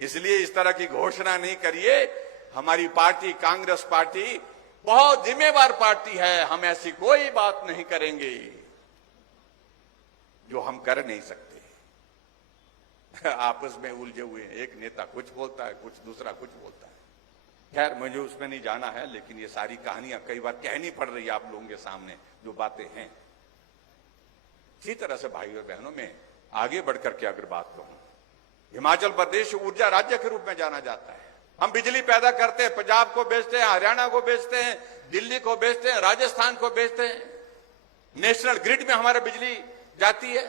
इसलिए इस तरह की घोषणा नहीं करिए। हमारी पार्टी कांग्रेस पार्टी बहुत जिम्मेवार पार्टी है, हम ऐसी कोई बात नहीं करेंगे जो हम कर नहीं सकते। आपस में उलझे हुए हैं, एक नेता कुछ बोलता है, कुछ दूसरा कुछ बोलता है। खैर मुझे उसमें नहीं जाना है, लेकिन ये सारी कहानियां कई बार कहनी पड़ रही है आप लोगों के सामने, जो बातें हैं। इसी तरह से भाइयों और बहनों में आगे बढ़कर के अगर बात कहूं, हिमाचल प्रदेश ऊर्जा राज्य के रूप में जाना जाता है। हम बिजली पैदा करते हैं, पंजाब को बेचते हैं, हरियाणा को बेचते हैं, दिल्ली को बेचते हैं, राजस्थान को बेचते हैं। नेशनल ग्रिड में हमारा बिजली जाती है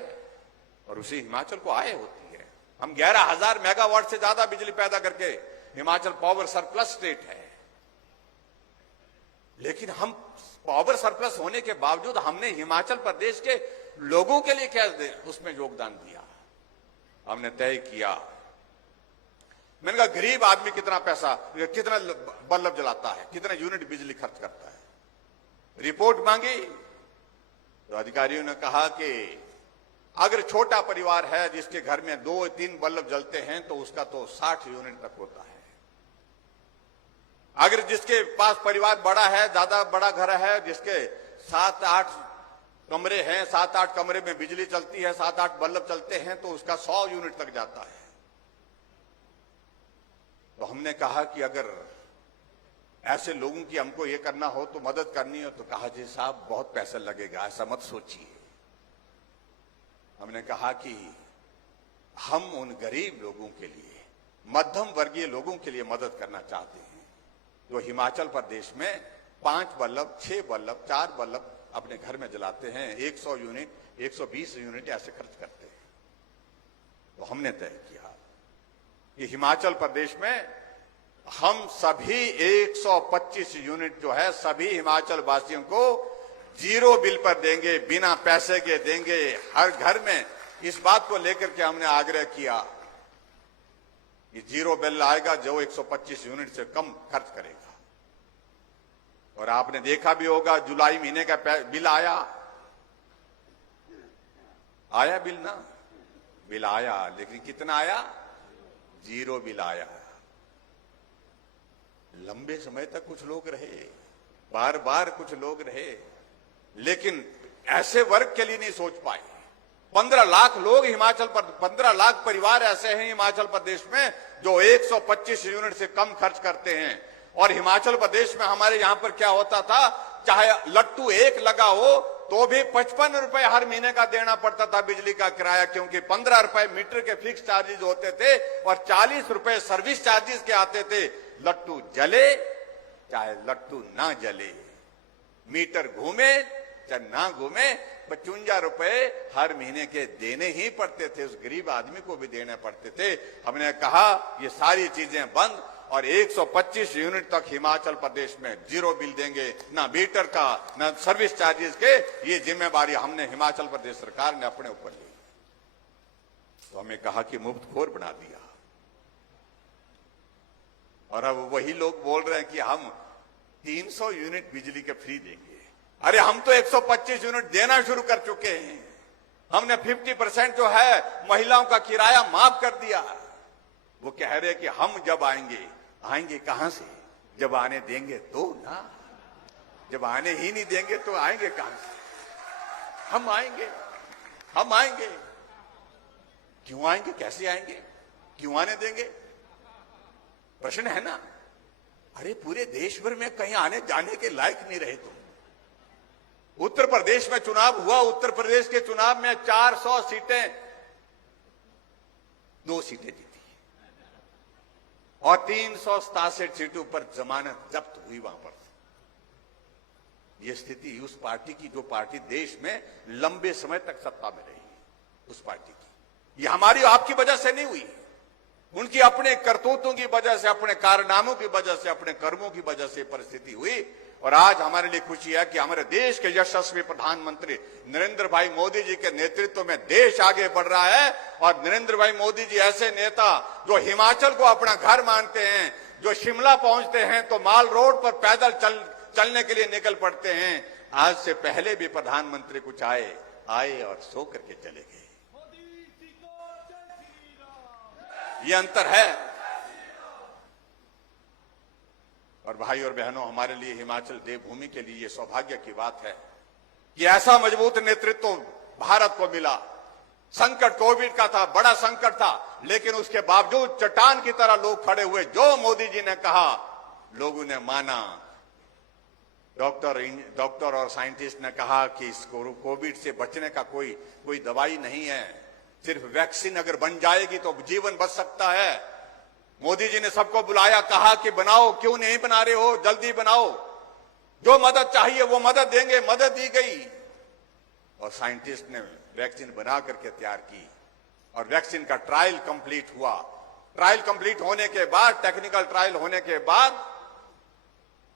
और उसी हिमाचल को आय होती है। हम 11,000 मेगावाट से ज्यादा बिजली पैदा करके हिमाचल पावर सरप्लस स्टेट है। लेकिन हम पावर सरप्लस होने के बावजूद हमने हिमाचल प्रदेश के लोगों के लिए क्या उसमें योगदान दिया? हमने तय किया, मैंने कहा गरीब आदमी कितना पैसा, कितना बल्ब जलाता है, कितना यूनिट बिजली खर्च करता है। रिपोर्ट मांगी तो अधिकारियों ने कहा कि अगर छोटा परिवार है जिसके घर में 2-3 बल्ब जलते हैं तो उसका तो 60 यूनिट तक होता है। अगर जिसके पास परिवार बड़ा है, ज्यादा बड़ा घर है, जिसके 7-8 कमरे हैं, 7-8 कमरे में बिजली चलती है, 7-8 बल्ब चलते हैं, तो उसका 100 यूनिट तक जाता है। तो हमने कहा कि अगर ऐसे लोगों की हमको ये करना हो तो मदद करनी हो, तो कहा जी साहब बहुत पैसा लगेगा, ऐसा मत सोचिए। हमने कहा कि हम उन गरीब लोगों के लिए, मध्यम वर्गीय लोगों के लिए मदद करना चाहते हैं जो हिमाचल प्रदेश में 5 बल्ब, 6 बल्ब, 4 बल्ब अपने घर में जलाते हैं, 100 यूनिट, 120 यूनिट ऐसे खर्च करते हैं। तो हमने तय किया कि हिमाचल प्रदेश में हम सभी 125 यूनिट जो है सभी हिमाचल वासियों को जीरो बिल पर देंगे, बिना पैसे के देंगे हर घर में। इस बात को लेकर के हमने आग्रह किया कि जीरो बिल आएगा जो 125 यूनिट से कम खर्च करेगा। और आपने देखा भी होगा जुलाई महीने का बिल आया बिल ना, बिल आया, लेकिन कितना आया? जीरो बिल आया। लंबे समय तक कुछ लोग रहे, बार बार कुछ लोग रहे, लेकिन ऐसे वर्ग के लिए नहीं सोच पाए। 15 लाख लोग हिमाचल पर, 15 लाख परिवार ऐसे हैं हिमाचल प्रदेश में जो 125 यूनिट से कम खर्च करते हैं। और हिमाचल प्रदेश में हमारे यहां पर क्या होता था, चाहे लट्टू एक लगा हो तो भी 55 रुपए हर महीने का देना पड़ता था बिजली का किराया, क्योंकि 15 रुपए मीटर के फिक्स चार्जेस होते थे और 40 रुपए सर्विस चार्जेस के आते थे। लट्टू जले चाहे लट्टू ना जले, मीटर घूमे चाहे ना घूमे, 55 रुपए हर महीने के देने ही पड़ते थे, उस गरीब आदमी को भी देने पड़ते थे। हमने कहा ये सारी चीजें बंद और 125 यूनिट तक हिमाचल प्रदेश में जीरो बिल देंगे, ना मीटर का ना सर्विस चार्जेस के। ये जिम्मेवारी हमने हिमाचल प्रदेश सरकार ने अपने ऊपर ली। तो हमें कहा कि मुफ्तखोर बना दिया, और अब वही लोग बोल रहे हैं कि हम 300 यूनिट बिजली के फ्री देंगे। अरे हम तो 125 यूनिट देना शुरू कर चुके हैं। हमने 50% जो है महिलाओं का किराया माफ कर दिया। वो कह रहे कि हम जब आएंगे कहां से? जब आने देंगे तो ना, जब आने ही नहीं देंगे तो आएंगे कहां से? हम आएंगे। क्यों आएंगे? कैसे आएंगे? क्यों आने देंगे? प्रश्न है ना। अरे पूरे देश भर में कहीं आने जाने के लायक नहीं रहे तुम। उत्तर प्रदेश में चुनाव हुआ, उत्तर प्रदेश के चुनाव में 400 सीटें, 2 सीटें जीती और 367 सीटों पर जमानत जब्त हुई वहां पर। यह स्थिति उस पार्टी की जो पार्टी देश में लंबे समय तक सत्ता में रही, उस पार्टी की। यह हमारी आपकी वजह से नहीं हुई, उनकी अपने करतूतों की वजह से, अपने कारनामों की वजह से, अपने कर्मों की वजह से परिस्थिति हुई। और आज हमारे लिए खुशी है कि हमारे देश के यशस्वी प्रधानमंत्री नरेंद्र भाई मोदी जी के नेतृत्व में देश आगे बढ़ रहा है। और नरेंद्र भाई मोदी जी ऐसे नेता जो हिमाचल को अपना घर मानते हैं, जो शिमला पहुंचते हैं तो माल रोड पर पैदल चलने के लिए निकल पड़ते हैं। आज से पहले भी प्रधानमंत्री कुछ आए और सो करके चले गए। ये अंतर है। और भाई और बहनों, हमारे लिए हिमाचल देवभूमि के लिए ये सौभाग्य की बात है कि ऐसा मजबूत नेतृत्व भारत को मिला। संकट कोविड का था, बड़ा संकट था, लेकिन उसके बावजूद चट्टान की तरह लोग खड़े हुए। जो मोदी जी ने कहा लोगों ने माना। डॉक्टर और साइंटिस्ट ने कहा कि इस कोविड से बचने का कोई दवाई नहीं है, सिर्फ वैक्सीन अगर बन जाएगी तो जीवन बच सकता है। मोदी जी ने सबको बुलाया, कहा कि बनाओ, क्यों नहीं बना रहे हो, जल्दी बनाओ, जो मदद चाहिए वो मदद देंगे। मदद दी गई और साइंटिस्ट ने वैक्सीन बना करके तैयार की और वैक्सीन का ट्रायल कंप्लीट हुआ। ट्रायल कंप्लीट होने के बाद, टेक्निकल ट्रायल होने के बाद,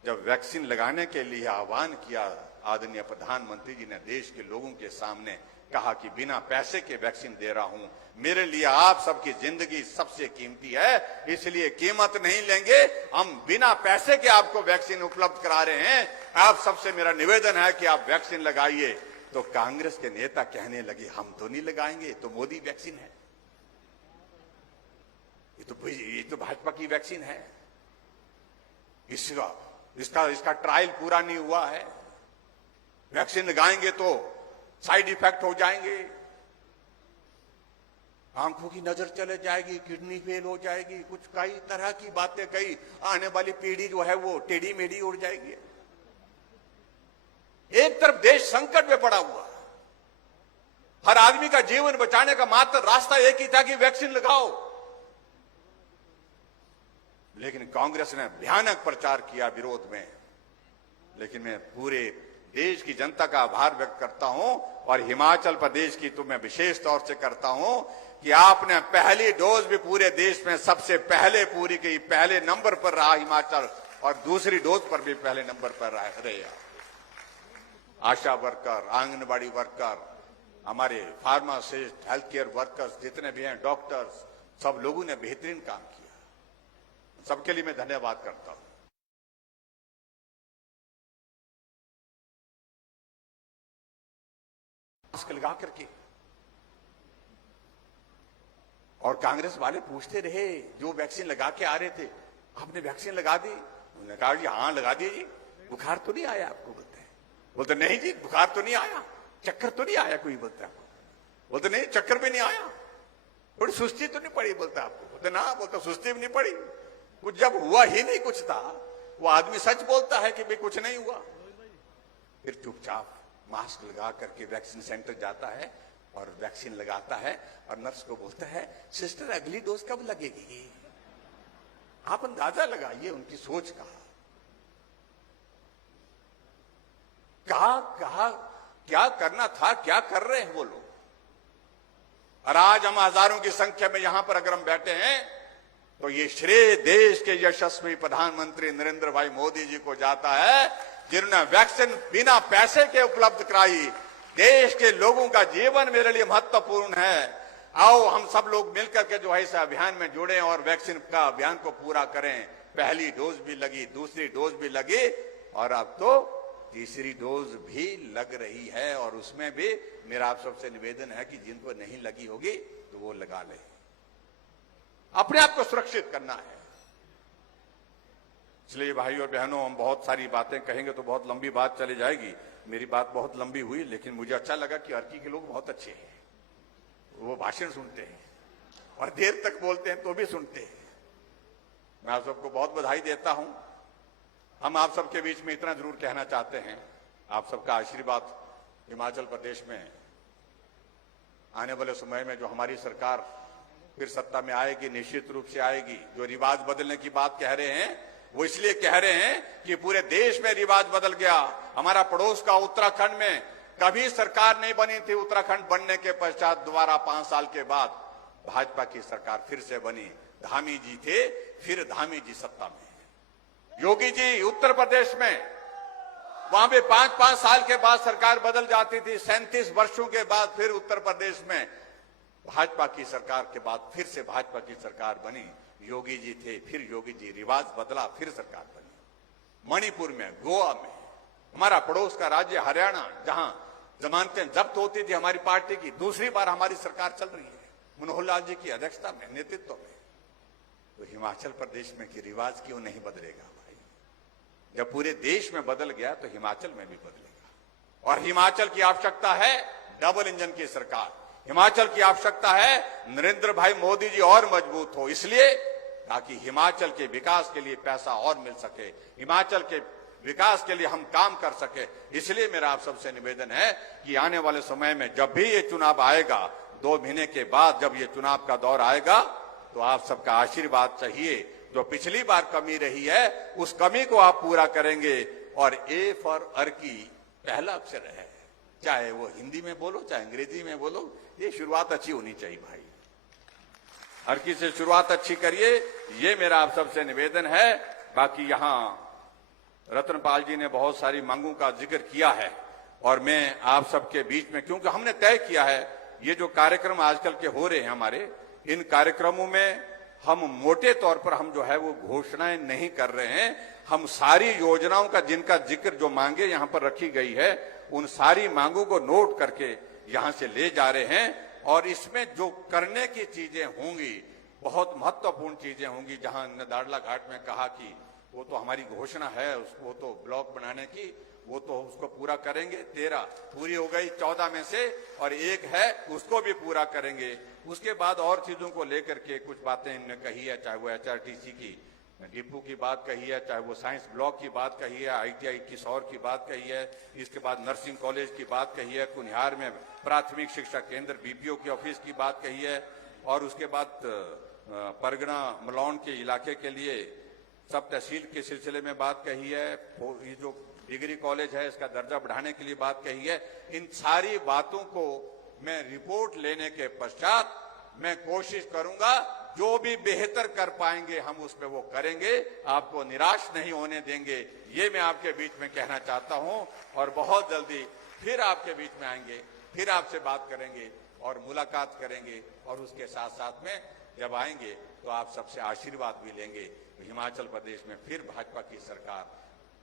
जब वैक्सीन लगाने के लिए आह्वान किया, आदरणीय प्रधानमंत्री जी ने देश के लोगों के सामने कहा कि बिना पैसे के वैक्सीन दे रहा हूं, मेरे लिए आप सबकी जिंदगी सबसे कीमती है, इसलिए कीमत नहीं लेंगे, हम बिना पैसे के आपको वैक्सीन उपलब्ध करा रहे हैं। आप सबसे मेरा निवेदन है कि आप वैक्सीन लगाइए। तो कांग्रेस के नेता कहने लगे हम तो नहीं लगाएंगे, तो मोदी वैक्सीन है, ये तो भाजपा की वैक्सीन है, इसका ट्रायल पूरा नहीं हुआ है, वैक्सीन लगाएंगे तो साइड इफेक्ट हो जाएंगे, आंखों की नजर चले जाएगी, किडनी फेल हो जाएगी, कुछ कई तरह की बातें कही। आने वाली पीढ़ी जो है वो टेढ़ी मेढ़ी उड़ जाएगी। एक तरफ देश संकट में पड़ा हुआ, हर आदमी का जीवन बचाने का मात्र रास्ता एक ही था कि वैक्सीन लगाओ। लेकिन कांग्रेस ने भयानक प्रचार किया विरोध में। लेकिन मैं पूरे देश की जनता का आभार व्यक्त करता हूं और हिमाचल प्रदेश की तो मैं विशेष तौर से करता हूं कि आपने पहली डोज भी पूरे देश में सबसे पहले पूरी की, पहले नंबर पर रहा हिमाचल, और दूसरी डोज पर भी पहले नंबर पर रहे। आशा वर्कर, आंगनबाड़ी वर्कर, हमारे फार्मासिस्ट, हेल्थ केयर वर्कर्स जितने भी हैं, डॉक्टर्स, सब लोगों ने बेहतरीन काम किया। सबके लिए मैं धन्यवाद करता हूं। मास्क लगा करके, और कांग्रेस वाले पूछते रहे जो वैक्सीन लगा के आ रहे थे, आपने वैक्सीन लगा दी? उन्होंने कहा जी हाँ लगा दी जी। बुखार तो नहीं आया आपको? बोलते नहीं जी बुखार तो नहीं आया। चक्कर तो नहीं आया? कोई बोलता है, बोलते नहीं चक्कर भी नहीं आया। थोड़ी सुस्ती तो नहीं पड़ी? बोलता आपको? बोलते ना, बोलता सुस्ती भी नहीं पड़ी। कुछ जब हुआ ही नहीं कुछ था, वो आदमी सच बोलता है कि भाई कुछ नहीं हुआ, फिर चुपचाप मास्क लगा करके वैक्सीन सेंटर जाता है और वैक्सीन लगाता है और नर्स को बोलता है सिस्टर अगली डोज कब लगेगी? आप अंदाजा लगाइए उनकी सोच का। कहा कहा क्या करना था, क्या कर रहे हैं वो लोग। और आज हम हजारों की संख्या में यहां पर अगर हम बैठे हैं तो ये श्रेय देश के यशस्वी प्रधानमंत्री नरेंद्र भाई मोदी जी को जाता है, जिन्होंने वैक्सीन बिना पैसे के उपलब्ध कराई। देश के लोगों का जीवन मेरे लिए महत्वपूर्ण है। आओ हम सब लोग मिलकर के जो है इस अभियान में जुड़े और वैक्सीन का अभियान को पूरा करें। पहली डोज भी लगी, दूसरी डोज भी लगी और अब तो तीसरी डोज भी लग रही है। और उसमें भी मेरा आप सबसे निवेदन है कि जिनको नहीं लगी होगी तो वो लगा ले। अपने आप को सुरक्षित करना है। इसलिए भाई और बहनों, हम बहुत सारी बातें कहेंगे तो बहुत लंबी बात चली जाएगी। मेरी बात बहुत लंबी हुई, लेकिन मुझे अच्छा लगा कि अर्की के लोग बहुत अच्छे हैं। वो भाषण सुनते हैं और देर तक बोलते हैं तो भी सुनते हैं। मैं आप सबको बहुत बधाई देता हूं। हम आप सबके बीच में इतना जरूर कहना चाहते हैं, आप सबका आशीर्वाद हिमाचल प्रदेश में आने वाले समय में जो हमारी सरकार फिर सत्ता में आएगी, निश्चित रूप से आएगी। जो रिवाज बदलने की बात कह रहे हैं वो इसलिए कह रहे हैं कि पूरे देश में रिवाज बदल गया। हमारा पड़ोस का उत्तराखंड में कभी सरकार नहीं बनी थी। उत्तराखंड बनने के पश्चात दोबारा 5 साल के बाद भाजपा की सरकार फिर से बनी। धामी जी थे, फिर धामी जी सत्ता में। योगी जी उत्तर प्रदेश में, वहां पे 5-5 साल के बाद सरकार बदल जाती थी। 37 वर्षों के बाद फिर उत्तर प्रदेश में भाजपा की सरकार के बाद फिर से भाजपा की सरकार बनी। योगी जी थे, फिर योगी जी, रिवाज बदला, फिर सरकार बनी। मणिपुर में, गोवा में, हमारा पड़ोस का राज्य हरियाणा, जहां जमानतें जब्त होती थी हमारी पार्टी की, दूसरी बार हमारी सरकार चल रही है मनोहर लाल जी की अध्यक्षता में, नेतृत्व में। तो हिमाचल प्रदेश में कि रिवाज क्यों नहीं बदलेगा भाई? जब पूरे देश में बदल गया तो हिमाचल में भी बदलेगा। और हिमाचल की आवश्यकता है डबल इंजन की सरकार। हिमाचल की आवश्यकता है नरेंद्र भाई मोदी जी और मजबूत हो, इसलिए ताकि हिमाचल के विकास के लिए पैसा और मिल सके, हिमाचल के विकास के लिए हम काम कर सके। इसलिए मेरा आप सबसे निवेदन है कि आने वाले समय में जब भी ये चुनाव आएगा, 2 महीने के बाद जब ये चुनाव का दौर आएगा, तो आप सबका आशीर्वाद चाहिए। जो पिछली बार कमी रही है उस कमी को आप पूरा करेंगे। और ए फॉर अर्की पहला अक्षर है, चाहे वो हिंदी में बोलो चाहे अंग्रेजी में बोलो, ये शुरुआत अच्छी होनी चाहिए भाई। अर्की से शुरुआत अच्छी करिए, ये मेरा आप सबसे निवेदन है। बाकी यहां रतनपाल जी ने बहुत सारी मांगों का जिक्र किया है और मैं आप सबके बीच में, क्योंकि हमने तय किया है ये जो कार्यक्रम आजकल के हो रहे हैं हमारे, इन कार्यक्रमों में हम मोटे तौर पर हम जो है वो घोषणाएं नहीं कर रहे हैं। हम सारी योजनाओं का जिनका जिक्र, जो मांगे यहां पर रखी गई है, उन सारी मांगों को नोट करके यहां से ले जा रहे हैं। और इसमें जो करने की चीजें होंगी, बहुत महत्वपूर्ण चीजें होंगी। जहां दाड़ला घाट में कहा कि वो तो हमारी घोषणा है, उसको तो ब्लॉक बनाने की, वो तो उसको पूरा करेंगे। 13 पूरी हो गई 14 में से, और 1 है उसको भी पूरा करेंगे। उसके बाद और चीजों को लेकर के कुछ बातें इन्होंने कही है, चाहे वो HRTC की डिपो की बात कही है, चाहे वो साइंस ब्लॉक की बात कही है, ITI की सौर की बात कही है, इसके बाद नर्सिंग कॉलेज की बात कही है, कुनिहार में प्राथमिक शिक्षा केंद्र BPO की ऑफिस की बात कही है, और उसके बाद परगना मलौन के इलाके के लिए सब तहसील के सिलसिले में बात कही है। ये जो डिग्री कॉलेज है इसका दर्जा बढ़ाने के लिए बात कही है। इन सारी बातों को मैं रिपोर्ट लेने के पश्चात मैं कोशिश करूंगा, जो भी बेहतर कर पाएंगे हम उसमें वो करेंगे, आपको निराश नहीं होने देंगे। ये मैं आपके बीच में कहना चाहता हूं। और बहुत जल्दी फिर आपके बीच में आएंगे, फिर आपसे बात करेंगे और मुलाकात करेंगे। और उसके साथ साथ में जब आएंगे तो आप सबसे आशीर्वाद भी लेंगे। हिमाचल प्रदेश में फिर भाजपा की सरकार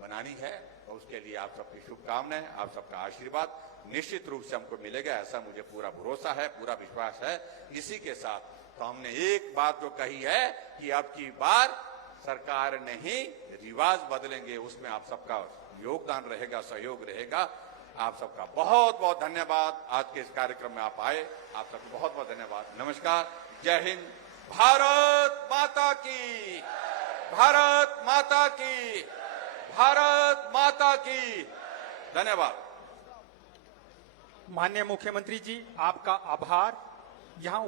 बनानी है, और उसके लिए आप सबकी शुभकामनाएं, आप सबका आशीर्वाद निश्चित रूप से हमको मिलेगा, ऐसा मुझे पूरा भरोसा है, पूरा विश्वास है। इसी के साथ तो हमने एक बात जो कही है कि अब की बार सरकार नहीं, रिवाज बदलेंगे, उसमें आप सबका योगदान रहेगा, सहयोग रहेगा। आप सबका बहुत बहुत धन्यवाद। आज के इस कार्यक्रम में आप आए, आप सबको बहुत बहुत धन्यवाद। नमस्कार, जय हिंद, भारत माता की, भारत माता की, भारत माता की। धन्यवाद। माननीय मुख्यमंत्री जी, आपका आभार। यहाँ